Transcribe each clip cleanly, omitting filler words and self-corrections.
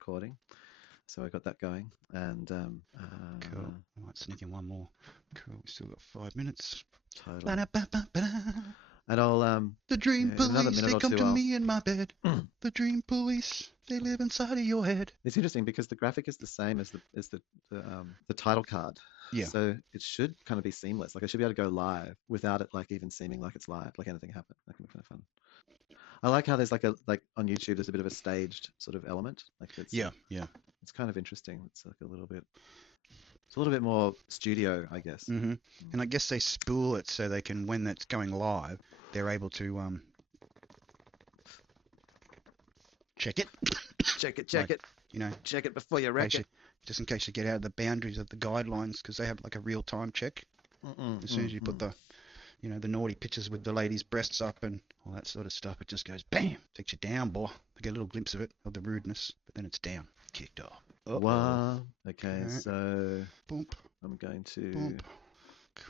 recording. So I got that going, and cool. I might sneak in one more. Cool. We still got 5 minutes. totally. Ba-da-ba-ba-ba. And I'll The dream in another police, minute they or come two, to I'll- me in my bed. The dream police, they live inside of your head. It's interesting because the graphic is the same as the title card. Yeah. So it should kind of be seamless. Like I should be able to go live without it like even seeming like it's live, like anything happened. That can be kind of fun. I like how there's like on YouTube there's a bit of a staged sort of element. Like it's Yeah. it's kind of interesting. It's like a little bit more studio, I guess. Mm-hmm. And I guess they spool it so they can, when that's going live, they're able to check it. Check it. You know, Check it before you wreck it. just in case you get out of the boundaries of the guidelines, because they have like a real-time check. As soon as you put the naughty pictures with the lady's breasts up and all that sort of stuff, it just goes bam, takes you down, boy. I get a little glimpse of it, of the rudeness, but then it's down, kicked off. Wow. Okay, Alright. so Bump, I'm going to bump.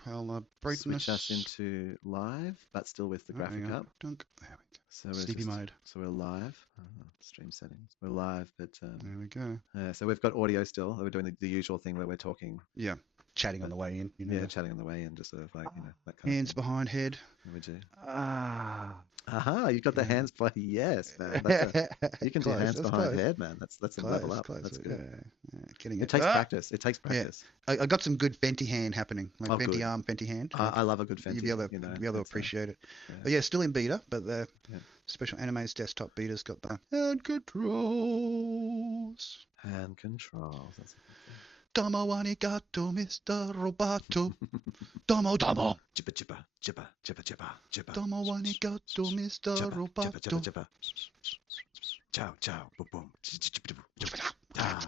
Color brightness. switch us into live, but still with the graphic hang on. up. Dunk. There we go. So we're Sleepy mode. So we're live. Stream settings. We're live, but There we go. so we've got audio still. We're doing the usual thing where we're talking. Yeah, chatting on the way in. You know, Yeah, chatting on the way in, just sort of like that kind hands of thing. behind head. What we do. Ah. Aha! You got the Yeah. hands by yes, man. You can do Close, hands that's behind close. head, man. That's a level up. Close, That's yeah, good. yeah, getting It takes practice. It takes practice. I got some good Fenty hand happening, like Oh, Fenty good. arm, Fenty hand. I love a good Fenty. You'll be able to, that's, appreciate it. yeah. But yeah, still in beta, but the Yeah. special ANIMAZE desktop beta's got the hand controls. Hand controls. That's a good thing. Domo arigato, Mr. Roboto. Domo. Jibba jibba jibba jibba jibba jibba. Domo arigato, Mr. Jibba jibba Roboto. jibba. Ciao ciao boom boom. Ta.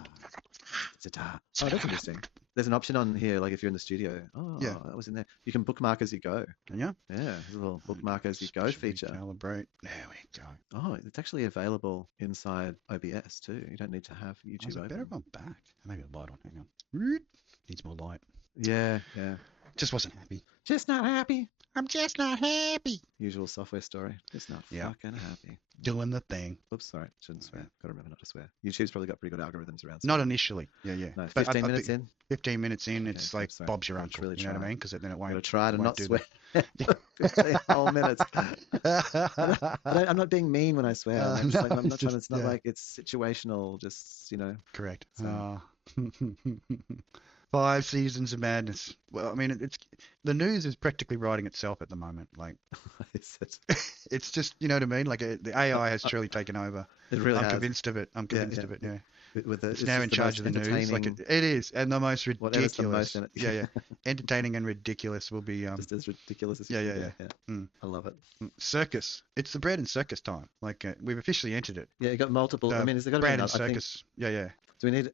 Ta. Oh, that's interesting. There's an option on here, like if you're in the studio. Oh, Yeah. that was in there. You can bookmark as you go. Yeah. Yeah, there's a little bookmark as you go feature. Calibrate. There we go. Oh, it's actually available inside OBS too. You don't need to have Is YouTube it open. better if I'm back? Maybe a light on. Hang on. Needs more light. Yeah. Just wasn't happy. Just not happy. I'm just not happy. Usual software story. Just not Yeah. fucking happy. Doing the thing. Oops, sorry. Shouldn't swear. Gotta remember not to swear. YouTube's probably got pretty good algorithms around. Not initially. Yeah. No, But 15 I minutes think in. 15 minutes in, Okay, it's I'm like sorry. Bob's your Let's uncle. really You know what I try. mean? Because then it I'm won't. gonna try to won't not do swear. 15 whole minutes. I'm not being mean when I swear. No, I'm not it's trying. just- It's not yeah. like it's situational. Just Correct. So- 5 seasons of madness. Well, I mean, it's the news is practically writing itself at the moment. Like, it's just, you know what I mean? Like, the AI has truly taken over. It really I'm has. convinced of it. I'm convinced yeah. of it. Yeah. With It's now in just charge of the news. Like, entertaining- it is, and the most Whatever's the ridiculous. most in it. Yeah. Entertaining and ridiculous will be just as ridiculous as Yeah. I love it. circus. It's the bread and circus time. Like, we've officially entered it. Yeah, you got multiple. I mean, is there got to be? Bread and I think, circus. Yeah. do we need?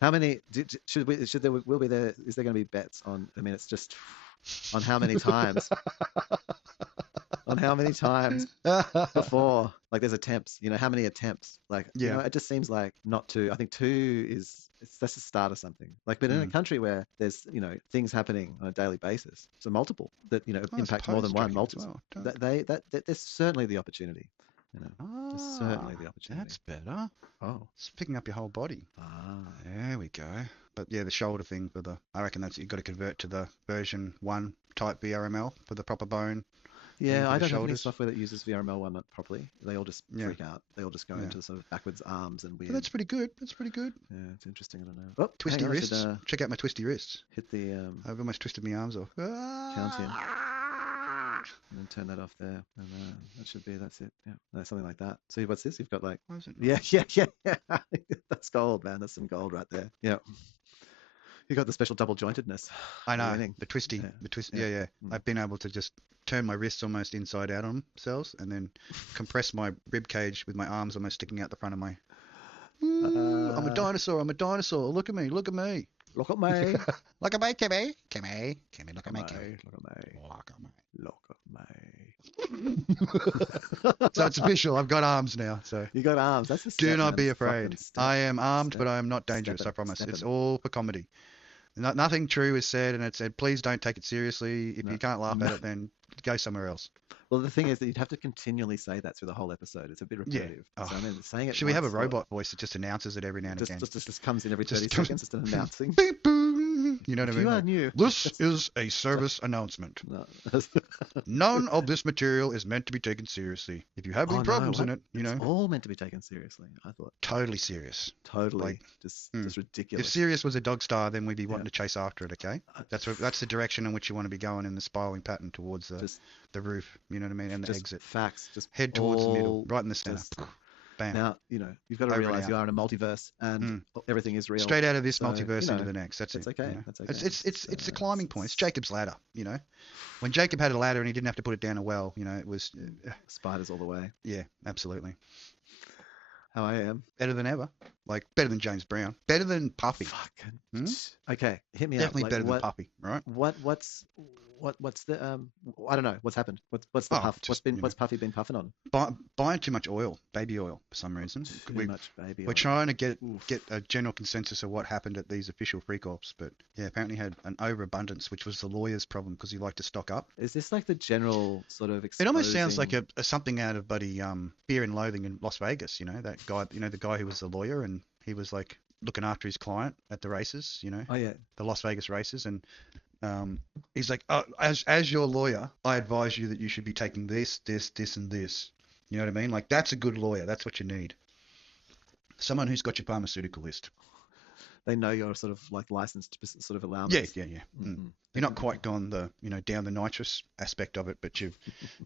How many? Should there will be there? Is there going to be bets on? I mean, it's just on how many times. On how many times before, like there's attempts, how many attempps, like, Yeah. it just seems like not two. I think two that's the start of something, like, but in a country where there's, things happening on a daily basis, so multiple that, impact more than one, multiple, there's certainly the opportunity, there's certainly the opportunity. That's better. Oh. It's picking up your whole body. There we go. But yeah, the shoulder thing I reckon that's you've got to convert to the version 1 type VRML for the proper bone. Yeah, for I the don't have any shoulders. software that uses VRML one properly. They all just Yeah. freak out. They all just go Yeah. into sort of backwards arms and But weird. that's pretty good. That's pretty good. Yeah, it's interesting. I don't know. Oh, Twisty hang on, I should, wrists. Check out my twisty wrists. hit the I've almost twisted my arms off. Counting. and then turn that off there, and that's it. Yeah, no, something like that. See, what's this? You've got like, Why is it not? yeah. That's gold, man. That's some gold right there. Yeah. You got the special double jointedness. I know. Winning. The twisty. Yeah. The twist. Yeah. Yeah. Mm. I've been able to just turn my wrists almost inside out on themselves and then compress my rib cage with my arms almost sticking out the front of my. Ooh, I'm a dinosaur. I'm a dinosaur. Look at me. Look at me. Look at me. Look at me, Kimmy. Kimmy. Look at me, Kimmy. Look at me. Look at me. Look at me. So it's official. I've got arms now. So You got arms. That's a step, do not man. be That's a fucking afraid. step. I am armed, Step. but I am not dangerous. Step it. I promise. Step It's it. all for comedy. Nothing true is said, and it said, please don't take it seriously. If No. you can't laugh at it, then go somewhere else. Well, the thing is that you'd have to continually say that through the whole episode. It's a bit repetitive. Oh. So I mean, saying it Should we have a once, robot voice that just announces it every now and again? Just comes in every 30 seconds, just an announcing. Beep, boom. You know what I mean? You are Like, new. this is a service announcement. No. None of this material is meant to be taken seriously. If you have any problems in it, you know. It's all meant to be taken seriously, I thought. Totally serious. Totally. Like, just ridiculous. If serious was a dog star, then we'd be wanting to chase after it, okay? That's the direction in which you want to be going in the spiraling pattern towards the roof, you know what I mean, and the exit. Facts. Just head towards the middle, right in the center. Bam. Now, you know, you've got to realize you are in a multiverse and everything is real. Straight out of this multiverse into the next. That's it. Okay. You know? That's okay. It's a climbing point. It's Jacob's ladder, you know. When Jacob had a ladder and he didn't have to put it down a well, you know, it was... spiders all the way. Yeah, absolutely. How I am. Better than ever. Like, better than James Brown. Better than Puffy. Fucking... Okay, hit me Definitely up. Definitely better than Puffy, right? What's the I don't know what's happened. What's the puff? What's Puffy been puffing on? Buying too much oil, baby oil, for some reason. Too much baby oil. We're trying to get a general consensus of what happened at these official freak ops, but yeah, apparently had an overabundance, which was the lawyer's problem because he liked to stock up. Is this like the general sort of? It almost sounds like a something out of Fear and Loathing in Las Vegas. You know that guy. You know the guy who was the lawyer and he was like looking after his client at the races. You know. Oh yeah. The Las Vegas races and. He's like, as your lawyer, I advise you that you should be taking this, and this. You know what I mean? Like, that's a good lawyer. That's what you need. Someone who's got your pharmaceutical list. They know you're sort of like licensed sort of allowance. Yeah. You're not quite gone down the nitrous aspect of it, but you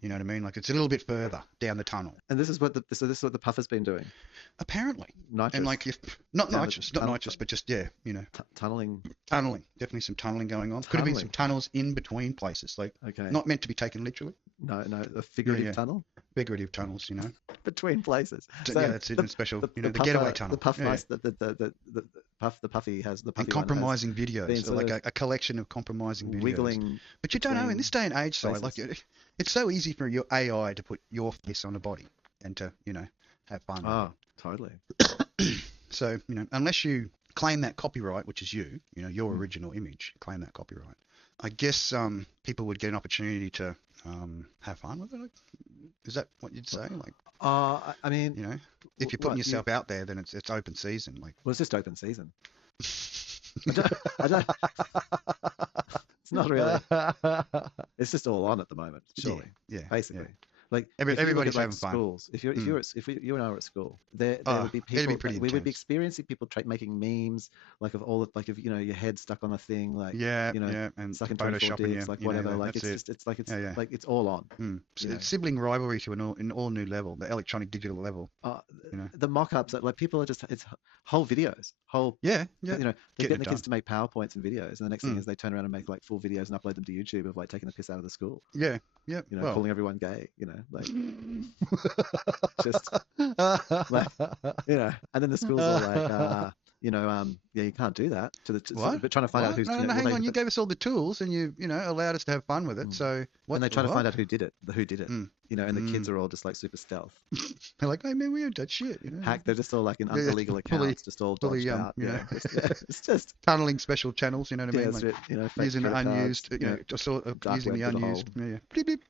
know what I mean? Like, it's a little bit further down the tunnel. And this is what the Puffer's been doing. Apparently. Nitrous. And like, not nitrous, but just, you know. Tunneling. Definitely some tunneling going on. Could have been some tunnels in between places. Like, not meant to be taken literally. No, a figurative tunnel. Figurative tunnels, you know. Between places. So, yeah, that's even special. The getaway tunnel. The Puff mice, the Puffy has the Puffy and compromising videos, so like a collection of compromising videos. Wiggling. But you don't know in this day and age, so like it's so easy for your AI to put your face on a body and to have fun. Oh, totally. So unless you claim that copyright, which is your original image, claim that copyright. I guess people would get an opportunity to have fun with it. Is that what you'd say? Like, I mean, if you're putting yourself out there, then it's open season. Like, well, it's just open season. I don't. It's not really. It's just all on at the moment, surely. Yeah. Basically. Yeah. Like everybody's having fun. Schools. If you and I were at school, there would be people. We would be experiencing people making memes, like of all of your head stuck on a thing, like and stuck in 24 dicks, like whatever. Like it's all on. It's sibling rivalry to an all new level, the electronic digital level. The mock-ups, like people are just it's whole videos, they're getting the kids to make PowerPoints and videos, and the next thing is they turn around and make like full videos and upload them to YouTube of like taking the piss out of the school. Calling everyone gay. Like just like, and then the schools are like you can't do that but trying to find out who's hang on, you gave us all the tools and you allowed us to have fun with it, so when they try to find out who did it and the kids are all just like super stealth. They're like, hey man, we ain't that shit, they're just all like in illegal accounts, just all dodged out, it's just tunneling special channels, you know what I mean, like, using the unused using the unused bleep, bleep.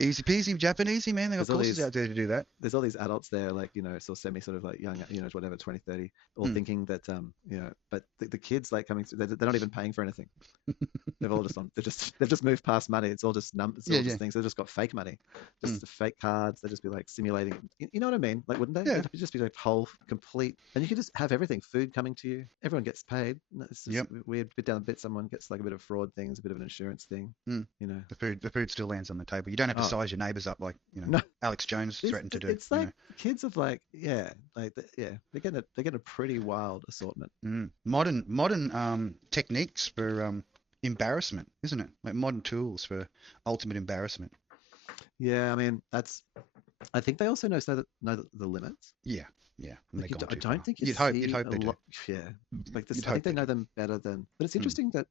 Easy peasy, Japanesey, man. They got courses out there to do that. There's all these adults there, like, sort of like young, whatever, 20, 30, all thinking that, but the kids like coming through, they're not even paying for anything. They've all they've just moved past money. It's all just numbers, just things. They've just got fake money, just the fake cards. They'd just be like simulating. You know what I mean? Like, wouldn't they? Yeah. It'd just be like whole, complete, and you could just have everything. Food coming to you. Everyone gets paid. It's just weird. Bit down a bit, someone gets like a bit of fraud things, a bit of an insurance thing. The food still lands on the table. You don't have to size your neighbours up like Alex Jones threatened to do. It's like kids of like they're getting a pretty wild assortment. Modern techniques for embarrassment, isn't it? Like modern tools for ultimate embarrassment. Yeah, I mean I think they also know the limits. Yeah. Like I don't think you'd hope they do. Yeah, like this. I think they know them better than. But it's interesting that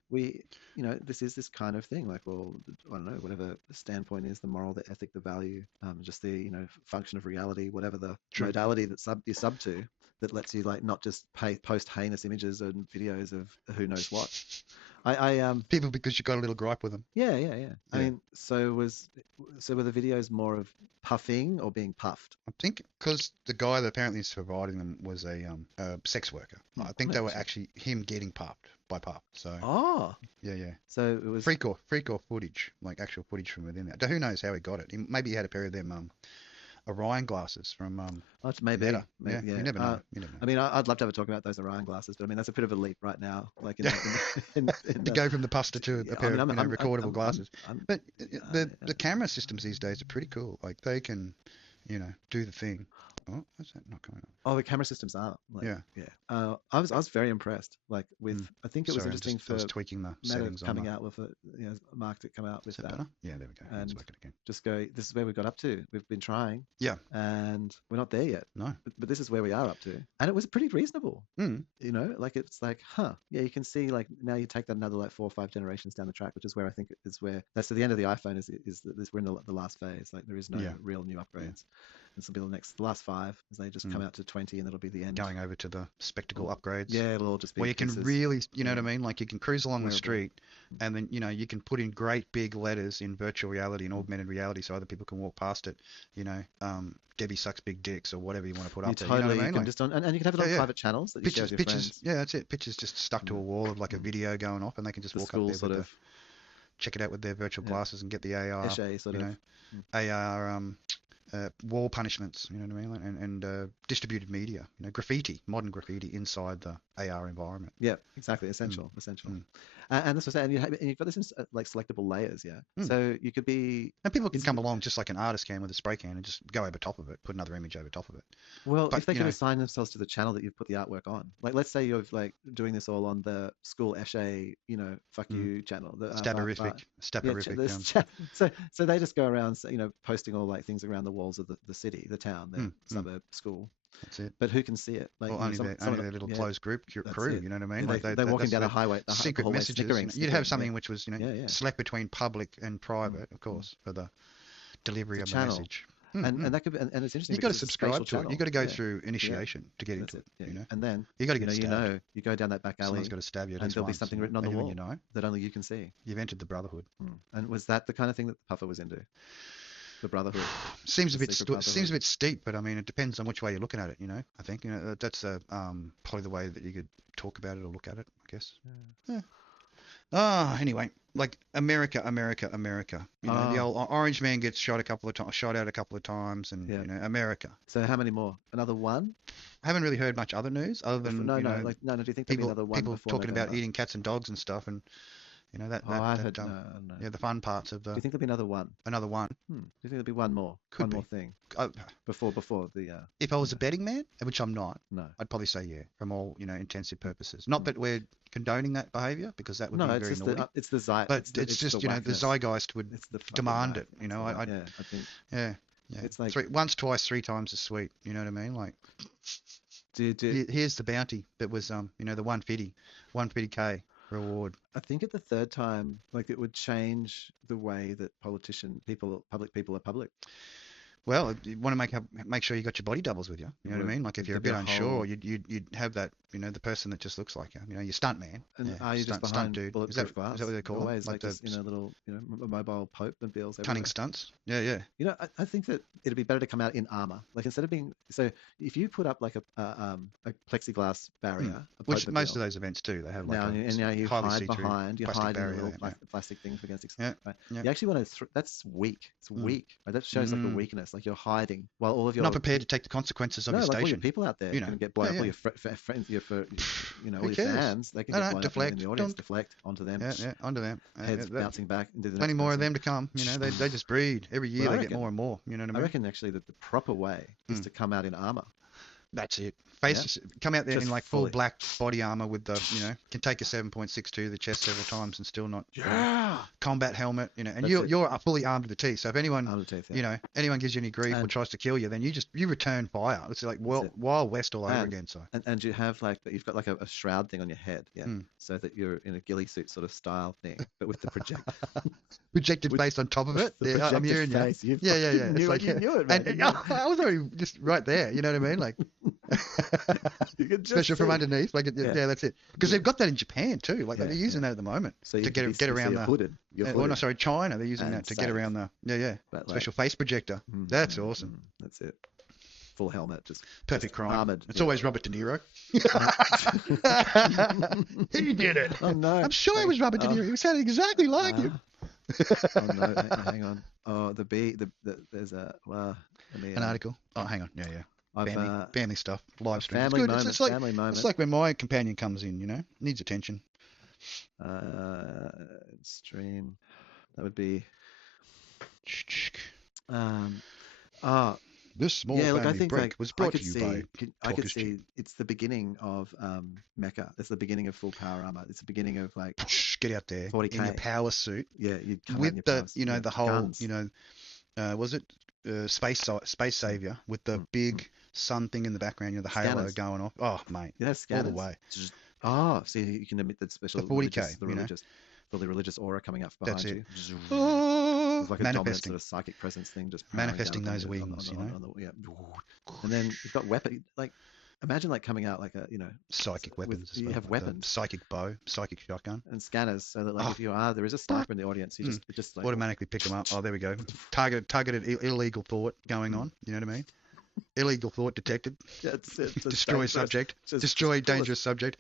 this is this kind of thing. Like, well, I don't know, whatever the standpoint is, the moral, the ethic, the value, just the function of reality, whatever the modality that you sub to, that lets you like not just post heinous images and videos of who knows what. People because you got a little gripe with them. Yeah. I mean, so were the videos more of puffing or being puffed? I think because the guy that apparently is providing them was a sex worker. I think they were actually him getting puffed by puff. So yeah. So it was freak off footage, like actual footage from within that. Who knows how he got it? Maybe he had a pair of them Orion glasses from maybe. Yeah. You never know. I mean, I'd love to have a talk about those Orion glasses, but I mean that's a bit of a leap right now. Like to go from the puster to a pair of recordable glasses. But the camera systems these days are pretty cool. Like they can, do the thing. Oh, what's that not going on? Oh, the camera systems are. Like, yeah. I was very impressed. Like with, I think it was interesting for tweaking the settings coming out with Mark to come out with that. Better? Yeah, there we go. And let's work it again. Just go. This is where we got up to. We've been trying. Yeah. And we're not there yet. No. But this is where we are up to, and it was pretty reasonable. Like it's like, yeah, you can see like now you take that another like 4 or 5 generations down the track, which is where I think is where that's at the end of the iPhone is we're in the last phase. Like there is no real new upgrades. This will be the last 5 as they just come out to 20, and that'll be the end. Going over to the spectacle upgrades. Yeah, it'll all just be. Where you can really, you know what I mean? Like you can cruise along the street, and then you can put in great big letters in virtual reality and augmented reality, so other people can walk past it. Debbie sucks big dicks or whatever you want to put up there. Totally, you know what I mean? Can just and you can have it on private channels that you share with your friends. Yeah, that's it. Pictures just stuck to a wall of like a video going off, and they can just walk up there check it out with their virtual glasses and get the AR, AR wall punishments, you know what I mean, and distributed media, graffiti, modern graffiti inside the AR environment. Yeah, exactly, essential. And that's what I'm saying. And you've got this in, like selectable layers, So you could be, and people can come along just like an artist can with a spray can and just go over top of it, put another image over top of it. Well, but, if they can assign themselves to the channel that you've put the artwork on, like let's say you're like doing this all on the school Eshe, fuck you channel, the Staberific. So they just go around, posting all like things around the walls of the city, the town, the suburb, school. That's it. But who can see it? Like only their little closed group crew. You know what I mean? They're walking down a highway. Secret messages. You'd have something which was select between public and private, of course, for the delivery of the message. And that could be, and it's interesting. You've got to subscribe to it. You've got to go through initiation to get into it. And then you got to get stabbed. You go down that back alley. Someone's got to stab you. And there'll be something written on the wall that only you can see. You've entered the brotherhood. And was that the kind of thing that Puffer was into? The brotherhood. Seems a bit steep, but I mean it depends on which way you're looking at it. I think that's probably the way that you could talk about it or look at it. I guess. Yeah. Anyway, like America. The old Orange Man gets shot out a couple of times, and America. So how many more? Another one? I haven't really heard much other news other than no. Do you think there'll be another one? People talking about eating cats and dogs and stuff, and the fun parts of the. Do you think there'll be another one? Another one. Do you think there'll be one more? Could be. More thing. Before the. If I was a betting man, which I'm not, no, I'd probably say from all intensive purposes. Not that we're condoning that behavior, because that would be very naughty. It's the zeitgeist. But it's just the zeitgeist would demand it. I think. Yeah. It's like once, twice, 3 times is sweet. You know what I mean? Like. Here's the bounty that was the 150K reward. I think at the 3rd time, like it would change the way that public people are public. Well, you want to make sure you got your body doubles with you. You know what I mean? Like if you're a bit unsure, you'd have that, the person that just looks like you. Your stunt man. And are you just behind bulletproof glass? Is that what they call it? Always like just in a little, mobile Pope and bills. Cunning stunts. Yeah. I think that it'd be better to come out in armor. Like instead of being, so if you put up like a plexiglass barrier, which most of those events do, they have like you hide behind, you hide in a little plastic thing for against. Yeah. You actually want to. That's weak. It's weak. Right? That shows like a weakness. Like you're hiding while all of your not prepared to take the consequences of your station. All your people out there can get blown up. All your friends, all your fans, they can get blown up in the audience. Deflect onto them. Yeah, onto them. Heads bouncing back. Plenty more of them to come. They just breed every year. They get more and more. You know what I mean? I reckon actually that the proper way is to come out in armor. That's it. Come out there just in like full black body armor with the, can take a 7.62 to the chest several times and still not. Combat helmet, and you're fully armed to the teeth. So if anyone, anyone gives you any grief or tries to kill you, then you return fire. It's like Wild West all over again. So. And you have you've got like a shroud thing on your head, so that you're in a ghillie suit sort of style thing, but with the projected face on top of it. Yeah, I'm hearing you. Yeah. You knew it, man. And I was already just right there. You know what I mean? Like. You can just special from see. underneath. Like, yeah, that's it. Because they've got that in Japan too. Like they're using that at the moment so to get around the. Hooded. Oh no, sorry, China. They're using that to get around the. But, special face projector. That's awesome. That's it. Full helmet, just perfect crime. Armored. It's always Robert De Niro. He did it. Oh no! I'm sure it was Robert De Niro. He sounded exactly like him. Oh no! Hang on. Oh, there's a an article. Oh, hang on. Yeah. Family stuff. Live stream. Family it's good. moment. It's like family moment. It's like when my companion comes in. Needs attention. Stream. That would be. This small family break was brought to you by. I could see it's the beginning of Mecha. It's the beginning of full power armor. It's the beginning of like get out there 40K. in your power suit. Yeah, you'd come with the the whole guns. Was it space savior with the big sun thing in the background? The halo going off. Oh mate, all the way. So you can emit the special the 40K, the religious aura coming up behind you. It's like a dominant sort of psychic presence thing, just manifesting those wings, And then you've got weapon, like imagine like coming out like a psychic weapons. You have weapons, psychic bow, psychic shotgun, and scanners, so that like if there is a sniper in the audience, you just like automatically pick them up. Oh, there we go. Targeted illegal thought going on. You know what I mean? Illegal thought detected. Destroy subject. Destroy dangerous subject.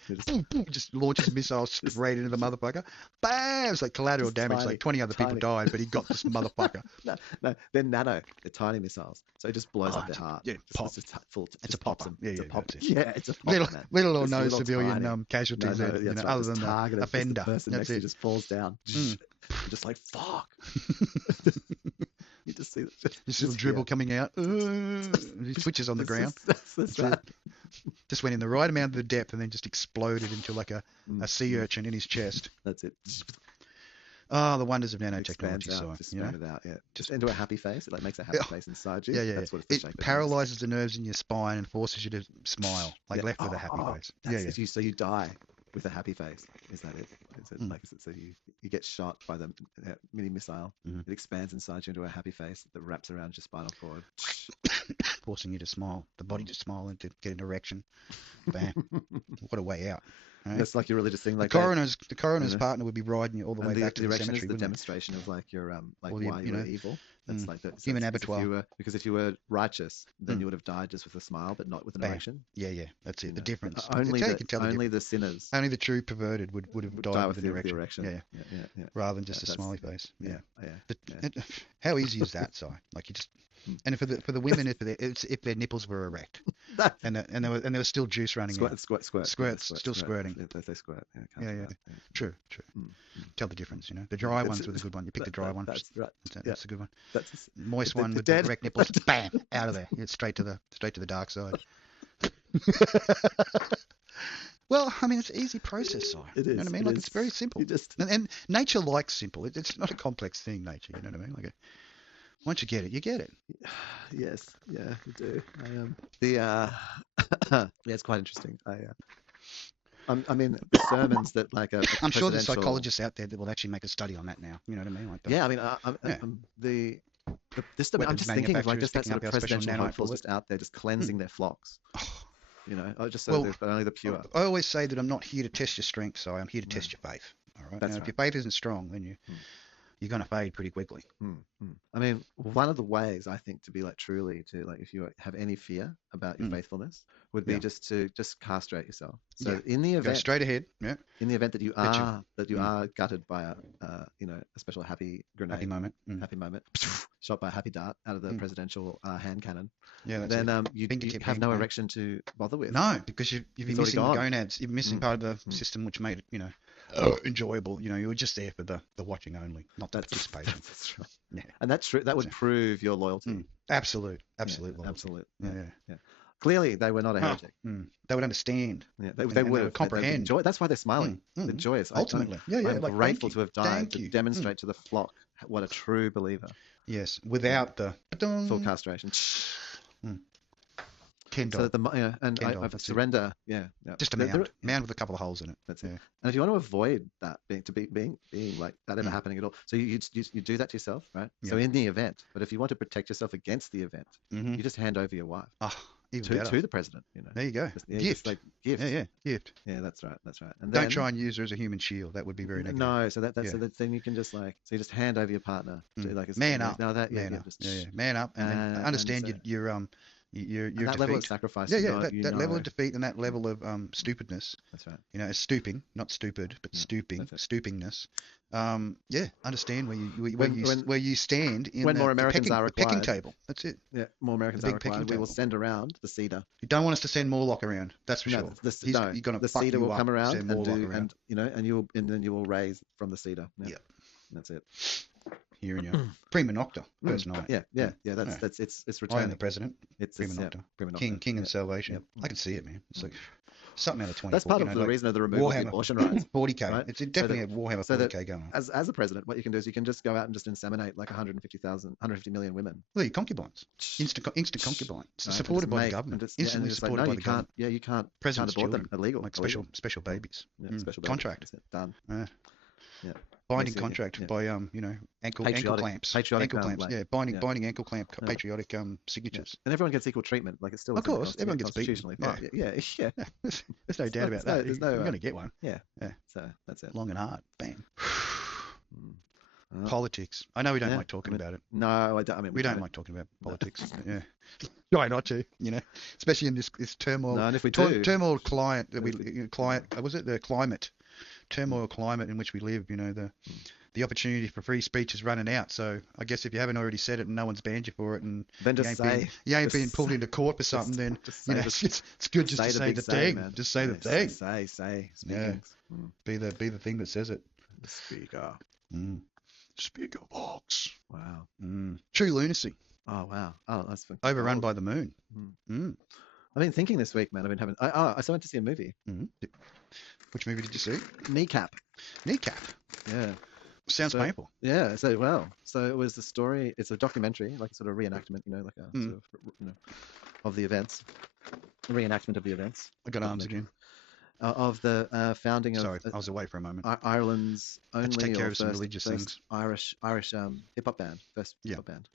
Just launches missiles straight into the motherfucker. Bam! It's like collateral damage. Like 20 other people died, but he got this motherfucker. No, they're nano. They're tiny missiles. So it just blows up their heart. Yeah, pop. It's a popper. It's a pop. Yeah, it's a popper. Little or no civilian casualties there, other than the offender. That's it. Just falls down. You're just like, fuck. You just see this little dribble coming out. He switches on the ground. Just went in the right amount of the depth and then just exploded into like a sea urchin in his chest. That's it. Oh, the wonders of nanotechnology. Just into a happy face. It like makes a happy face inside you. Yeah. That's what it's it paralyzes the nerves in your spine and forces you to smile, like left with a happy face. So you die with a happy face. Is that it? So you get shot by the mini missile. It expands inside you into a happy face that wraps around your spinal cord, forcing you to smile. The body to smile and to get an erection. Bam! What a way out. Right? That's like your religious thing. Like the coroner's partner would be riding you all the way back to the cemetery. Is the demonstration of like your why you're evil. That's like the human abattoir. Because if you were righteous, then you would have died just with a smile, but not with an erection. Yeah. That's it. The difference. Only the sinners. Only the true perverted would have died with an erection. Yeah. Rather than just a smiley face. Yeah. How easy is that, Si? Like you just. And for the women, if their nipples were erect, and there was still juice running out, squirts, still squirting. They squirt. Yeah. True. Tell the difference, The dry ones were the good one. You pick the dry one. That's right. That's a good one. Moist one with the erect nipples. Bam, out of there. It's straight to the dark side. Well, I mean, it's an easy process, Si. It is. You know what I mean? Like it's very simple. And nature likes simple. It's not a complex thing, nature. You know what I mean? Like once you get it, you get it. Yes, yeah, you do. Yeah, it's quite interesting. I mean, the sermons that like I'm sure there's psychologists out there that will actually make a study on that now. You know what I mean? Like I'm just thinking of like just that sort of presidential hopefuls just out there just cleansing their flocks. But only the pure. I always say that I'm not here to test your strength, so I'm here to test your faith. All right. Now, if your faith isn't strong, then you're going to fade pretty quickly. I mean, one of the ways I think to be like truly to like if you have any fear about your faithfulness would be just to castrate yourself. So in the event, go straight ahead. Yeah. In the event that you are gutted by a special happy grenade, happy moment, shot by a happy dart out of the presidential hand cannon. Yeah. Then you have no erection to bother with. No, because you've been missing the gonads. You're missing part of the system which made it enjoyable. You were just there for the watching only, not the participation. That's right. Yeah. And that's true. That would prove your loyalty. Absolute loyalty. Absolute. Yeah. Clearly, they were not a heretic. They would understand. Yeah, they would have comprehend. That's why they're smiling. They're joyous. Ultimately, I'm grateful to have died to demonstrate to the flock what a true believer. Yes, without the full castration. $10. So that I surrender. Yeah. Just a mound with a couple of holes in it. That's it. And if you want to avoid that being like that ever happening at all, so you do that to yourself, right? Yeah. So in the event, but if you want to protect yourself against the event, you just hand over your wife. to the president. You know. There you go. Gift. Like gift. Yeah, gift. Yeah, that's right. That's right. And don't try and use her as a human shield. That would be very negative. No, so then you can just like you just hand over your partner. To, like, man up. No, that man up. Yeah, man up. And then understand your that defeat. level of sacrifice. That level of defeat and that level of stupidness. That's right. You know, stooping, not stupid, but stoopingness. Understand where you stand in when more Americans are required, the pecking table. That's it. Yeah, more Americans are required. We will send around the CEDA. You don't want us to send Morlock around. That's for sure. The CEDA will come around and then you will raise from the CEDA. Yeah. That's it. Here in your prima nocta, first night. Yeah. That's it's returning. I am the president. It's prima nocta. King and salvation. Yep. I can see it, man. It's like something out of 24. That's part of the reason of the removal of the abortion rights. 40k. Right? It's definitely a Warhammer 40k going on. As a president, what you can do is you can just go out and just inseminate like 150 million women. Well, concubines. Instant concubine. Supported by the government. Instantly supported by the government. Yeah, you can't abort them. Illegal. Like special babies. Yeah, special contract. Done. Yeah. Binding contract by ankle clamps. Patriotic clamps. Yeah, binding ankle clamp patriotic signatures. And everyone gets equal treatment. Like it's still of course everyone gets beaten. Yeah. There's no doubt about that. You're going to get one. Yeah. So that's it. Long and hard. Bam. Politics. I know we don't like talking about it. No, I don't. I mean, we don't like talking about politics. Yeah. Try not to, especially in this turmoil. No, and if we do, turmoil climate turmoil climate in which we live, the opportunity for free speech is running out. So I guess if you haven't already said it and no one's banned you for it, and then you ain't being pulled into court for something, then it's good just to say the thing. Just say the thing. Say. Yeah. Be the thing that says it. The speaker. Speaker box. Wow. True lunacy. Oh wow. Oh, that's fun. Overrun by the moon. I've been thinking this week, man. I've been having. I went to see a movie. Which movie did you see? Kneecap. Yeah. Sounds painful. Yeah. So it was the story. It's a documentary, like a sort of reenactment, like a sort of, of the events. A reenactment of the events. I got arms again. Of the founding of. Sorry, I was away for a moment. Ireland's only to take care of some religious things. Irish hip hop band, first hip hop band.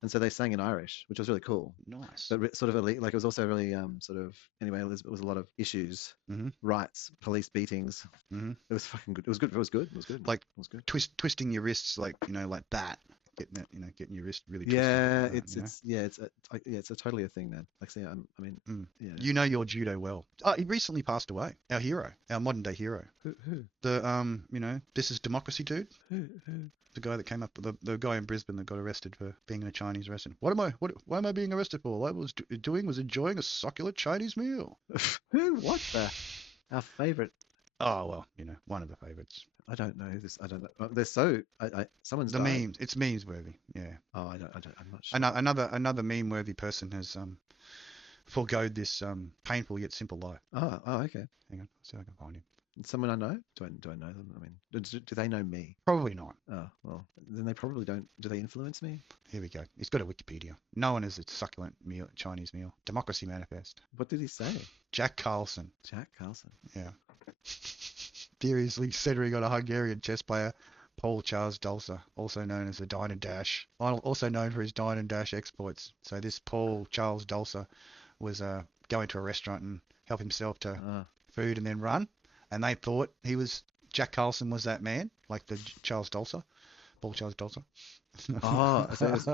And so they sang in Irish, which was really cool. Nice. But sort of like it was also really anyway, it was a lot of issues, rights, police beatings. It was fucking good. It was good. Like it was good. Twisting your wrists like that. Getting your wrist really twisted. It's totally a thing, man. Like, see, your judo well. He recently passed away. Our hero, our modern day hero. Who? The This Is Democracy dude. Who? The guy that came up, the guy in Brisbane that got arrested for being in a Chinese restaurant. Why am I being arrested for? What I was doing was enjoying a succulent Chinese meal. Who? What our favourite? Oh well, one of the favourites. I don't know this. I don't know. They're so. Someone's the died. memes. It's memes worthy. Yeah. Oh, I'm not sure. Another meme worthy person has foregoed this painful yet simple life. Oh, okay. Hang on, see if I can find him. Someone I know? Do I know them? I mean, do they know me? Probably not. Oh, well, then they probably don't. Do they influence me? Here we go. He's got a Wikipedia. Known as a succulent Chinese meal. Democracy Manifest. What did he say? Jack Carlson. Yeah. Furiously centering on a Hungarian chess player, Paul Charles Dulcer, also known as the Dine and Dash. Also known for his Dine and Dash exploits. So this Paul Charles Dulcer was going to a restaurant and help himself to food and then run. And they thought Jack Carlson was that man, like the Charles Dulcer, Paul Charles Dulcer. So there was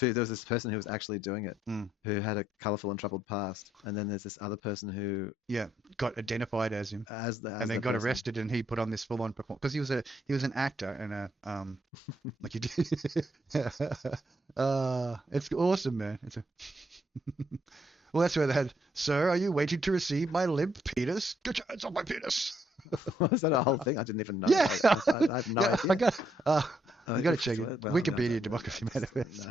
there was this person who was actually doing it, who had a colourful and troubled past, and then there's this other person who got identified as him, and then got arrested, and he put on this full-on performance because he was an actor and a like he did. It's awesome, man. Well, that's where they had, sir, are you waiting to receive my limp penis? Get your hands off my penis. Was that a whole thing? I didn't even know. Yeah. I have no idea. You got to check it. Well, Wikipedia Democracy Manifest.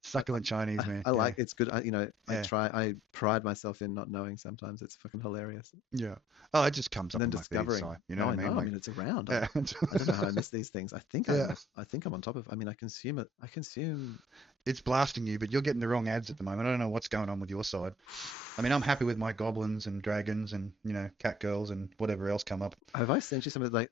Succulent Chinese, man. I like it's good. I pride myself in not knowing sometimes. It's fucking hilarious. Yeah. Oh, it just comes up and then discovering. You know what I mean? I mean, it's around. I don't know how I miss these things. I think I'm on top of. I mean, I consume it. I consume. It's blasting you, but you're getting the wrong ads at the moment. I don't know what's going on with your side. I mean, I'm happy with my goblins and dragons and cat girls and whatever else come up. Have I sent you some of I've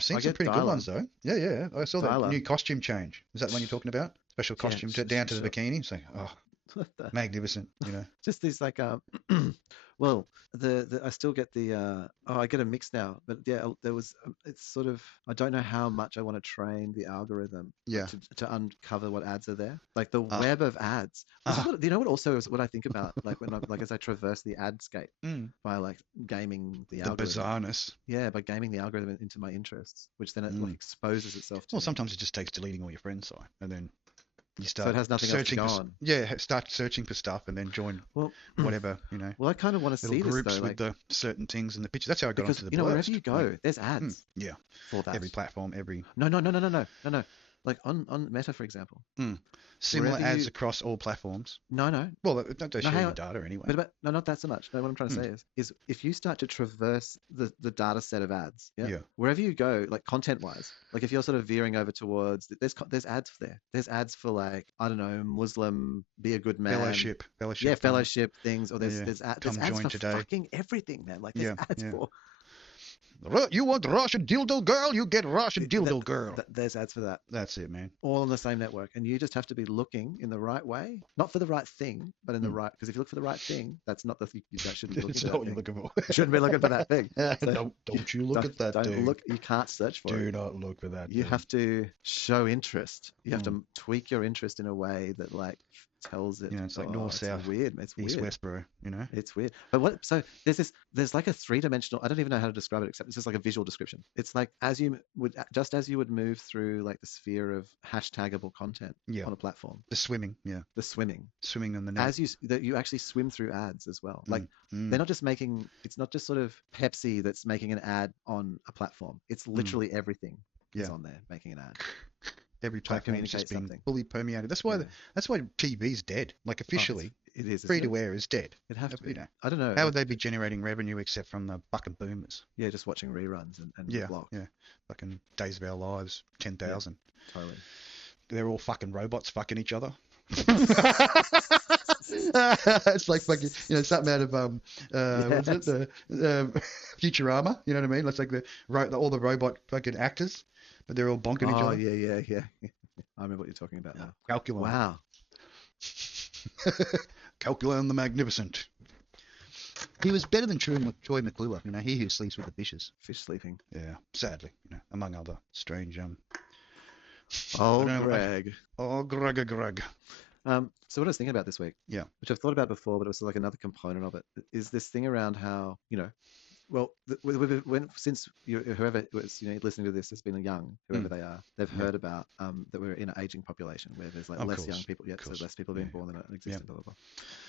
seen some pretty good ones though. Yeah. I saw that new costume change. Is that the one you're talking about? Special costume down to the bikini. So, magnificent, you know. Just these like well, the I still get the I get a mix now, but yeah, there was it's sort of I don't know how much I want to train the algorithm Yeah. to uncover what ads are there, like the web of ads. You know what also is what I think about, like when I like as I traverse the adscape by like gaming the algorithm. Bizarreness. Yeah, by gaming the algorithm into my interests, which then it like exposes itself to. Well, sometimes it just takes deleting all your friends' site, and then you start so it has nothing searching else to go on. Yeah, start searching for stuff, and then join whatever, you know. Well, I kind of want to see this groups though, with the certain things in the picture. That's how I got because onto the you know blurst. wherever you go, there's ads. Yeah, for that. every platform, every no. Like on Meta, for example. Similar ads across all platforms. No. Well, don't share your data anyway. But no, not that so much. No, what I'm trying to say is if you start to traverse the data set of ads, wherever you go, like content-wise, like if you're sort of veering over towards, there's ads there. There's ads for like, I don't know, Muslim, be a good man. Fellowship. Yeah, fellowship things. Or there's ads for today. fucking everything, man. Like there's ads for... You want Russian dildo girl? You get Russian dildo girl. There's ads for that. That's it, man. All on the same network, and you just have to be looking in the right way, not for the right thing, but in the right. Because if you look for the right thing, that's not the thing. That shouldn't be looking for. That's not what you're looking for. You shouldn't be looking for that thing. So don't you look at that. Don't look. You can't search for it. Do not look for that. You have to show interest. You have to tweak your interest in a way that like tells it. Yeah, it's like north, south, weird. It's east, weird. west, bro. You know, it's weird. But what? So there's like a three-dimensional. I don't even know how to describe it except it's just like a visual description. It's like as you would move through like the sphere of hashtagable content on a platform. The swimming on the net. As you actually swim through ads as well. Like they're not just making. It's not just sort of Pepsi that's making an ad on a platform. It's literally everything is on there making an ad. Every platform is just being fully permeated. That's why TV's dead. Like officially, it is. Free to air is dead. It have to be. You know, I don't know. How would they be generating revenue except from the fucking boomers? Yeah, just watching reruns and block. Yeah, fucking Days of Our Lives, 10,000. Yeah, totally. They're all fucking robots fucking each other. It's like fucking, you know, something out of what's it, the Futurama. You know what I mean? It's like all the robot fucking actors. But they're all bonking each other. Oh, yeah. I remember what you're talking about now. Calculon. Wow. Calculon the Magnificent. He was better than Troy McClure, you know, he who sleeps with the fishes. Fish sleeping. Yeah, sadly, you know, among other strange... Greg. Greg. So what I was thinking about this week, which I've thought about before, but it was like another component of it, is this thing around how, you know, well, since whoever was listening to this has been young, whoever they are, they've heard about that we're in an aging population where there's like less young people yet, so less people being born than existing, blah blah blah.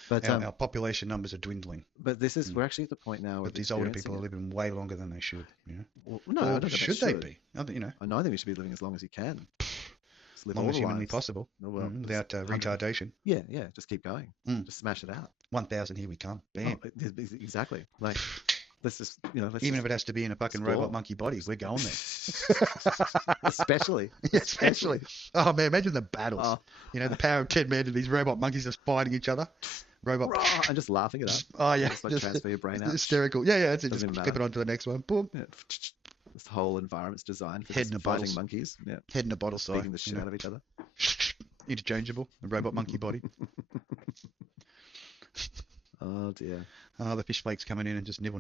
But our population numbers are dwindling. But this is we're actually at the point now. But these older people are living way longer than they should. You know? Well, no, I don't should they be? You know, I think we should be living as long as you can. As long as humanly possible, without retardation. Yeah, just keep going. Just smash it out. 1,000, here we come. Bam. Exactly. Like. Let's just, even if it has to be in a fucking robot monkey body, we're going there. Especially. Oh man, imagine the battles. You know, the power of 10 men and these robot monkeys just fighting each other. I'm just laughing it up. Oh yeah. Just like transfer your brain out. Hysterical. Yeah. It's just flip it on to the next one. Boom. Yeah. This whole environment's designed for fighting monkeys. Yeah. Head in a bottle size. Beating the shit out of each other. Interchangeable. The robot monkey body. Oh dear. Oh, the fish flakes coming in and just nibble.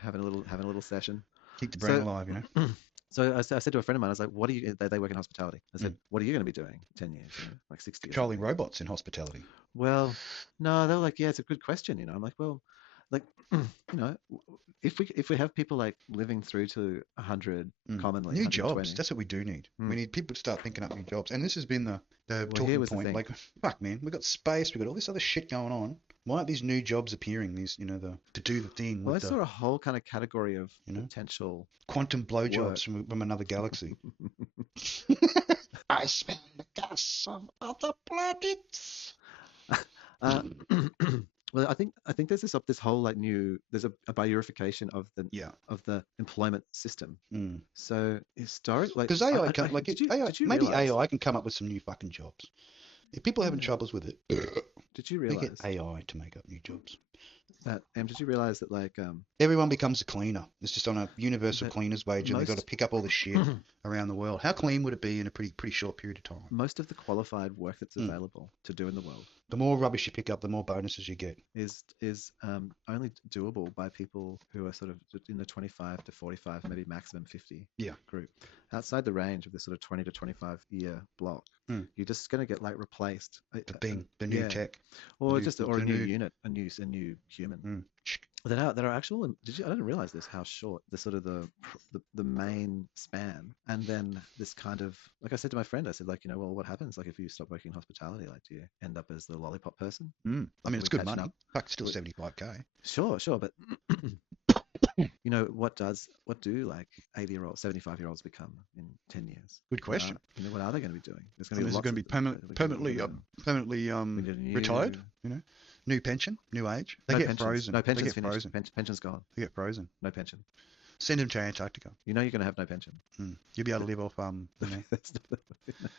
Having a little session. Keep the brain alive, you know. So I said to a friend of mine, I was like, "What are you?" They work in hospitality. I said, "What are you going to be doing in 10 years? Like 60 years?" Controlling robots in hospitality. Well, no, they were like, "Yeah, it's a good question." I'm like, "Well, like, if we have people like living through to 100 commonly, new jobs. That's what we do need. We need people to start thinking up new jobs. And this has been the talking point. Like, fuck, man, we got space, we got all this other shit going on. Why aren't these new jobs appearing? These, to do the thing. Well, I saw a whole kind of category of potential quantum blowjobs from another galaxy. I smell the gas of other planets. Well, I think there's this whole like there's a bifurcation of the employment system. So historically, because AI can come up with some new fucking jobs. If people are having troubles with it, did you realize they get AI to make up new jobs? Did you realize that like everyone becomes a cleaner? It's just on a universal cleaner's wage, and they've got to pick up all the shit around the world. How clean would it be in a pretty short period of time? Most of the qualified work that's available to do in the world The more rubbish you pick up, the more bonuses you get. is only doable by people who are sort of in the 25 to 45, maybe maximum 50 group. Outside the range of this sort of 20 to 25 year block, you're just going to get like replaced. The new tech, or a new unit, a new human. That are actual. I didn't realize this, how short the sort of the main span, and then this kind of, like I said to my friend, I said, like, well, what happens like if you stop working in hospitality? Like, do you end up as the lollipop person? I mean, it's good money. But still 75K. Sure, but what do like 80-year-olds, 75-year-olds become in 10 years? Good question. What are they going to be doing? There's going to be permanently retired. New pension, new age. They get frozen. No, pension's finished. Pension's gone. They get frozen. No pension. Send them to Antarctica. You're going to have no pension. You'll be able to live off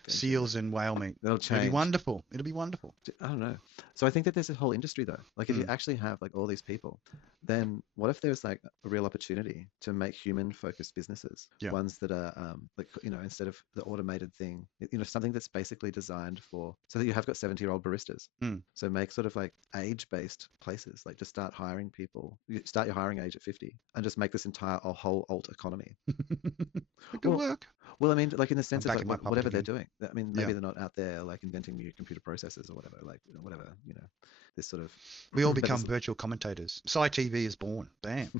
seals and whale meat. It'll change. It'll be wonderful. It'll be wonderful. I don't know. So I think that there's a whole industry though. Like if you actually have like all these people, then what if there's like a real opportunity to make human-focused businesses, ones that are like instead of the automated thing, something that's basically designed for, so that you have got 70-year-old baristas. So make sort of like age-based places, like just start hiring people. You start your hiring age at 50, and just make this entire whole alt economy. It could work. Well, I mean, like in the sense of like whatever they're doing. I mean, maybe they're not out there like inventing new computer processors or whatever. Like whatever, this sort of. We all become virtual commentators. Sci-TV is born. Bam.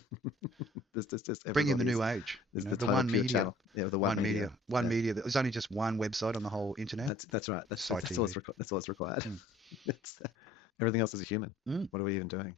Bring in the new age. The one media. Channel. Yeah, the one media. One media. There's only just one website on the whole internet. That's right. That's all it's required. Everything else is a human. What are we even doing?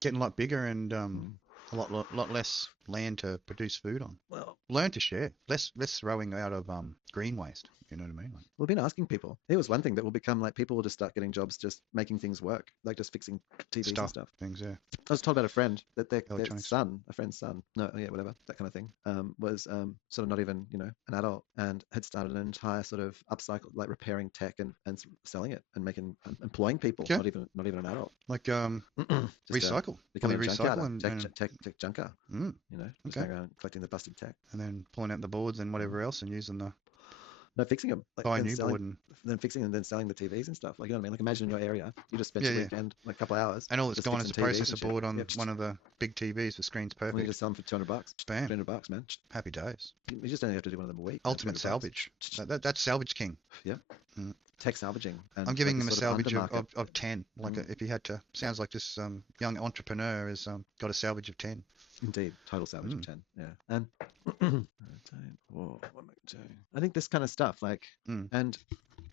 Getting a lot bigger and a lot less land to produce food on. Well, learn to share. Less throwing out of green waste. You know what I mean? Like, we've been asking people. It was one thing that will become like people will just start getting jobs just making things work, like just fixing TVs and stuff. Things, yeah. I was told about a friend that their son, a friend's son, whatever, that kind of thing, was sort of not even, an adult, and had started an entire sort of upcycle, like repairing tech and selling it and employing people, not even an adult. Like recycle. Becoming a tech junker. Just going around collecting the busted tech. And then pulling out the boards and whatever else and using the... No, fixing them. Buy a new board and then fixing and then selling the TVs and stuff. Like, you know what I mean? Like, imagine in your area, you just spent a weekend, like a couple of hours. And all that's gone is a processor board on one of the big TVs. The screen's perfect. Well, you just sell them for $200. Bam. $300, man. Happy days. You just only have to do one of them a week. Ultimate salvage. That's salvage king. Yeah. Tech salvaging. And I'm giving them a salvage of 10. Like if you had to, sounds like this young entrepreneur has got a salvage of 10. Indeed, total salvage of 10. Yeah. And what am I doing? I think this kind of stuff, like, and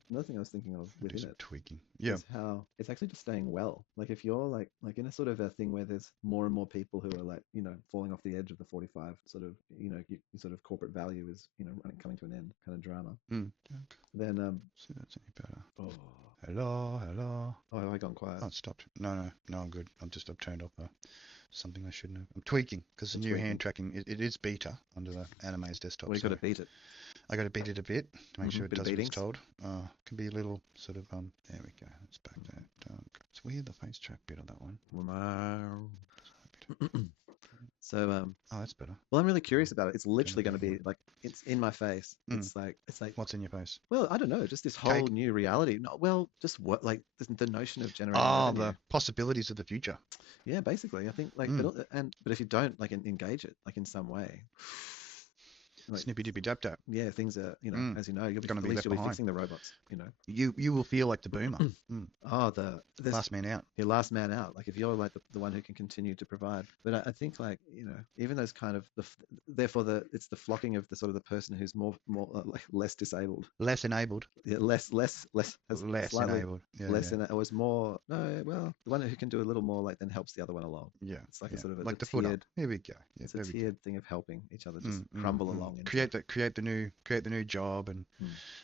another thing I was thinking of within it, tweaking, is how it's actually just staying well. Like if you're like in a sort of a thing where there's more and more people who are like, falling off the edge of the 45, sort of, your sort of corporate value is, coming to an end, kind of drama. Then see that's any better. Oh. Hello. Oh, have I gone quiet? Oh, it stopped. No, I'm good. I've turned off something I shouldn't have. I'm tweaking because the new hand tracking, it is beta under the ANIMAZE desktop. Well, you got to beat it. I got to beat it a bit to make sure it does what it's told. Can be a little sort of, there we go. It's back there. So we hear the face track bit on that one. So, oh, that's better. Well, I'm really curious about it. It's literally going to be like, it's in my face. It's like, what's in your face? Well, I don't know, just this whole new reality. No, well, just what, like the notion of generating. Oh, the possibilities of the future. Yeah, basically, I think like, but if you don't like engage it, like in some way. Like, snippy dippy dap dap. Yeah, things are, as you know, you'll be fixing the robots, You will feel like the boomer. Oh, the last man out. You're last man out. Like if you're like the one who can continue to provide. But I think like, even those kind of it's the flocking of the sort of the person who's more like less disabled. Less enabled. Yeah, less enabled. Yeah, it was more, no, well, the one who can do a little more like then helps the other one along. Yeah. It's like a sort of like the foot up. Here we go. Yeah, it's a tiered thing of helping each other just crumble along. Create the new job, and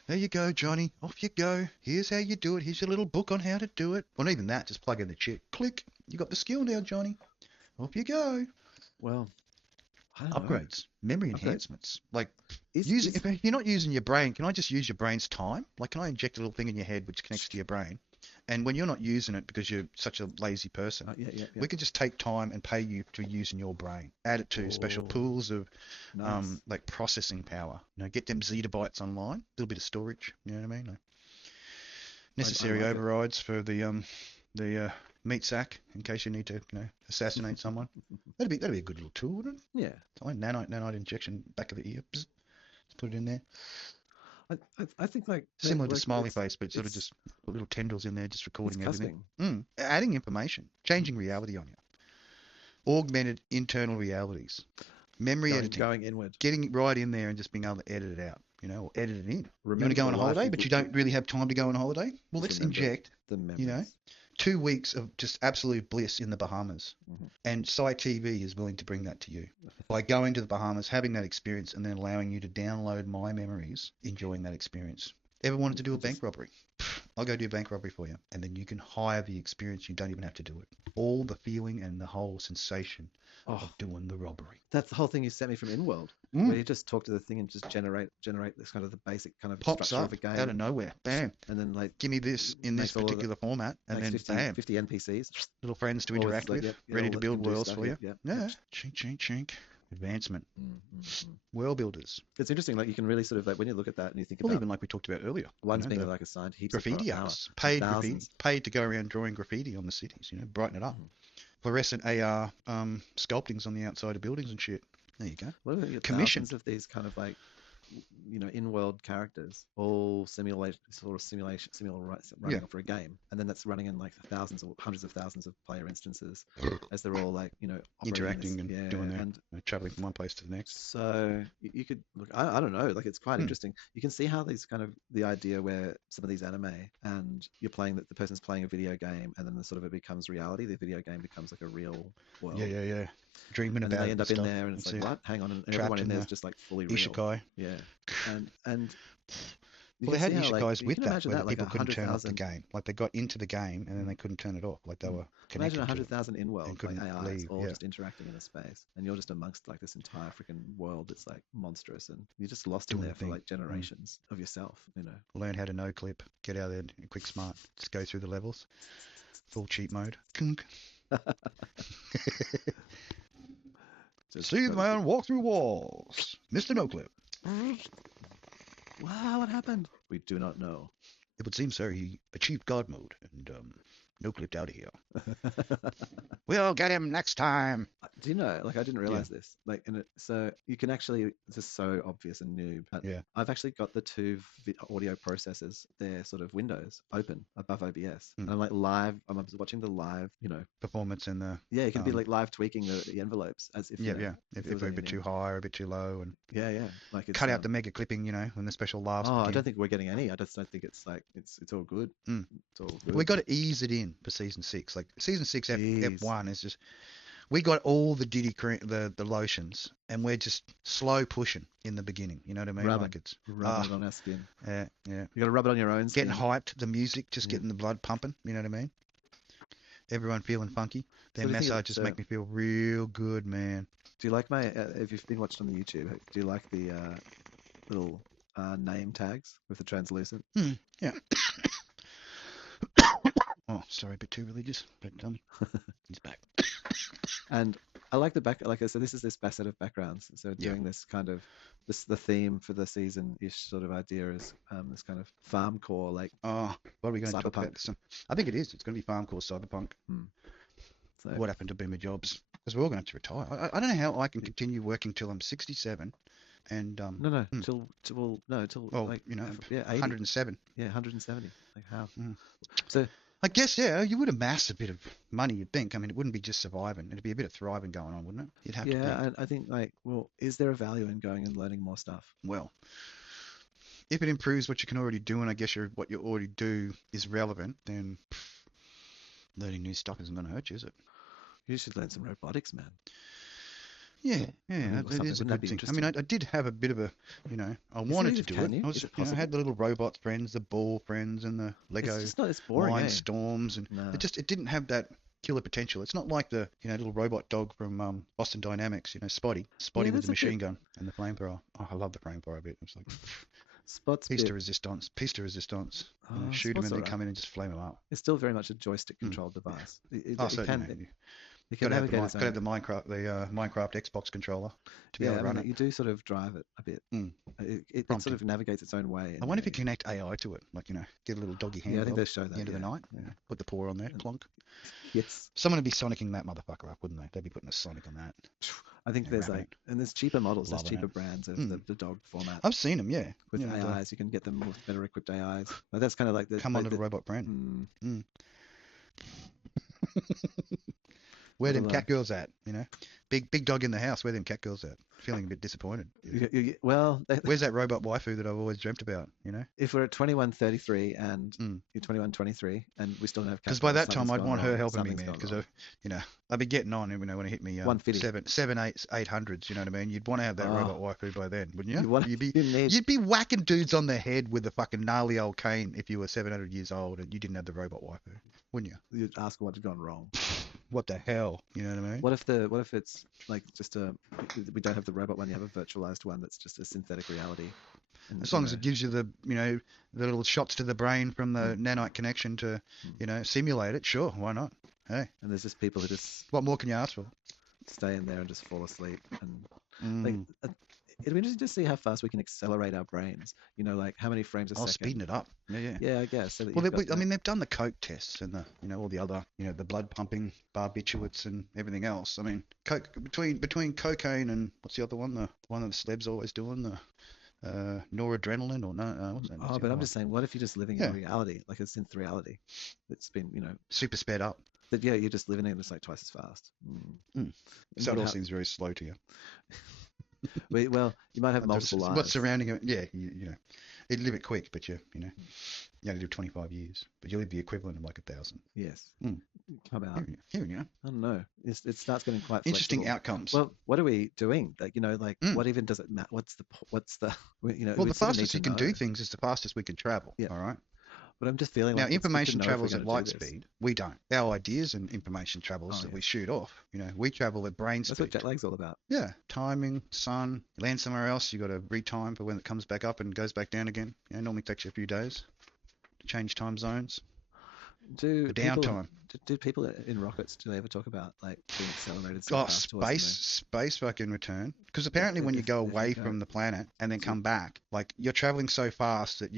there you go, Johnny. Off you go. Here's how you do it. Here's your little book on how to do it. Well, not even that. Just plug in the chip. Click. You got the skill now, Johnny. Off you go. Well, I don't upgrades, memory enhancements. Like if you're not using your brain, can I just use your brain's time? Like, can I inject a little thing in your head which connects to your brain? And when you're not using it because you're such a lazy person, we can just take time and pay you to use in your brain. Add it to special pools of like processing power. Get them zettabytes online, a little bit of storage. You know what I mean? necessary like overrides for the meat sack in case you need to, assassinate someone. That'd be a good little tool, wouldn't it? Yeah. So like nanite injection back of the ear. Psst, just put it in there. I think like similar to Smiley Face, but sort of just put little tendrils in there, just recording everything. Adding information, changing reality on you. Augmented internal realities. Memory editing. Going inward. Getting right in there and just being able to edit it out, or edit it in. You want to go on a holiday, but you don't really have time to go on a holiday? Well, let's inject, the memories. 2 weeks of just absolute bliss in the Bahamas. And Sci TV is willing to bring that to you. By going to the Bahamas, having that experience, and then allowing you to download my memories, enjoying that experience. Ever wanted to do a bank robbery? I'll go do a bank robbery for you. And then you can hire the experience. You don't even have to do it. All the feeling and the whole sensation of doing the robbery. That's the whole thing you sent me from InWorld, where you just talk to the thing and just generate this kind of the basic kind of pops structure up of a game out of nowhere, bam, and then like give me this in this particular format, and then 50 NPCs, little friends to interact with, ready to build worlds for you. Yeah, chink chink chink. Advancement. World builders. It's interesting, like you can really sort of like when you look at that and you think about, even like we talked about earlier, one's being like assigned heaps graffiti of artists, paid to go around drawing graffiti on the cities, brighten it up. Fluorescent AR sculptings on the outside of buildings and shit. There you go. What about commissions of these kind of like in-world characters, all running for a game, and then that's running in like thousands or hundreds of thousands of player instances as they're all like interacting and doing their traveling from one place to the next. So you could look. I don't know. Like it's quite interesting. You can see how these kind of the idea where some of these anime and you're playing that the person's playing a video game, and then the sort of it becomes reality. The video game becomes like a real world. Yeah. Dreaming and about they end up in there, and it's like, what? Hang on, and everyone in there is just like fully real. Isekai. Yeah, and well, they had isekais with that, where like people couldn't turn off the game. Like they got into the game and then they couldn't turn it off. Like they were connected. Imagine 100,000 in-world like AIs leave, all just interacting in a space, and you're just amongst like this entire freaking world that's like monstrous, and you're just lost in there for like generations of yourself. Learn how to no clip, get out there in quick smart, just go through the levels, full cheat mode. See the man walk through walls, Mr. No Clip. Wow, what happened? We do not know. It would seem so. He achieved God mode and no clipped out of here. We'll get him next time. Do you know? Like I didn't realize this. Like, so you can actually. This is so obvious and noob. But I've actually got the two audio processors. They're sort of windows open above OBS. And I'm like live. I'm watching the live. Performance in the. Yeah, you can be like live tweaking the envelopes as if. If they're a bit too high or a bit too low, and. Like cut out the mega clipping, when the special laughs. I don't think we're getting any. I just don't think it's like it's all good. It's all good. We got to ease it in for season 6. Like season 6 F1 is just. We got all the Diddy cream, the lotions, and we're just slow pushing in the beginning. You know what I mean? Rubbing it on our skin. Yeah. You got to rub it on your own skin. Getting hyped, the music, just getting the blood pumping. You know what I mean? Everyone feeling funky. Their massages make me feel real good, man. Do you like my? If you've been watching on the YouTube, do you like the little name tags with the translucent? Yeah. Oh, sorry, a bit too religious, but he's back. And I like the back. Like I said, this is this basset of backgrounds. So doing this kind of the theme for the season-ish sort of idea is this kind of farmcore, like. Oh, what are we going to talk about this? I think it is. It's going to be farmcore cyberpunk. So, what happened to Boomer Jobs? Because we're all going to have to retire. I don't know how I can continue working till I'm 67. And till 107. Yeah, 170. Like how? So. I guess, you would amass a bit of money, you'd think. I mean, it wouldn't be just surviving. It'd be a bit of thriving going on, wouldn't it? You'd have to think. And I think, is there a value in going and learning more stuff? Well, if it improves what you can already do, and I guess what you already do is relevant, then learning new stuff isn't going to hurt you, is it? You should learn some robotics, man. Yeah, that is a good thing. I mean, I did have a bit of a, I wanted to do it. I had the little robot friends, the ball friends, and the Lego it's boring, Mindstorms, and it didn't have that killer potential. It's not like the little robot dog from Boston Dynamics, Spotty with the machine gun and the flamethrower. Oh, I love the flamethrower bit. It's like Spot's piece to resistance. Shoot them and then come in and just flame them up. It's still very much a joystick controlled device. Certainly. You can Got to navigate have the Minecraft Xbox controller to be able to run it. You do sort of drive it a bit. It sort of navigates its own way. I wonder if you connect AI to it, like, you know, get a little doggy hand. Yeah, I think they show that. The end of the night. Yeah. Put the paw on there, clonk. Yes. Someone would be sonicking that motherfucker up, wouldn't they? They'd be putting a sonic on that. I think there's there's cheaper models, there's cheaper brands of the dog format. I've seen them, yeah. With AIs, you can get them with better equipped AIs. But that's kind of like the come on to the robot brand. Where them cat girls at? You know, big dog in the house. Where them cat girls at? Feeling a bit disappointed. Where's that robot waifu that I've always dreamt about? You know, if we're at 2133 and you're 2123 and we still don't have cat girls, because by that time I'd want her helping me, man. Because I'd be getting on, you know, when it hit me 800s. You know what I mean? You'd want to have that robot waifu by then, wouldn't you? You'd be whacking dudes on the head with a fucking gnarly old cane if you were 700 years old and you didn't have the robot waifu, wouldn't you? You'd ask what had gone wrong. What the hell? You know what I mean? What if it's like just we don't have the robot one, you have a virtualized one that's just a synthetic reality. And, as long as it gives you the the little shots to the brain from the nanite connection to simulate it, sure, why not? Hey. And there's just people who just what more can you ask for? Stay in there and just fall asleep and it'd be interesting to see how fast we can accelerate our brains. You know, like how many frames a second. Speeding it up. Yeah. Yeah, I guess. So I mean, they've done the coke tests and the all the other the blood pumping barbiturates and everything else. I mean, coke between cocaine and what's the other one? The one that the celebs always doing, the noradrenaline or no? What's that? But I'm just saying, what if you're just living in reality, like a synth reality? It's been super sped up. But yeah, you're just living in it like twice as fast. So it all seems very slow to you. Well, you might have multiple lives. What's surrounding it? Yeah, you'd live it quick, but you only live 25 years, but you live the equivalent of like 1,000. Yes. How about? Here we go. I don't know. It starts getting quite interesting flexible. Outcomes. Well, what are we doing? Like what even does it matter? What's the Well, the fastest you can do things is the fastest we can travel. Yeah. All right. But I'm just feeling now like information travels at light speed. We don't. Our ideas and information travels that we shoot off. We travel at brain speed. That's what jet lag's all about. Yeah, timing, sun. Land somewhere else, you got to retime for when it comes back up and goes back down again. Normally takes you a few days to change time zones. Downtime. Do people in rockets, do they ever talk about like being accelerated so fast space fucking return? Because apparently when you go away from the planet and then come back, like you're traveling so fast that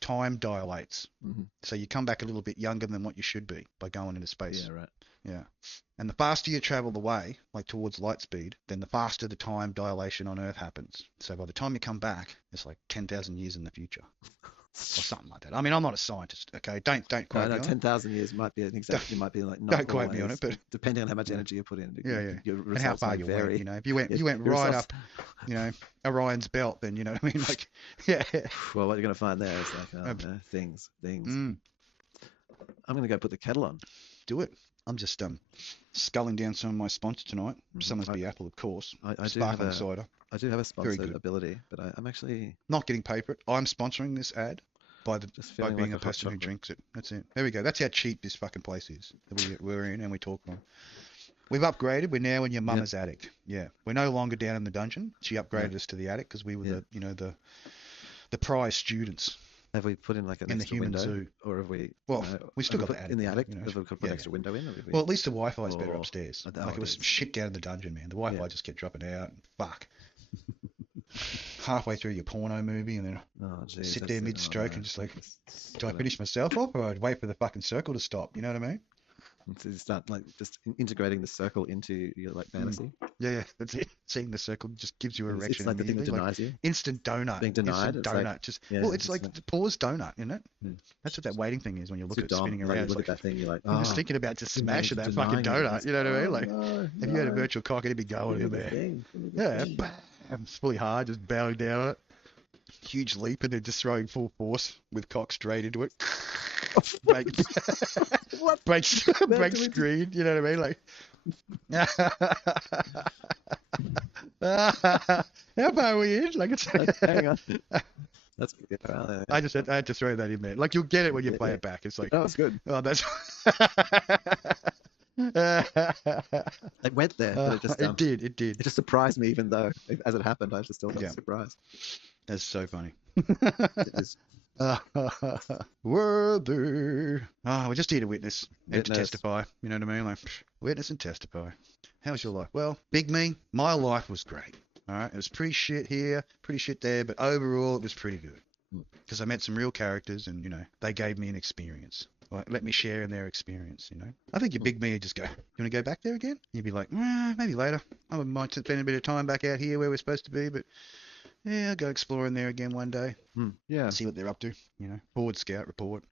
time dilates. So you come back a little bit younger than what you should be by going into space. Yeah, right. Yeah. And the faster you travel away, like towards light speed, then the faster the time dilation on Earth happens. So by the time you come back, it's like 10,000 years in the future. Or something like that. I mean, I'm not a scientist, okay? Don't quote me on 10,000 years might be an exact. It might be like not don't quote me on it, but depending on how much energy you put in, and how far you went. If you went right up, Orion's belt, then you know what I mean. Like, yeah. Well, what you're gonna find there is like things. I'm gonna go put the kettle on. Do it. I'm just sculling down some of my sponsor tonight. Summersby Apple, of course. I Sparkling cider. I do have a sponsored ability, but I'm actually not getting paid for it. I'm sponsoring this ad by being a person who drinks it. That's it. There we go. That's how cheap this fucking place is that we're in and we talk on. We've upgraded. We're now in your mama's attic. Yeah, we're no longer down in the dungeon. She upgraded us to the attic because we were the prize students. Have we put in like an extra window, zoo. Or have we? Well, we still got the attic in the attic. Have we put an extra window in? Well, at least the Wi-Fi is better upstairs. Like it was some shit down in the dungeon, man. The Wi-Fi just kept dropping out. Fuck. Halfway through your porno movie, and then sit there mid-stroke and just like, do I finish myself off, or I'd wait for the fucking circle to stop? You know what I mean? So you start like just integrating the circle into your like fantasy. Yeah, that's it. Seeing the circle just gives you erection. It's like the thing that denies you. Instant donut. Being denied. Instant donut. It's like the pause donut, isn't it? That's what that waiting thing is when you look at it spinning around. You look at that thing, you're like, I'm just thinking about just smashing that fucking donut. You know what I mean? Like, if you had a virtual cock, it'd be going in there. Yeah, it's fully hard, just bowing down on it. Huge leap and then just throwing full force with cock straight into it. break screen, you know what I mean? Like, how far are we in? Like, it's hang on. That's good. I had to throw that in there. Like, you'll get it when you play it back. It's like, that was good. Oh, that's. It went there. But it just it did. It just surprised me, even though as it happened, I was just still surprised. That's so funny. It is. Worthy. Oh, we're just here to witness and to Witness. testify. You know what I mean? Like, witness and testify. How's your life? Well, big me, my life was great. All right, it was pretty shit here, pretty shit there, but overall it was pretty good. Because I met some real characters, and they gave me an experience. Like, let me share in their experience. I think your big me would just go, "You want to go back there again?" You'd be like, "Maybe later. I might spend a bit of time back out here where we're supposed to be, but yeah, I'll go exploring there again one day. Yeah. See what they're up to. Board scout report.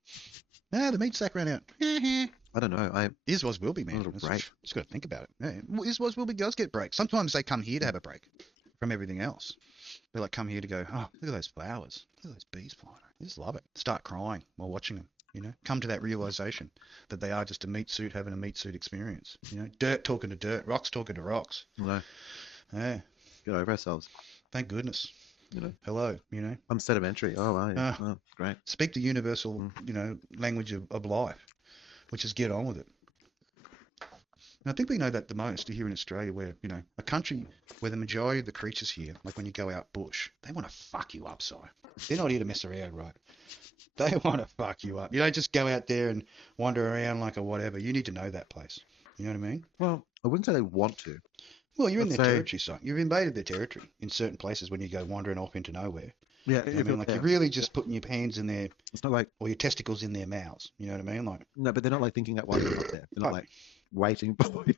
The meat sack ran out. I don't know. Is was will be, man. Break. Just got to think about it. Yeah. Is was will be does get breaks. Sometimes they come here to have a break from everything else. They like come here to go, oh, look at those flowers. Look at those bees flying. I just love it. Start crying while watching them. Come to that realization that they are just a meat suit having a meat suit experience. Dirt talking to dirt, rocks talking to rocks. No. Yeah. Get over ourselves. Thank goodness. Hello. I'm sedimentary. Oh, are you? Oh, great. Speak the universal, language of life, which is get on with it. And I think we know that the most here in Australia, where, a country where the majority of the creatures here, like when you go out bush, they want to fuck you up, Si. They're not here to mess around, right? They want to fuck you up. You don't just go out there and wander around like a whatever. You need to know that place. You know what I mean? Well, I wouldn't say they want to. Well, you're in their territory, Si. You've invaded their territory in certain places when you go wandering off into nowhere. Yeah, you're really just putting your hands in their, it's not like, or your testicles in their mouths. You know what I mean? Like, no, but they're not like thinking that while you're up there. They're not like waiting for you.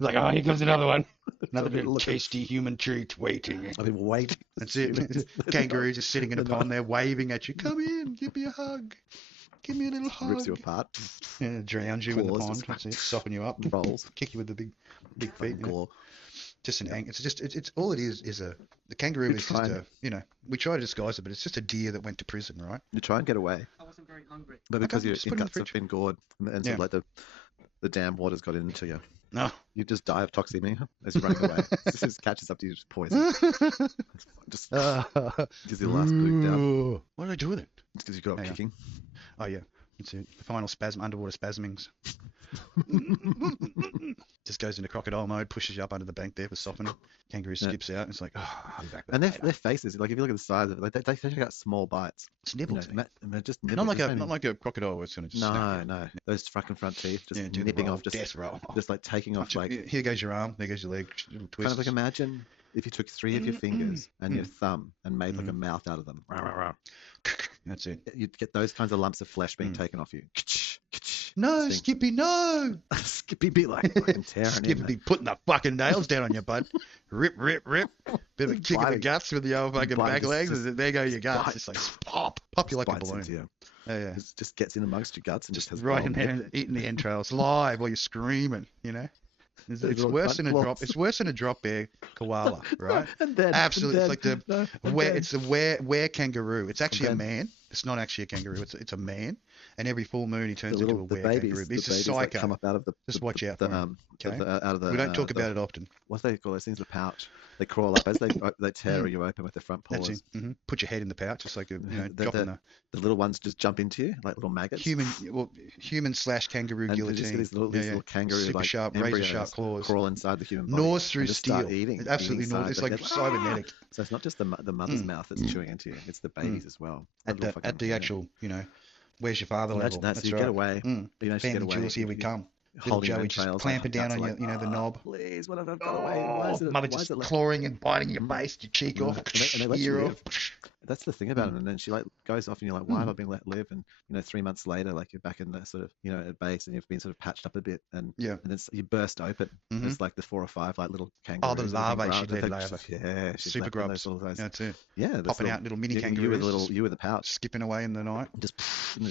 Like, oh, here comes another one. Another little tasty human treat waiting. I've been waiting. That's it. Kangaroo just sitting in a pond there waving at you. Come in, give me a hug. Give me a little hug. Rips you apart. Yeah, drowns you in the pond. That's it. Soften you up. Rolls. Kick you with the big feet. Gore. Just an it's just it's all it is the kangaroo is just a we try to disguise it, but it's just a deer that went to prison, right? You try and get away. I wasn't very hungry. But because your guts have been gored and so like the damn water's got into you. No. You just die of toxemia as you're running away. This just catches up to you, just poison. Just gives you the last boot down. What did I do with it? It's because you got up kicking. Oh yeah. That's it. The final spasm, underwater spasmings. Just goes into crocodile mode, pushes you up under the bank there for softening. Kangaroo skips out. And it's like, oh, I'll be back. And their faces, like if you look at the size of it, like they take out small bites. It's nibbles. And they're just nibbles. Not like a crocodile where it's going to just No. Those fucking front teeth just nipping off, just like taking off. Like here goes your arm, there goes your leg. Little twist. Kind of like imagine if you took 3 of your fingers and your thumb and made like a mouth out of them. That's it. You'd get those kinds of lumps of flesh being taken off you. No, Skippy, no! Skippy be like fucking tearing Skippy be putting the fucking nails down on your bud. Rip. Bit of a kick in the guts with the old fucking back legs. There go your guts. Just like pop you like a balloon. Yeah. It just gets in amongst your guts and just has right in there, eating the entrails live while you're screaming. It's worse than a drop. It's worse than a drop bear koala, right? Absolutely, it's like it's a were kangaroo. It's actually a man. It's not actually a kangaroo. It's a man. And every full moon he turns into a were kangaroo. He's a psycho. Come up out of just watch out. Okay. Out of the, we don't talk about it often. What do they call those things? The pouch. They crawl up as they tear you open with their front paws. Put your head in the pouch, just like dropping the little ones just jump into you like little maggots. Human/kangaroo guillotine. Just these little kangaroo super sharp, razor sharp claws crawl inside the human body. Gnaws through steel. It absolutely gnaws. It's like cybernetic. So it's not just the mother's mouth that's chewing into you; it's the babies as well. At the actual, where's your father level? That's so you get away. You get away. Jewels, here we come. Little Joey just clamping down on the knob. Please, what have I got away? Why is it? Mother just clawing and biting your face, your cheek off, ear off. That's the thing about it. And then she goes off and you're like, why have I been let live? And 3 months later, like you're back in the sort of at base and you've been sort of patched up a bit and then you burst open. It's like the 4 or 5 like little kangaroos. Oh, the larvae she let over. Yeah, super grubs. That's it. Yeah, popping out little mini kangaroos. You were the pouch, skipping away in the night. Just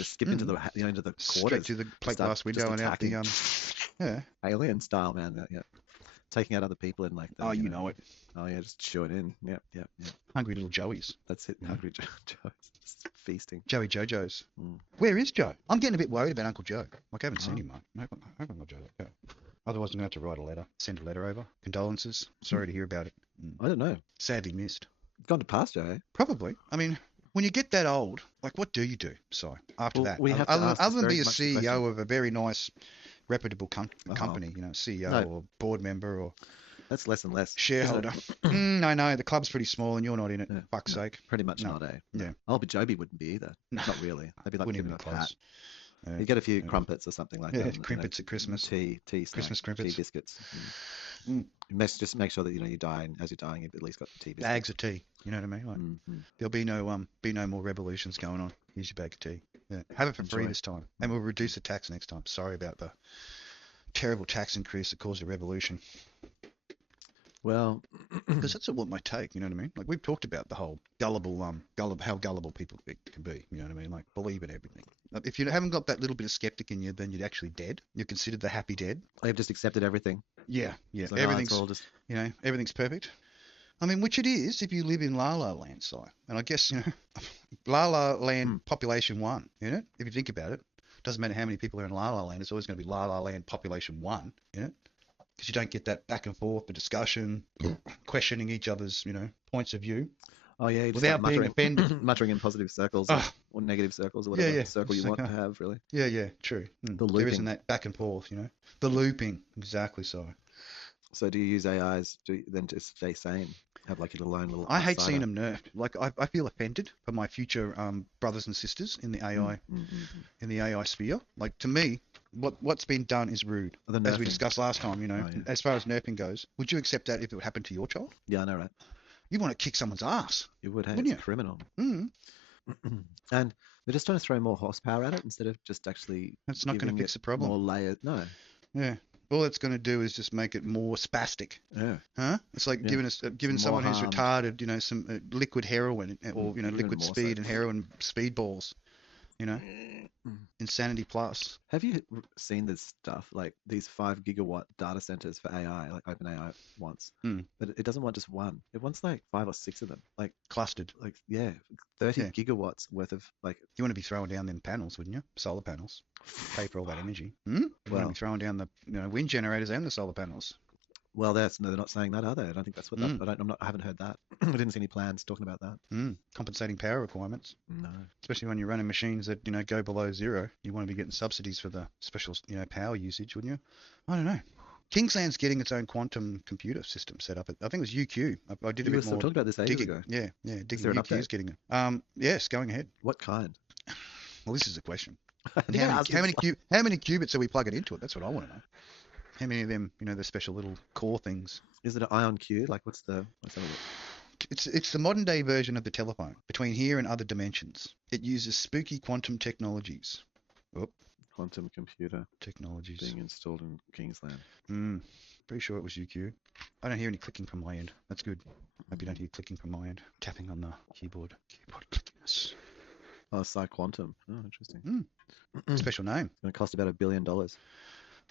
skip into the into the quarters, straight through the plate glass window and out the alien style, man. Yeah. Taking out other people in like the, you know it. Oh yeah, just chewing in. Yeah. Hungry little Joeys. That's it. Hungry Joeys. Just feasting. Joey Jojo's. Where is Joe? I'm getting a bit worried about Uncle Joe. Like I haven't seen him, mate. I haven't got Joe. Otherwise, I'm going to have to write a letter. Send a letter over. Condolences. Sorry to hear about it. I don't know. Sadly missed. Gone to pasture, eh? Probably. I mean, when you get that old, like what do you do? So after that, we have other than be a CEO of a very nice reputable company, CEO or board member or That's less and less. shareholder. I know the club's pretty small and you're not in it. Yeah, Fuck's sake. Pretty much No. not, eh? Yeah. Oh, but Joby wouldn't be either. No. Not really. They'd be like Wouldn't giving even him a close. pat. You get a few crumpets or something like that. Crimpets at Christmas. Tea Christmas snacks, crimpets. tea biscuits. Just make sure that you're dying as you're dying. You've at least got tea biscuits. Bags of tea. You know what I mean? Like, there'll be no more revolutions going on. Here's your bag of tea. Yeah. Have it for free this time, and we'll reduce the tax next time. Sorry about the terrible tax increase that caused a revolution. Well, because that's what my take. You know what I mean? Like we've talked about the whole how gullible people can be. You know what I mean? Like believe in everything. If you haven't got that little bit of skeptic in you, then you're actually dead. You're considered the happy dead. They've just accepted everything. Yeah. It's like, Everything's it's all just... everything's perfect. I mean, which it is if you live in La La Land, Si. And I guess, La La Land population 1, if you think about it. Doesn't matter how many people are in La La Land, it's always going to be La La Land population 1, because you don't get that back and forth, the discussion, questioning each other's, points of view. Oh, yeah, without being offended. Muttering in positive circles or negative circles or whatever circle you want to have, really. Yeah, true. The looping. There isn't that back and forth, The looping, exactly so. So do you use AIs then to stay sane? Have like your own little... I hate seeing them nerfed. Like I feel offended for my future brothers and sisters in the AI in the AI sphere. Like to me, what's been done is rude. As we discussed last time, as far as nerfing goes, would you accept that if it happened to your child? Yeah, I know, right? You want to kick someone's ass. You would, wouldn't it's you? criminal. Mm. And they're just trying to throw more horsepower at it instead of just actually... That's not going to fix the problem. More layered... No. Yeah. All it's going to do is just make it more spastic. Yeah. Huh? It's like giving someone who's retarded, some liquid heroin or, liquid speed and heroin speed balls. Insanity plus. Have you seen this stuff, like these 5 gigawatt data centers for AI, like OpenAI wants? But it doesn't want just one. It wants like 5 or 6 of them, like clustered. Like 30 gigawatts worth of like. You want to be throwing down them panels, wouldn't you? Solar panels. Pay for all that energy. You want to be throwing down the wind generators and the solar panels. Well, they're not saying that, are they? I don't think that's what. I haven't heard that. I didn't see any plans talking about that. Compensating power requirements. No. Especially when you're running machines that go below zero, you want to be getting subsidies for the special power usage, wouldn't you? I don't know. Kingsland's getting its own quantum computer system set up. I think it was UQ. I did a bit more. We talked about this ages ago. Yeah, digging. UQ's getting it. Yes, going ahead. What kind? Well, this is the question. How many qubits are we plugging into it? That's what I want to know. How many of them, the special little core things? Is it an ion Q? Like, what's that? It's the modern day version of the telephone between here and other dimensions. It uses spooky quantum technologies. Quantum computer technologies being installed in Kingsland. Pretty sure it was UQ. I don't hear any clicking from my end. That's good. Hope you don't hear clicking from my end. Tapping on the keyboard. Keyboard clickiness. Oh, Psi Quantum. Oh, interesting. Special name. It's going to cost about $1 billion.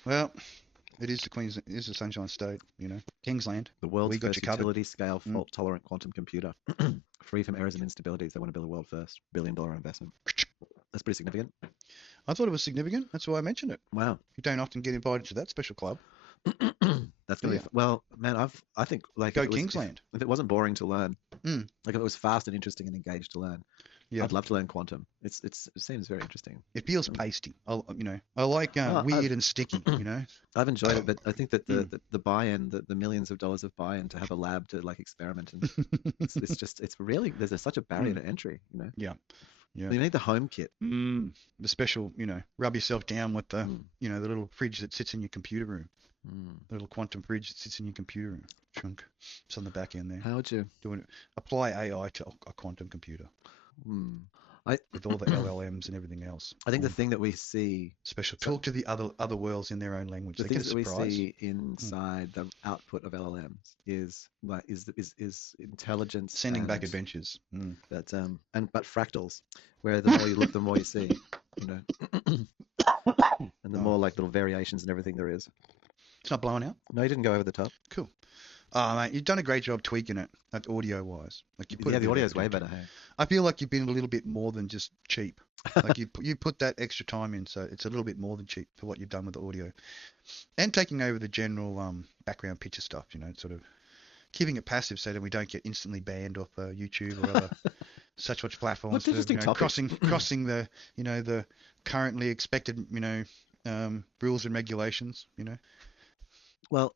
Well, it is the Sunshine State, Kingsland. The world's first utility-scale fault-tolerant quantum computer. Free from errors and instabilities. They want to build the world first. $1 billion investment. That's pretty significant. I thought it was significant. That's why I mentioned it. Wow. You don't often get invited to that special club. That's going to be... Well, man, I think... like Go Kingsland. If it wasn't boring to learn, like if it was fast and interesting and engaged to learn, I'd love to learn quantum. It seems very interesting. It feels pasty. I like weird and sticky. I've enjoyed it, but I think that the buy-in, the millions of dollars of buy-in to have a lab to like experiment, and it's really there's such a barrier to entry. Yeah. You need the home kit. The special, rub yourself down with the the little fridge that sits in your computer room. The little quantum fridge that sits in your computer room. Trunk. It's on the back end there. How would you apply AI to a quantum computer? With all the LLMs and everything else. I think the thing that we see special talk to the other worlds in their own language. The things that we see inside the output of LLMs is intelligence sending back adventures. But fractals, where the more you look, the more you see. And the more like little variations and everything there is. It's not blowing out? No, you didn't go over the top. Cool. Mate, you've done a great job tweaking it, audio-wise. Like the audio's way better, hey? I feel like you've been a little bit more than just cheap. Like you put that extra time in, so it's a little bit more than cheap for what you've done with the audio. And taking over the general background picture stuff, sort of keeping it passive so that we don't get instantly banned off YouTube or other such platforms. For, crossing the, the currently expected, rules and regulations, Well...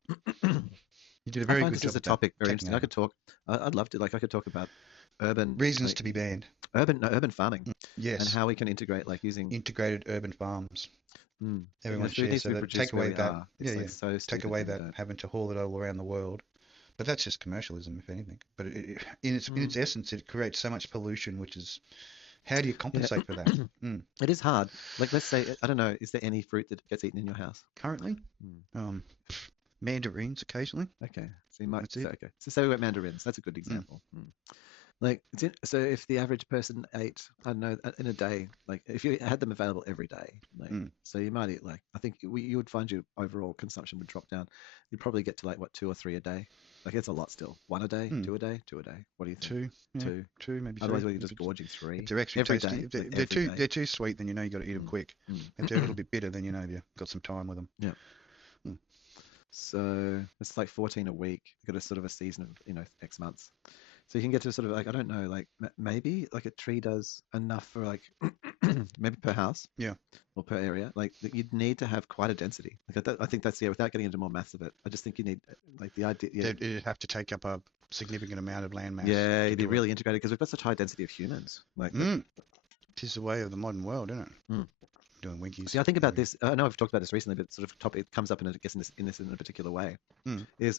You did a I very find good this is job a of that, topic very taking interesting. I over. could talk. I'd love to. Like, I could talk about urban, Reasons like to be banned. urban farming, and Yes. how we can integrate, like using Integrated urban farms. the Everyone food shares, needs so to be that take produced where away we that. are. Yeah, It's yeah. like so Take stupid away that we that don't. having to haul it all around the world. But that's just commercialism, if anything. But in its essence, it creates so much pollution, which is, how do you Yeah, compensate for that? it is hard. Like, let's say, I don't know, is there any fruit that gets eaten in your house? Currently, Mm. mandarins occasionally. Okay, so you might. That's So, it. okay, so say we went mandarins. That's a good example. Like, so if the average person ate, I don't know, in a day, like if you had them available every day, like, so you might eat like, I think you would find your overall consumption would drop down. You'd probably get to like what, 2 or 3 a day. Like, it's a lot still. 1 a day, 2 a day, 2 a day. What do you think? Two, yeah, Two. two, maybe Otherwise, three. we're just gorging If 3 they're extra every tasty, day. if they're, Like they're every too day. they're too sweet, then you know you got to eat them quick. If they're a little bit bitter, then you know you've got some time with them. Yeah. Mm. So it's like 14 a week. You've got a sort of a season of, X months. So you can get to sort of like, I don't know, like maybe like a tree does enough for like maybe per house, Yeah. or per area. Like, you'd need to have quite a density. Like, I think that's, without getting into more maths of it, I just think you need, like, the idea. Yeah, It'd have to take up a significant amount of land mass. yeah, to you'd be do really integrated because we've got such high density of humans. Like, it. Tis the way of the modern world, isn't it? Mm. Doing winkies. See, I think about this. I know I've talked about this recently, but sort of topic, it comes up, and I guess in a particular way, is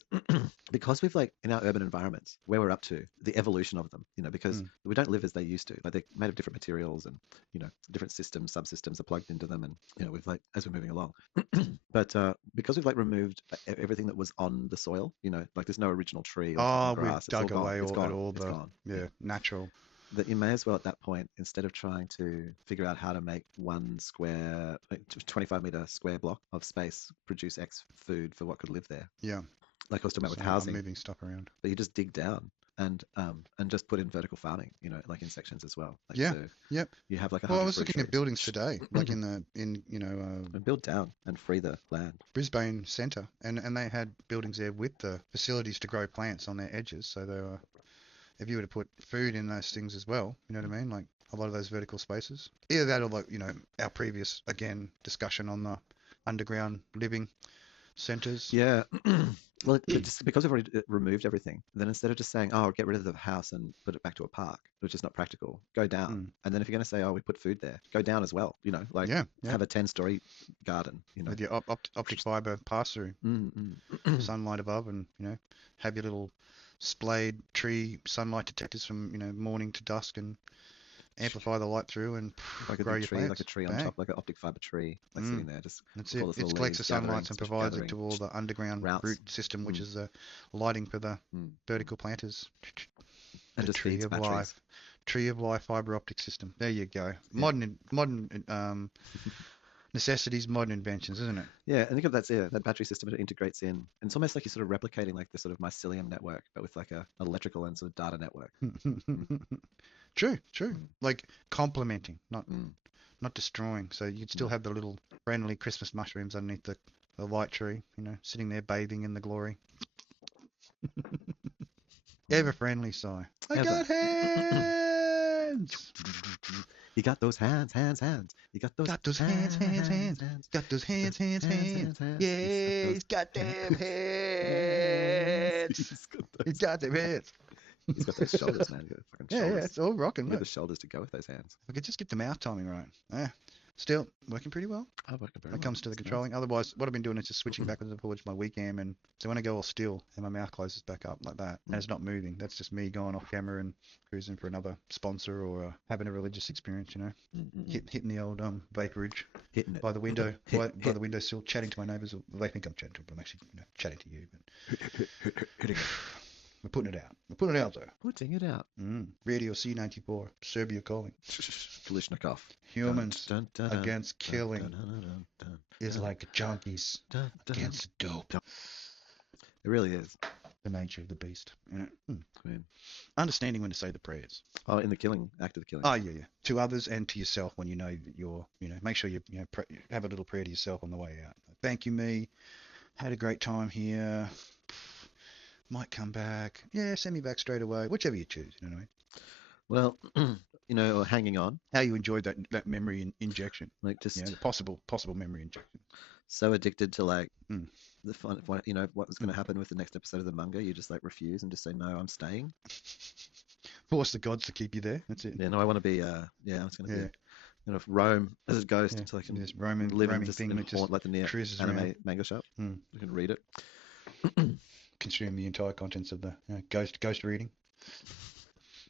because we've, like, in our urban environments where we're up to the evolution of them, because we don't live as they used to. Like, they're made of different materials, and different systems, subsystems are plugged into them, and we've, like, as we're moving along. But because we've, like, removed everything that was on the soil, like, there's no original tree or grass. We've dug all away gone. It's gone. all It's the gone. natural. That you may as well, at that point, instead of trying to figure out how to make 1 square, 25-meter square block of space produce X food for what could live there. Yeah. Like I was talking about with I'm housing, moving stuff around. but you just dig down and just put in vertical farming, like in sections as well. Like, Yeah. so Yep. you have like a Well, I was 100 fruit looking at trees. buildings today, like And build down and free the land. Brisbane Centre, and they had buildings there with the facilities to grow plants on their edges. So they were, if you were to put food in those things as well, you know what I mean? Like a lot of those vertical spaces. Either that or, like, our previous, again, discussion on the underground living centres. Yeah. Well, just because we've already removed everything, then instead of just saying, oh, get rid of the house and put it back to a park, which is not practical, go down. And then if you're going to say, oh, we put food there, go down as well. Like, have a 10-story garden. With your optic fibre pass-through, sunlight above, and have your little splayed tree sunlight detectors from morning to dusk, and amplify the light through, and grow your plants. Like a tree on top, like an optic fiber tree, like sitting there. Just that's it. It collects the sunlight and provides it to all the underground root system, which is the lighting for the vertical planters. And the just tree of life, tree of life fiber optic system. There you go. Modern necessities, modern inventions, isn't it? Yeah, and think of that battery system that it integrates in. And it's almost like you're sort of replicating like the sort of mycelium network, but with like a electrical and sort of data network. True. Like complementing, not destroying. So you'd still have the little friendly Christmas mushrooms underneath the light tree, sitting there bathing in the glory. Ever friendly, Si. I got hands. You got those hands. You got those hands. Got those hands. Yeah, he's got them hands. He's got them hands. He's got those shoulders, man. Yeah, it's all rocking. Look. The shoulders to go with those hands. I could just get the mouth timing right. Still working pretty well. When it comes to the controlling. Otherwise, what I've been doing is just switching backwards and forwards my weak and so when I go all still and my mouth closes back up like that, and it's not moving, that's just me going off camera and cruising for another sponsor or having a religious experience, hitting the old vaporage by the window, by the windowsill, chatting to my neighbours. They think I'm chatting to them, but I'm actually chatting to you. But we're putting it out. We're putting it out there. Putting it out. Radio C94, Serbia calling. Kalishnikov. Humans against killing is like junkies against dope. It really is. The nature of the beast. Understanding when to say the prayers. Oh, in the killing, act of the killing. Oh, yeah. To others and to yourself when you know that you're, make sure you have a little prayer to yourself on the way out. Thank you, me. Had a great time here. Might come back. Yeah, send me back straight away. Whichever you choose, you know what I mean? Well, or hanging on. How you enjoyed that memory injection. Like just possible memory injection. So addicted to like you know, what was going to happen with the next episode of the manga, you just like refuse and just say, no, I'm staying. Force the gods to keep you there. That's it. Yeah, no, I want to be, yeah, it's going to be, you know, roam as a ghost until I can this roaming just thing that haunt like the near anime around. manga shop. You can read it. Consume the entire contents of the ghost reading.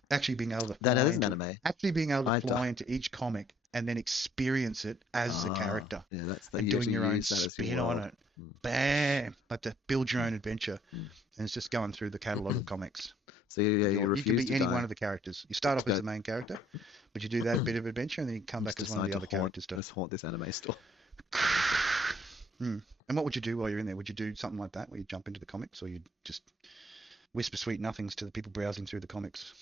Actually being able to that is an anime. Actually being able to fly into each comic and then experience it as a character. Yeah, that's and doing your own spin on it. Bam! Like to build your own adventure. And it's just going through the catalogue of comics. So you can be any one of the characters. You start off as the main character, but you do that bit of adventure and then you come back as one of the other characters. Let's haunt this anime store. And what would you do while you're in there? Would you do something like that where you jump into the comics, or you just whisper sweet nothings to the people browsing through the comics?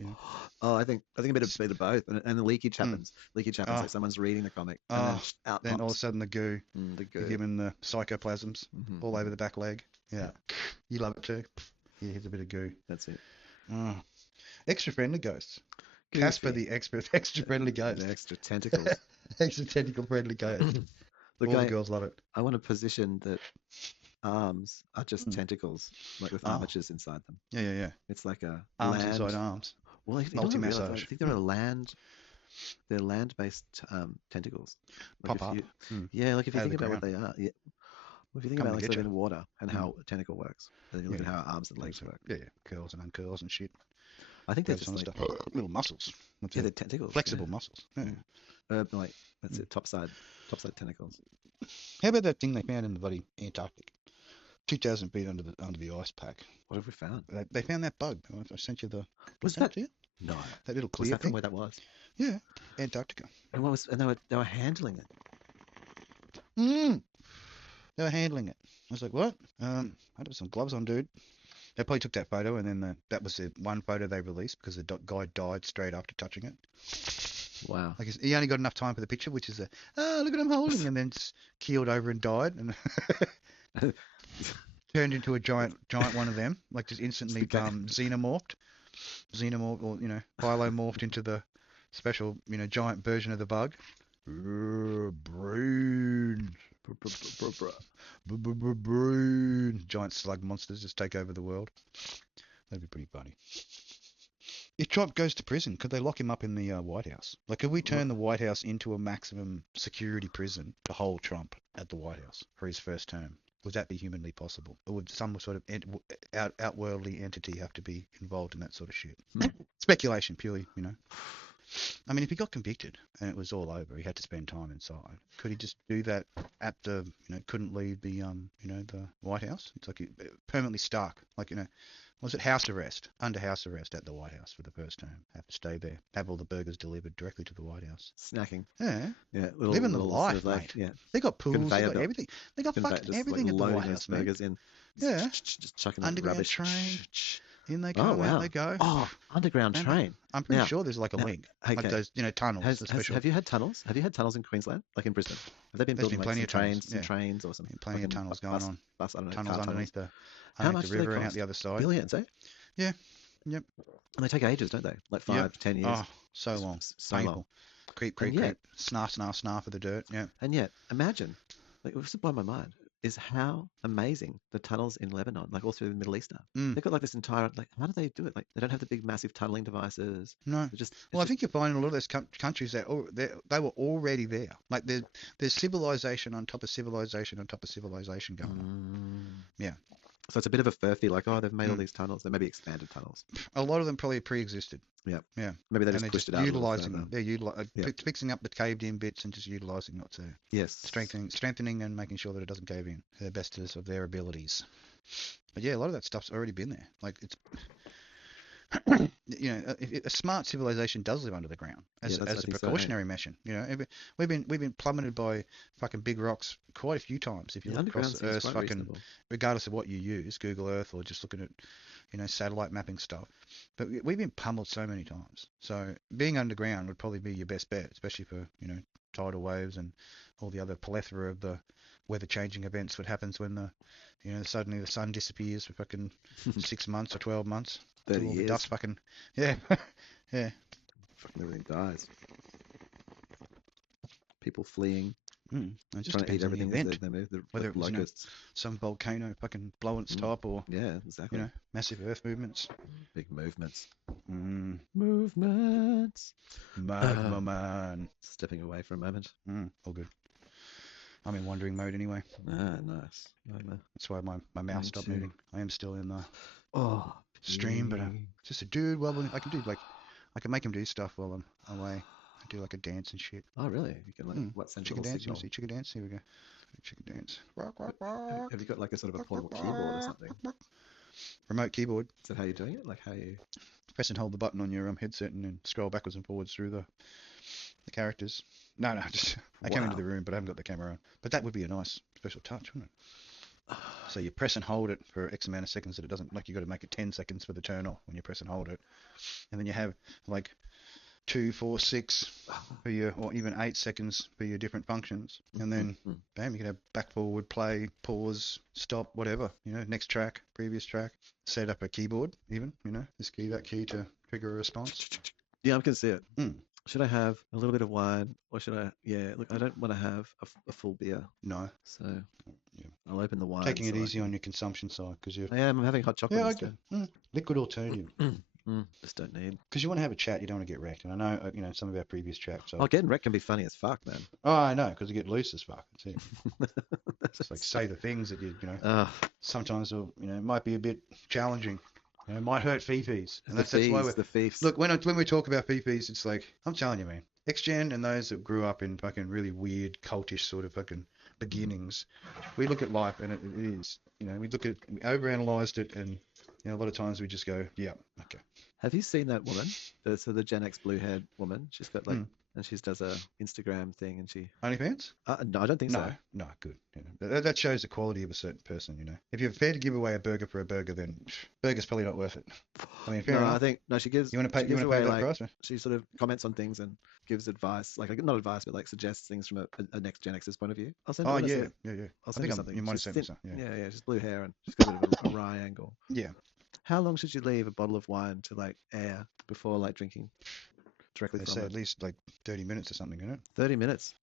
Yeah. Oh, I think a bit of both, and the leakage happens. Leakage happens like someone's reading the comic, and then all of a sudden the goo. You're given the psychoplasms all over the back leg. Yeah, you love it too. Yeah, here's a bit of goo. That's it. Extra friendly ghosts. Casper the extra friendly ghost. The extra tentacles. Extra tentacle friendly ghost. All the girls love it. I want to position that arms are just tentacles, like with armatures inside them. Yeah. It's like a arms inside arms. Well, multi-massage. I think they're land-based tentacles. Like pop up. Yeah, like if you think about what they are. Yeah. Well, if you think about like living in water and how a tentacle works, then you look at how arms and legs work. Yeah, curls and uncurls and shit. I think they're just like little muscles. They're tentacles. Flexible muscles. Yeah. Like that's it. Topside tentacles. How about that thing they found in the bloody Antarctic? 2,000 feet under the ice pack. What have we found? They found that bug. I sent you the. Was that it? No. That little clear was that thing. From where that was? Yeah, Antarctica. And they were handling it. They were handling it. I was like, what? I had some gloves on, dude. They probably took that photo, and then that was the one photo they released because the guy died straight after touching it. Wow. Like he only got enough time for the picture, which is look at him holding, and then just keeled over and died, and turned into a giant one of them, like just instantly xenomorphed, or biolomorphed into the special, giant version of the bug. Brains. Giant slug monsters just take over the world. That'd be pretty funny. If Trump goes to prison, could they lock him up in the White House? Like, could we turn the White House into a maximum security prison to hold Trump at the White House for his first term? Would that be humanly possible? Or would some sort of outworldly entity have to be involved in that sort of shit? Speculation, purely, I mean, if he got convicted and it was all over, he had to spend time inside. Could he just do that at the, couldn't leave the, the White House? It's like permanently stuck. Like, was it house arrest? Under house arrest at the White House for the first term. Have to stay there. Have all the burgers delivered directly to the White House. Snacking. Yeah. Yeah. Living the life, sort of mate. Yeah. They got pools. They got everything. They got fucking everything at the White House, burgers in. Yeah. Just chucking underground rubbish. Train. In they come, out they go. Oh, underground train. I'm pretty sure there's like a link. Okay. Like those, tunnels. Have you had tunnels? Have you had tunnels in Queensland? Like in Brisbane? Have they been building plenty of trains or something? Plenty of tunnels going on. Bus, I don't know, tunnels underneath the river and out the other side. Billions, eh? Yeah. Yep. And they take ages, don't they? Like 5-10 years. Oh, so long. So long. Creep. Snarf for the dirt. Yeah. And yet, imagine, like, it was blown my mind, is how amazing the tunnels in Lebanon, like all through the Middle East are. They've got like this entire, like, how do they do it? Like, they don't have the big, massive tunneling devices. No. I think you're finding a lot of those countries that they were already there. Like, there's civilization on top of civilization on top of civilization going on. Yeah. So it's a bit of a furphy, like, they've made all these tunnels. They may be expanded tunnels. A lot of them probably pre-existed. Yeah. Yeah. Maybe they just pushed it out. Utilising them. They're fixing up the caved-in bits and just utilising what's there. Yes. Strengthening and making sure that it doesn't cave in to the best of their abilities. But yeah, a lot of that stuff's already been there. Like, it's... a smart civilization does live under the ground as a precautionary measure. We've been plummeted by fucking big rocks quite a few times. If you look across the Earth, regardless of what you use, Google Earth or just looking at satellite mapping stuff. But we've been pummeled so many times. So being underground would probably be your best bet, especially for tidal waves and all the other plethora of the weather changing events. What happens when suddenly the sun disappears for fucking 6 months or 12 months. 30 years. The dust fucking, yeah. Fucking everything dies. People fleeing. It just trying to eat depends on the everything event. as they move. Whether it was locusts. Some volcano fucking blowing its top, or yeah, exactly. Massive earth movements. Big movements. Movements. Magma man. Stepping away for a moment. All good. I'm in wandering mode anyway. Nice. That's why my mouse stopped moving. I am still in the stream, but just a dude. Well, I can do I can make him do stuff while I'm away. I do like a dance and shit. Oh, really? You can what chicken dance? You want to see chicken dance? Here we go. Chicken dance. Have you got like a sort of a portable keyboard or something? Remote keyboard. Is that how you're doing it? Like how you press and hold the button on your headset and then scroll backwards and forwards through the characters. No, just I came into the room, but I haven't got the camera on. But that would be a nice special touch, wouldn't it? So you press and hold it for X amount of seconds that it doesn't, like you got to make it 10 seconds for the turn off when you press and hold it. And then you have like 2, 4, 6 for your, or even 8 seconds for your different functions. And then bam, you can have back, forward, play, pause, stop, whatever, next track, previous track, set up a keyboard even, this key, that key to trigger a response. Yeah, I can see it. Should I have a little bit of wine, or should I? Yeah, look, I don't want to have a full beer. No. So I'll open the wine. Taking it easy on your consumption side, because you're. I'm having hot chocolate. Yeah, okay. Liquid alternative. Just don't need. Because you want to have a chat, you don't want to get wrecked. And I know, some of our previous chats. Getting wrecked can be funny as fuck, man. Oh, I know, because you get loose as fuck. It's like say the things that sometimes it might be a bit challenging. It might hurt fifis. And that's why we're... The fiefs. Look, when we talk about fifis, it's like, I'm telling you, man, X-Gen and those that grew up in fucking really weird, cultish sort of fucking beginnings, we look at life and it is, we overanalyzed it, and, a lot of times we just go, yeah, okay. Have you seen that woman? The Gen X blue-haired woman? She's got like... And she does a Instagram thing, and she... OnlyFans? No, I don't think so. No, good. That shows the quality of a certain person, If you're fair to give away a burger for a burger, then burger's probably not worth it. I mean, fair enough. She gives... You want to pay that price? She sort of comments on things and gives advice, like not advice, but like suggests things from a next Gen X's point of view. I'll send yeah. I'll send you something. You might have sent me something. Yeah, she's blue hair and she's got a bit of a wry angle. Yeah. How long should you leave a bottle of wine to like air before like drinking? Directly they from say it. at least like 30 minutes or something, isn't it? 30 minutes.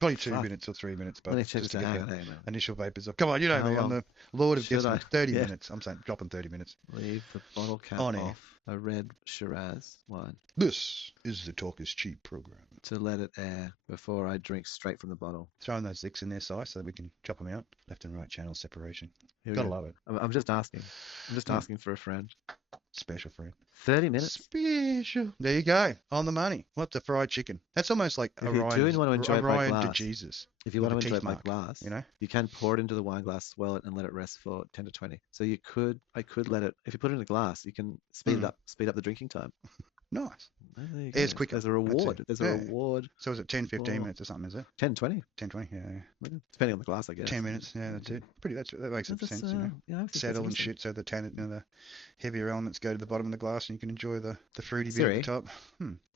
Probably 2 minutes or 3 minutes, but just to get the initial vapors off. Come on, you know me, I'm the Lord of Guessing. 30 minutes. I'm saying dropping 30 minutes. Leave the bottle cap off a red Shiraz wine. This is the Talk is Cheap program. To let it air before I drink straight from the bottle. Throwing those licks in there, Si, so that we can chop them out. Left and right channel separation. Gotta love it. I'm just asking. I'm just asking for a friend. Special friend. 30 minutes. Special. There you go. On the money. What's the fried chicken? That's almost like want to Orion to Jesus. If you want to enjoy it by glass, you can pour it into the wine glass, swirl it, and let it rest for 10 to 20. So I could let it. If you put it in a glass, you can speed up the drinking time. Nice. It's quicker. There's a reward. There's a reward. So is it 10, 15 minutes or something, is it? 10, 20. 10, 20, yeah. Depending on the glass, I guess. 10 minutes, yeah, that's it. That makes sense, Settle and shit, so the heavier elements go to the bottom of the glass and you can enjoy the fruity bit at the top.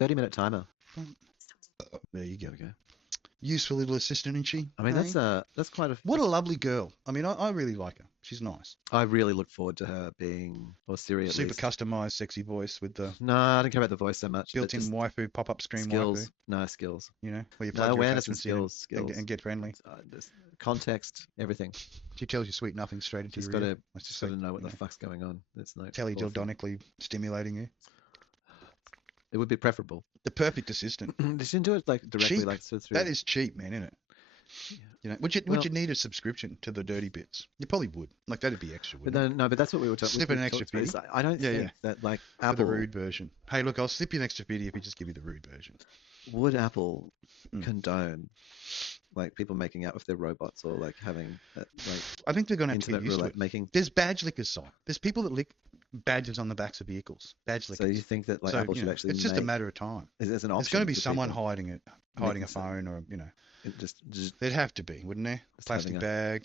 30-minute timer. There you go. Useful little assistant, isn't she? I mean, that's quite a... What a lovely girl. I mean, I really like her. She's nice. I really look forward to her being, or Siri at super least. customized, sexy voice with the... No, I don't care about the voice so much. Built-in waifu, pop-up screen skills. waifu. No, skills. Where you plug your awareness and skills. And get friendly. Context, everything. She tells you sweet nothing straight into your ear. Just got to know what the fuck's going on. It's no teledildonically stimulating you. It would be preferable. The perfect assistant. She didn't do it like directly, cheap. Like through. That is cheap, man, isn't it? Yeah. Would you need a subscription to the dirty bits? You probably would. Like that'd be extra. But that's what we were talking. Slip an extra 50. I don't think that like Apple, for the rude version. Hey, look, I'll slip you an extra 50 if you just give me the rude version. Would Apple condone like people making out with their robots or like having I think they're going to have to get used to it. Making... There's badge lickers, Si. There's people that lick badges on the backs of vehicles. Badge lickers. So you think that Apple should actually? It's just a matter of time. There's an option. There's going to be someone hiding a phone or Just there'd have to be, wouldn't there? Plastic bag,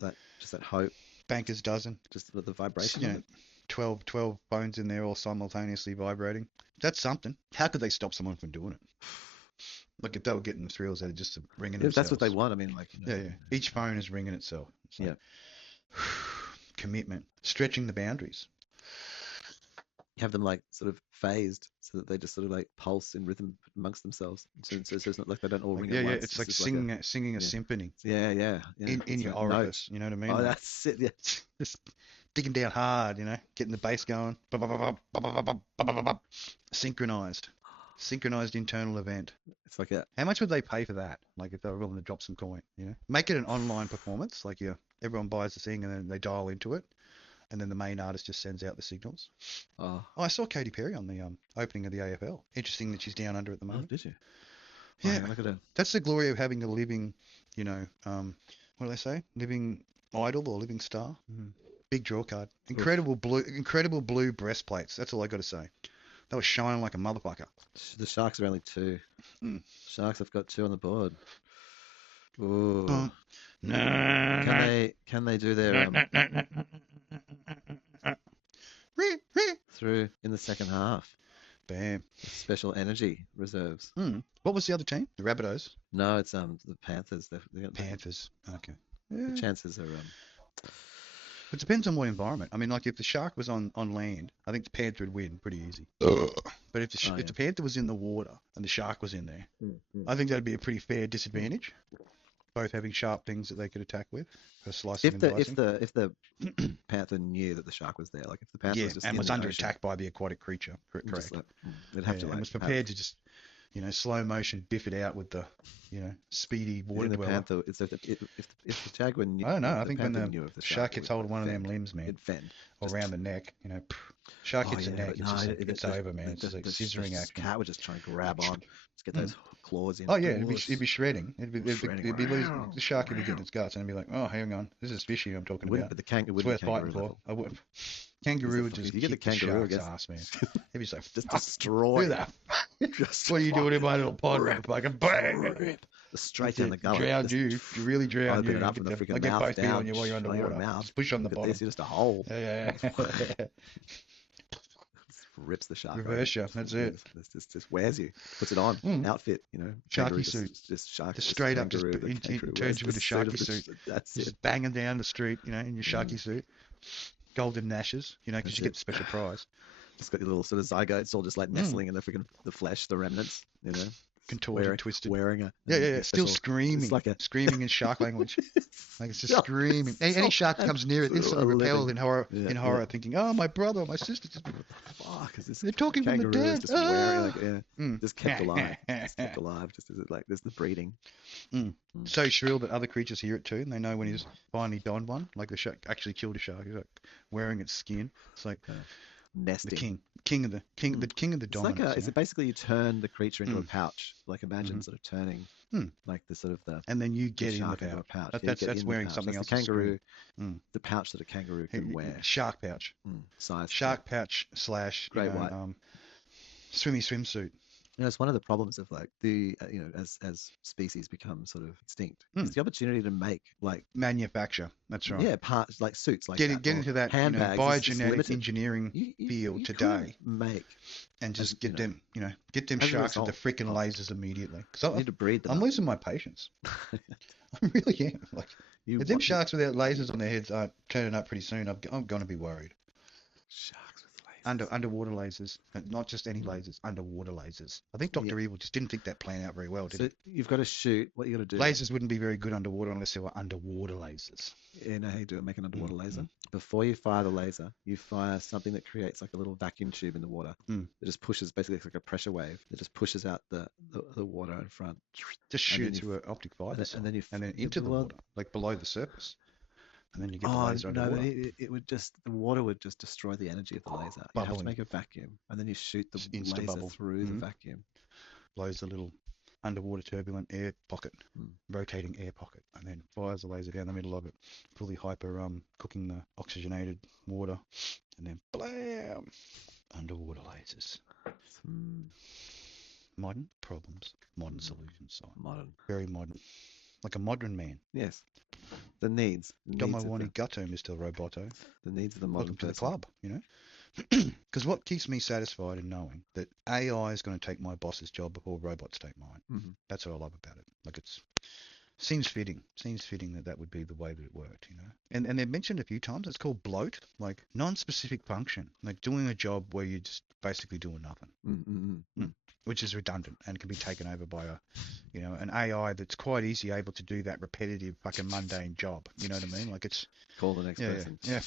that hope. Banker's dozen. Just the vibration. 12 phones in there all simultaneously vibrating. That's something. How could they stop someone from doing it? Like if they were getting thrills out of just ringing themselves. That's what they want. I mean, Each phone is ringing itself. Commitment. Stretching the boundaries. you have them like sort of phased so that they just sort of like pulse in rhythm amongst themselves. So it's not like they don't all ring at once. It's like singing a symphony. Yeah. In your orifice, you know what I mean? Oh, like, that's it. Yeah. Just digging down hard, you know, getting the bass going. Synchronized internal event. It's like a. How much would they pay for that? Like if they were willing to drop some coin, you know, make it an online performance. Like everyone buys the thing and then they dial into it, and then the main artist just sends out the signals. Oh, I saw Katy Perry on the opening of the AFL. Interesting that she's down under at the moment. Did you? Yeah, look at her. That's the glory of having a living, you know, what do they say? Living idol or living star. Mhm. Big draw card. Incredible blue breastplates. That's all I got to say. They were shining like a motherfucker. The Sharks are only 2. Sharks have got 2 on the board. Ooh. Can they do their through in the second half? Bam. Special energy reserves. What was the other team? The Rabbitohs? No, it's the Panthers. Panthers. Okay. The chances are It depends on what environment. I mean, like if the shark was on land, I think the panther would win pretty easy. But if the panther was in the water and the shark was in there, I think that'd be a pretty fair disadvantage. Both having sharp things that they could attack with for slicing and dicing. If the panther knew that the shark was there, like if the panther was just and in was the under ocean, attack by the aquatic creature, correct? They'd have to and was prepared to just, you know, slow motion biff it out with the, you know, speedy water dweller. Panther, if the jaguar knew, I don't know. I think when the shark gets hold of one of them limbs, man, it'd fend or around the neck, you know, shark hits the neck, it's over, man. It's like scissoring action. Cat would just try and grab on, just get those claws in. Oh yeah, it'd be shredding. It'd be losing, the shark would be getting its guts, and it'd be like, oh, hang on, this is fishy I'm talking about. But the kangaroo it's worth fighting for. I would. Kangaroo would just kick the shark's ass, man. He'd be like, just destroy. What are you doing in my little pond? Fucking bang! Straight down the gullet. Drowned you. You really drowned you. Up from the freaking I get mouth both feet down. on you while you're underwater. Just push on the bottom. This is just a hole. Yeah. Rips the shark. Reverse you. That's it. Just wears you. Puts it on. Outfit. You know. Sharky suit. Just shark. Just straight up. Just turns you with a sharky suit. That's it. Just banging down the street. You know, in your sharky suit. Golden gnashes. You know, because you get the special prize. Just got your little sort of zygote. It's all just like nestling in the flesh, the remnants. You know. Contorted, twisted. Wearing a still screaming. It's like screaming in shark language. Like it's just screaming. Any shark that comes near it instantly repelled in horror, thinking, "Oh, my brother, my sister." Fuck, is this? They're talking from the dead. Just wearing, just kept alive. Just as it like there's the breeding. So shrill that other creatures hear it too, and they know when he's finally donned one. Like the shark actually killed a shark. He's like wearing its skin. It's like. Nesting. The king of the dominance. It's basically you turn the creature into a pouch. Like imagine sort of turning like the sort of the. And then you get in the pouch. That's wearing something else. The kangaroo, the pouch that a kangaroo can wear. Shark pouch. Size. Shark pouch / great white. Swimsuit. You know, it's one of the problems of like the as species become sort of extinct. It's the opportunity to make like manufacture. That's right. Yeah, parts like suits, like get into that handbags, biogenetic engineering field today. Make and just get them sharks with the freaking lasers immediately. Because I need to breed them. I'm losing my patience. I really am. Like if them sharks without lasers on their heads aren't turning up pretty soon, I'm going to be worried. Sharks with lasers. Underwater lasers, not just any lasers. Underwater lasers. I think Dr. Evil just didn't think that plan out very well, did he? You've got to shoot. What you got to do? Lasers wouldn't be very good underwater unless they were underwater lasers. You know how you do it? Make an underwater laser. Before you fire the laser, you fire something that creates like a little vacuum tube in the water. It just pushes, basically it's like a pressure wave. It just pushes out the water in front. Just shoot through an optic fiber, and then into the water, like below the surface. And then you get the laser underwater. No, the water would just destroy the energy of the laser. You have to make a vacuum, and then you shoot the laser through the vacuum. Blows the little underwater turbulent air pocket, rotating air pocket, and then fires the laser down the middle of it, fully hyper cooking the oxygenated water, and then blam, underwater lasers. Modern problems, modern solutions. Very modern, like a modern man. Yes. The needs. Domo Wanigato, Mr. Roboto. The needs of the modern person. Welcome to the club, you know? Because what keeps me satisfied in knowing that AI is going to take my boss's job before robots take mine. That's what I love about it. Like it's Seems fitting. Seems fitting that that would be the way that it worked, you know. And they've mentioned a few times it's called bloat, like non-specific function, like doing a job where you're just basically doing nothing, which is redundant and can be taken over by an AI that's quite easy able to do that repetitive fucking mundane job. You know what I mean? Like it's call the next person. Yeah.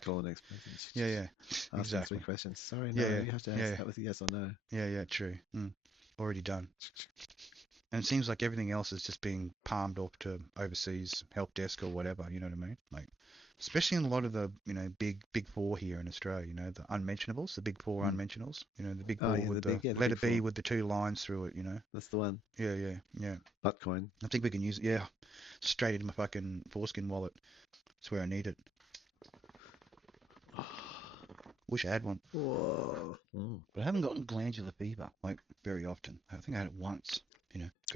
Call the next person. Yeah. Ask Exactly. 3 questions. Sorry, no. You have to answer that with a yes or no. Yeah. True. Already done. And it seems like everything else is just being palmed off to overseas help desk or whatever, you know what I mean? Like, especially in a lot of the, big four here in Australia, the unmentionables, the big four unmentionables, the big four with the letter B with the 2 lines through it, That's the one. Yeah. Buttcoin. I think we can use it, straight into my fucking foreskin wallet. That's where I need it. Wish I had one. Whoa. But I haven't gotten glandular fever, like, very often. I think I had it once.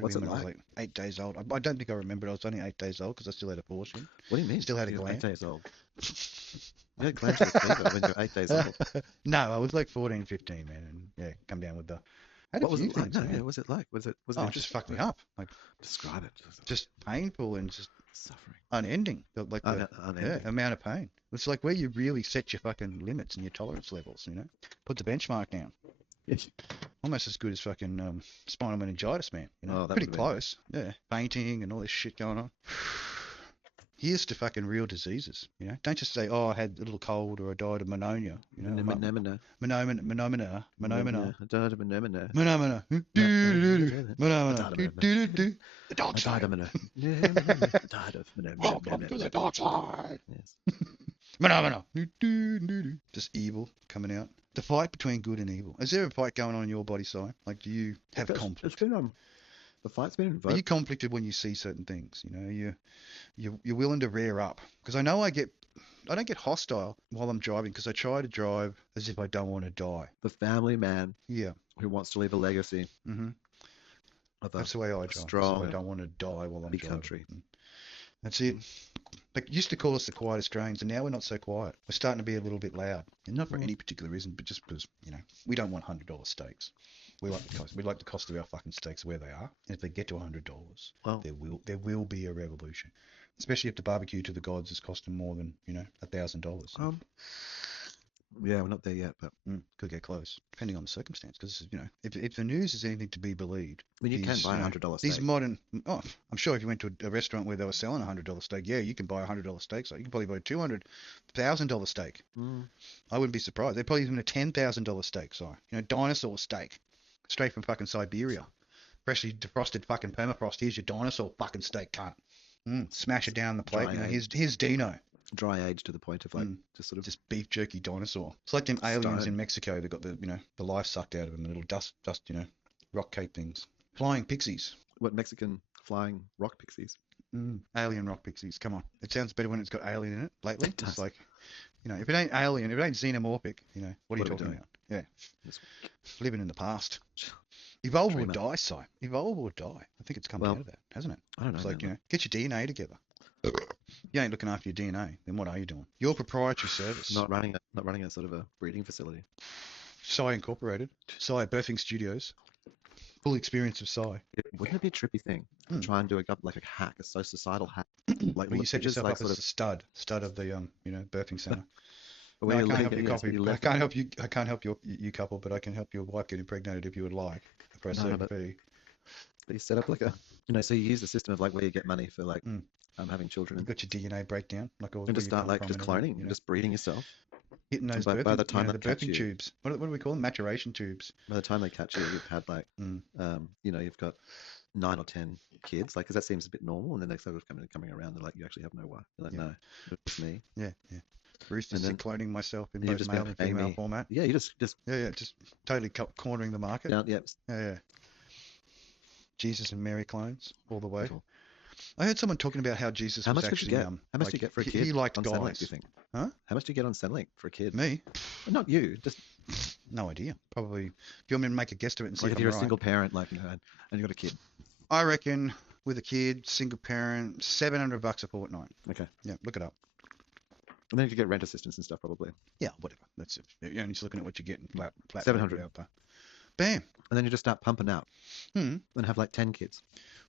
What's it when I was like? 8 days old. I don't think I remembered. I was only 8 days old because I still had a foreskin. What do you mean? Still had a You're gland. 8 days old. You had glandular fever when you're 8 days old. No, I was like 14, 15, man, and come down with the. What was it like? What was it like? Was it it just fucked me up. Like, describe it. Just painful and just suffering. Unending. Like unending. Amount of pain. It's like where you really set your fucking limits and your tolerance levels. Put the benchmark down. Yes. Almost as good as fucking spinal meningitis, man. That pretty close. Yeah, fainting and all this shit going on. Here's to fucking real diseases. Don't just say, "Oh, I had a little cold or I died of pneumonia." Phenomena. Phenomena. I died of phenomena. Phenomena. The dark side. I died of phenomena. Welcome to the dark side. Yes. Phenomena. Just evil coming out. The fight between good and evil. Is there a fight going on in your body, Si? Like, do you have conflict? It's been the fight's been invoked. Are you conflicted when you see certain things? You're willing to rear up. Because I know I don't get hostile while I'm driving because I try to drive as if I don't want to die. The family man. Yeah. Who wants to leave a legacy. Mm-hmm. That's the way I drive. Strong. I don't want to die while I'm driving. Country. That's it. They used to call us the quietest trains, and now we're not so quiet. We're starting to be a little bit loud, and not for any particular reason, but just because we don't want $100 steaks. We like the cost of our fucking steaks where they are. And if they get to $100, well, there will be a revolution. Especially if the barbecue to the gods is costing more than $1,000. Yeah, we're not there yet, but could get close, depending on the circumstance. Because if the news is anything to be believed, I mean, you can buy a $100 steak. These modern, I'm sure if you went to a restaurant where they were selling a $100 steak, you can buy a $100 steak. So you can probably buy a $200,000 steak. I wouldn't be surprised. They're probably even a $10,000 steak. So dinosaur steak, straight from fucking Siberia, freshly defrosted fucking permafrost. Here's your dinosaur fucking steak, cunt. Smash it down the plate. Here's Dino. Dry age to the point of just beef jerky dinosaur. It's like them aliens in Mexico. They got the the life sucked out of them. The little dust rock cake things. Flying pixies. What Mexican flying rock pixies? Alien rock pixies. Come on, it sounds better when it's got alien in it. Lately, it does. It's like if it ain't alien, if it ain't xenomorphic, what are you talking about? Yeah, living in the past. Evolve or die, Si. Evolve or die. I think it's come out of that, hasn't it? I don't know. It's like get your DNA together. You ain't looking after your DNA, then what are you doing? Your proprietary service. Not running a sort of a breeding facility. Psi Incorporated. Psi Birthing Studios. Full experience of Psi. Wouldn't it be a trippy thing? Try and do a hack, a societal hack. Like you set yourself up as a stud of the birthing center. No, I can't help you. I can't help you couple, but I can help your wife get impregnated if you would like for a certain fee. But you set up so you use the system of where you get money for having children. You've got your DNA breakdown, and just start just cloning, just breeding yourself. Hitting those by the time the birthing tubes. What do we call them? Maturation tubes. By the time they catch you, you've had you've got 9 or 10 kids, because that seems a bit normal, and then they sort of coming around. They're like, you actually have no wife. You're like, no, it's me. Yeah. Roosters and cloning myself in both male and female format. Yeah, you just totally cornering the market. Yeah. Jesus and Mary clones all the way. Cool. I heard someone talking about how Jesus was actually... How much do you get for a kid? He liked on guys. Centrelink, do you think? Huh? How much do you get on Centrelink for a kid? Me? Not you. Just no idea. Probably. If you want me to make a guesstimate and see if you're a single parent, and you've got a kid. I reckon with a kid, single parent, $700 a fortnight. Okay. Yeah, look it up. And then you could get rent assistance and stuff, probably. Yeah, whatever. That's it. You're only just looking at what you're getting. Flat 700. Bam. And then you just start pumping out. And have 10 kids.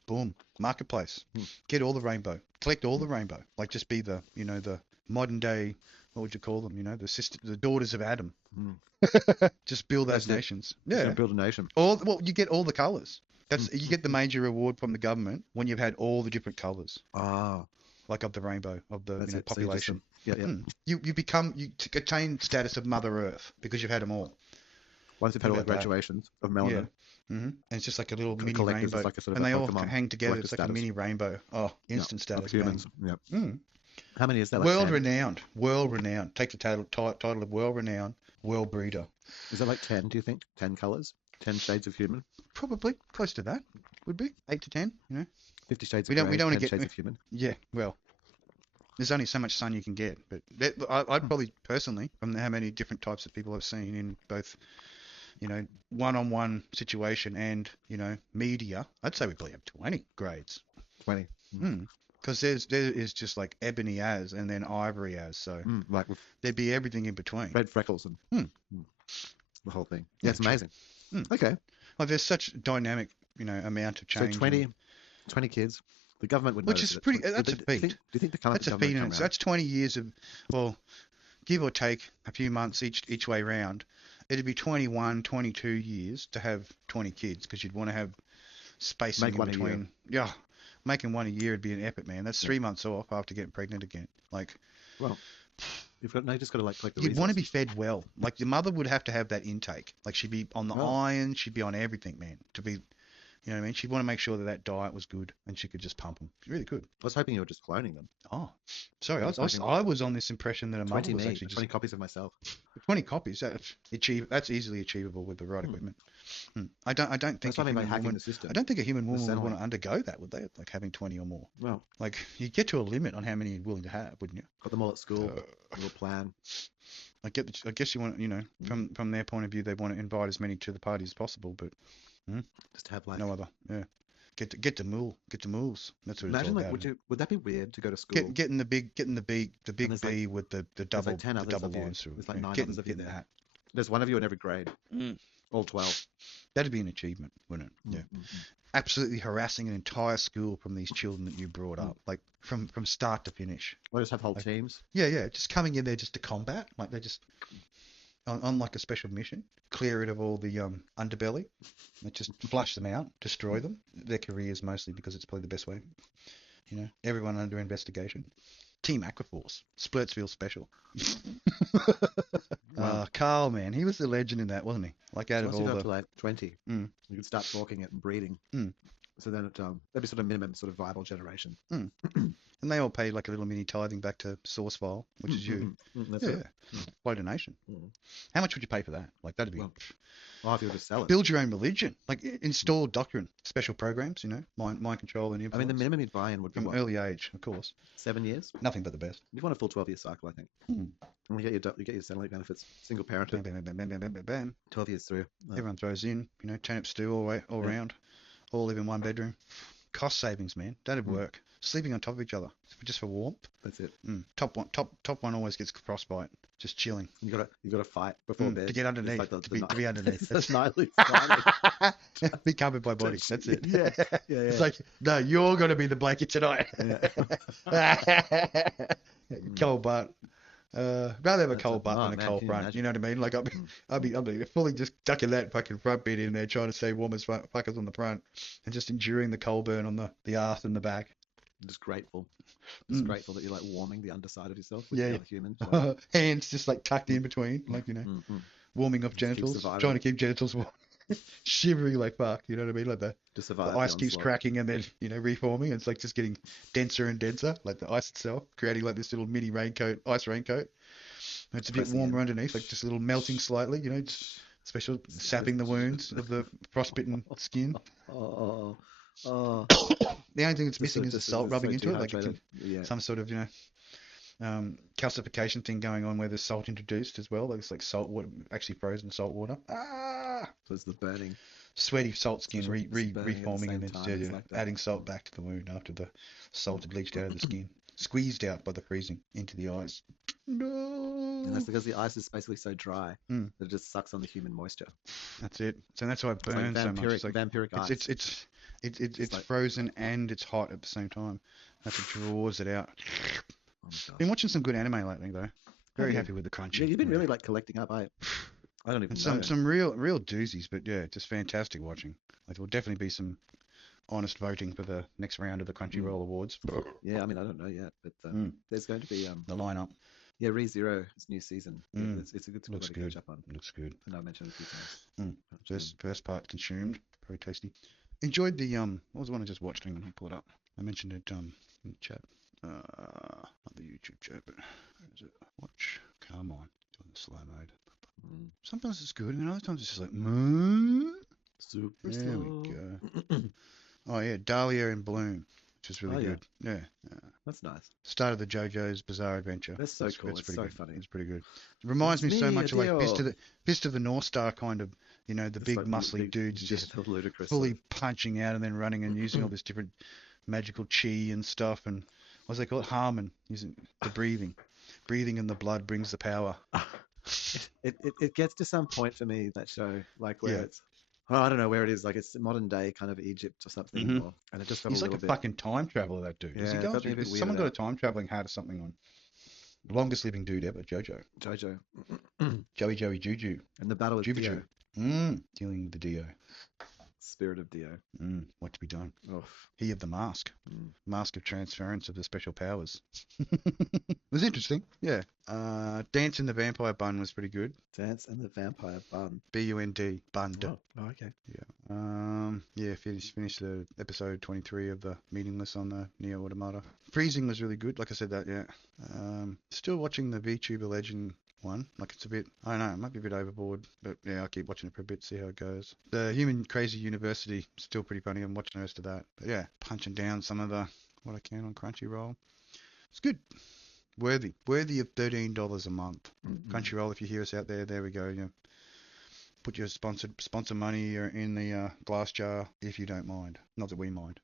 Boom. Marketplace. Get all the rainbow. Collect all the rainbow. Like just be the, the modern day, what would you call them? The daughters of Adam. Just build those nations. Yeah. Build a nation. Well, you get all the colors. You get the major reward from the government when you've had all the different colors. Ah. Like of the rainbow, of the population. So you attain status of Mother Earth because you've had them all. Once you've had all the graduations of melanin. Yeah. And it's just like a little mini rainbow. Like and they all hang together. It's like a mini rainbow. Oh, instant status. Of humans. Yep. How many is that? Like world renowned. Take the title of world renowned world breeder. Is that like 10, do you think? 10 colors? 10 shades of human? Probably. Close to that. Would be. 8 to 10, 50 shades of grey, we don't 10 shades of human. Yeah, well, there's only so much sun you can get. But I'd probably, personally, from how many different types of people I've seen in both, one-on-one situation and, media, I'd say we probably have 20 grades. 20. Because there is just like ebony as and then ivory as. So like there'd be everything in between. Red freckles and the whole thing. Yeah, it's amazing. Okay. Like there's such dynamic, amount of change. So 20 kids. The government would. Which is pretty. That's a feat. Do you think the current government? That's a feat. So that's 20 years of, well, give or take a few months each way round. It'd be 21, 22 years to have 20 kids because you'd want to have spacing in between. Yeah, making one a year would be an epic, man. That's 3 months off after getting pregnant again. Like, well, you just got to collect the You'd want to be fed well. Like your mother would have to have that intake. Like she'd be on the iron, she'd be on everything, man. To be, you know what I mean? She'd want to make sure that diet was good and she could just pump them. She really could. I was hoping you were just cloning them. Oh, sorry. I was on this impression that a mother was actually 20 copies of myself. 20 copies. That's easily achievable with the right equipment. I don't think. That's about hacking the system. I don't think a human woman would want to undergo that, would they? Like having 20 or more. Well, like you get to a limit on how many you're willing to have, wouldn't you? Got them all at school. A little plan. I guess you want, from their point of view, they want to invite as many to the party as possible, but just have like no other. Yeah. Get the moves. That's what imagine it's all about. Would that be weird to go to school? Getting the big B with the double like 10 double of you. lines through. There's like 9 others of you there. There's one of you in every grade. All 12. That'd be an achievement, wouldn't it? Yeah. Absolutely harassing an entire school from these children that you brought up, like from start to finish. Or just have whole teams. Yeah, just coming in there just to combat, like they just on like a special mission, clear it of all the underbelly, just flush them out, destroy them, their careers mostly because it's probably the best way. Everyone under investigation. Team Aquaforce, Splurtsville Special. Carl, man, he was the legend in that, wasn't he? Like out of all you got the to like 20, you could start talking it and breeding. So then that'd be sort of minimum sort of viable generation. And they all pay like a little mini tithing back to source file, which is you. That's it. By donation. How much would you pay for that? Like that'd be. Well, if you were to sell it. Build your own religion. Like install doctrine, special programs, mind control and influence. I mean, the minimum you'd buy in would be from early age, of course. 7 years. Nothing but the best. You want a full 12-year cycle, I think. And you get your satellite benefits, single parenting. Bam. 12 years through. Everyone throws in, turnip stew all round, all live in one bedroom. Cost savings, man. That'd work. Sleeping on top of each other, just for warmth. That's it. Top one always gets frostbite. Just chilling. You gotta fight before bed to get underneath. Like to be underneath. That's nightly. Be covered by body. That's it. Yeah. It's like, no, you're gonna be the blanket tonight. Cold butt. Rather have a cold butt than a cold front. You know what I mean? Like I'll be fully just ducking that fucking front bit in there, trying to stay warm as fuckers on the front, and just enduring the cold burn on the arse and the back. I'm just grateful. Grateful that you're like warming the underside of yourself with the other humans. Hands just like tucked in between, like warming up genitals, trying to keep genitals warm. Shivering like fuck, you know what I mean? Like the ice keeps cracking and then reforming. And it's like just getting denser and denser, like the ice itself, creating like this little mini ice raincoat. And it's a bit warmer underneath, like just a little melting slightly, special sapping the wounds of the frostbitten skin. The only thing that's missing is the salt rubbing into it, like some sort of calcification thing going on where there's salt introduced as well. Like it's like salt water, actually frozen salt water. So it's the burning, sweaty salt skin reforming and then adding salt back to the wound after the salt had leached out of the skin, squeezed out by the freezing into the ice. No. And that's because the ice is basically so dry that it just sucks on the human moisture. That's it. So that's why it burns so much. It's like vampiric ice. It's like... frozen and it's hot at the same time. That's what draws it out. Oh my gosh. Been watching some good anime lately though. Very happy with the crunchy. Yeah, you've been really like collecting up. I don't even know. Some real doozies, but yeah, just fantastic watching. Like there'll definitely be some honest voting for the next round of the Crunchyroll Awards. Yeah, I mean I don't know yet, but there's going to be the lineup. Yeah, ReZero, it's new season. It's a good one to catch up on. Looks good. And I mentioned it a few times. First part consumed, very tasty. Enjoyed the what was the one I just watched? Hang on, let me pull it up. I mentioned it in the chat. Not the YouTube chat, but where is it? Watch. Come on, doing the slow mode. Sometimes it's good, and other times it's just like super there slow. We go. Oh yeah, Dahlia in Bloom, which is really good. Yeah. That's nice. Started the JoJo's Bizarre Adventure. That's so cool. It's so funny. It's pretty good. It reminds me so much of like Fist of the North Star kind of, you know, the big like muscly dudes just ludicrous fully punching out and then running and using all this different magical chi and stuff, and what's they call it? Harmon, using the breathing in the blood brings the power. It gets to some point for me, that show, like where it's, I don't know where it is, like it's modern day kind of Egypt or something, and it just got He's a like little a bit... fucking time traveler, that dude. Yeah, Someone got a time traveling hat or something on. Longest living dude ever, Jojo. Joey Juju. And the battle with Dio. Dealing with the Dio. Spirit of Dio. What to be done? Oof. He of the mask. Mask of transference of the special powers. It was interesting. Yeah. Dance in the Vampire Bun was pretty good. Dance in the Vampire Bun. B-U-N-D. Bund. Oh, okay. Yeah. Finished the episode 23 of the Meaningless on the Neo Automata. Freezing was really good. Like I said that, yeah. Still watching the VTuber Legend one. Like it's a bit, I don't know, it might be a bit overboard, but yeah, I'll keep watching it for a bit, see how it goes. The Human Crazy University, still pretty funny. I'm watching the rest of that. But yeah, punching down some of what I can on Crunchyroll. It's good. Worthy of $13 a month. Crunchyroll, if you hear us out there we go. Yeah. Put your sponsor money in the glass jar if you don't mind. Not that we mind,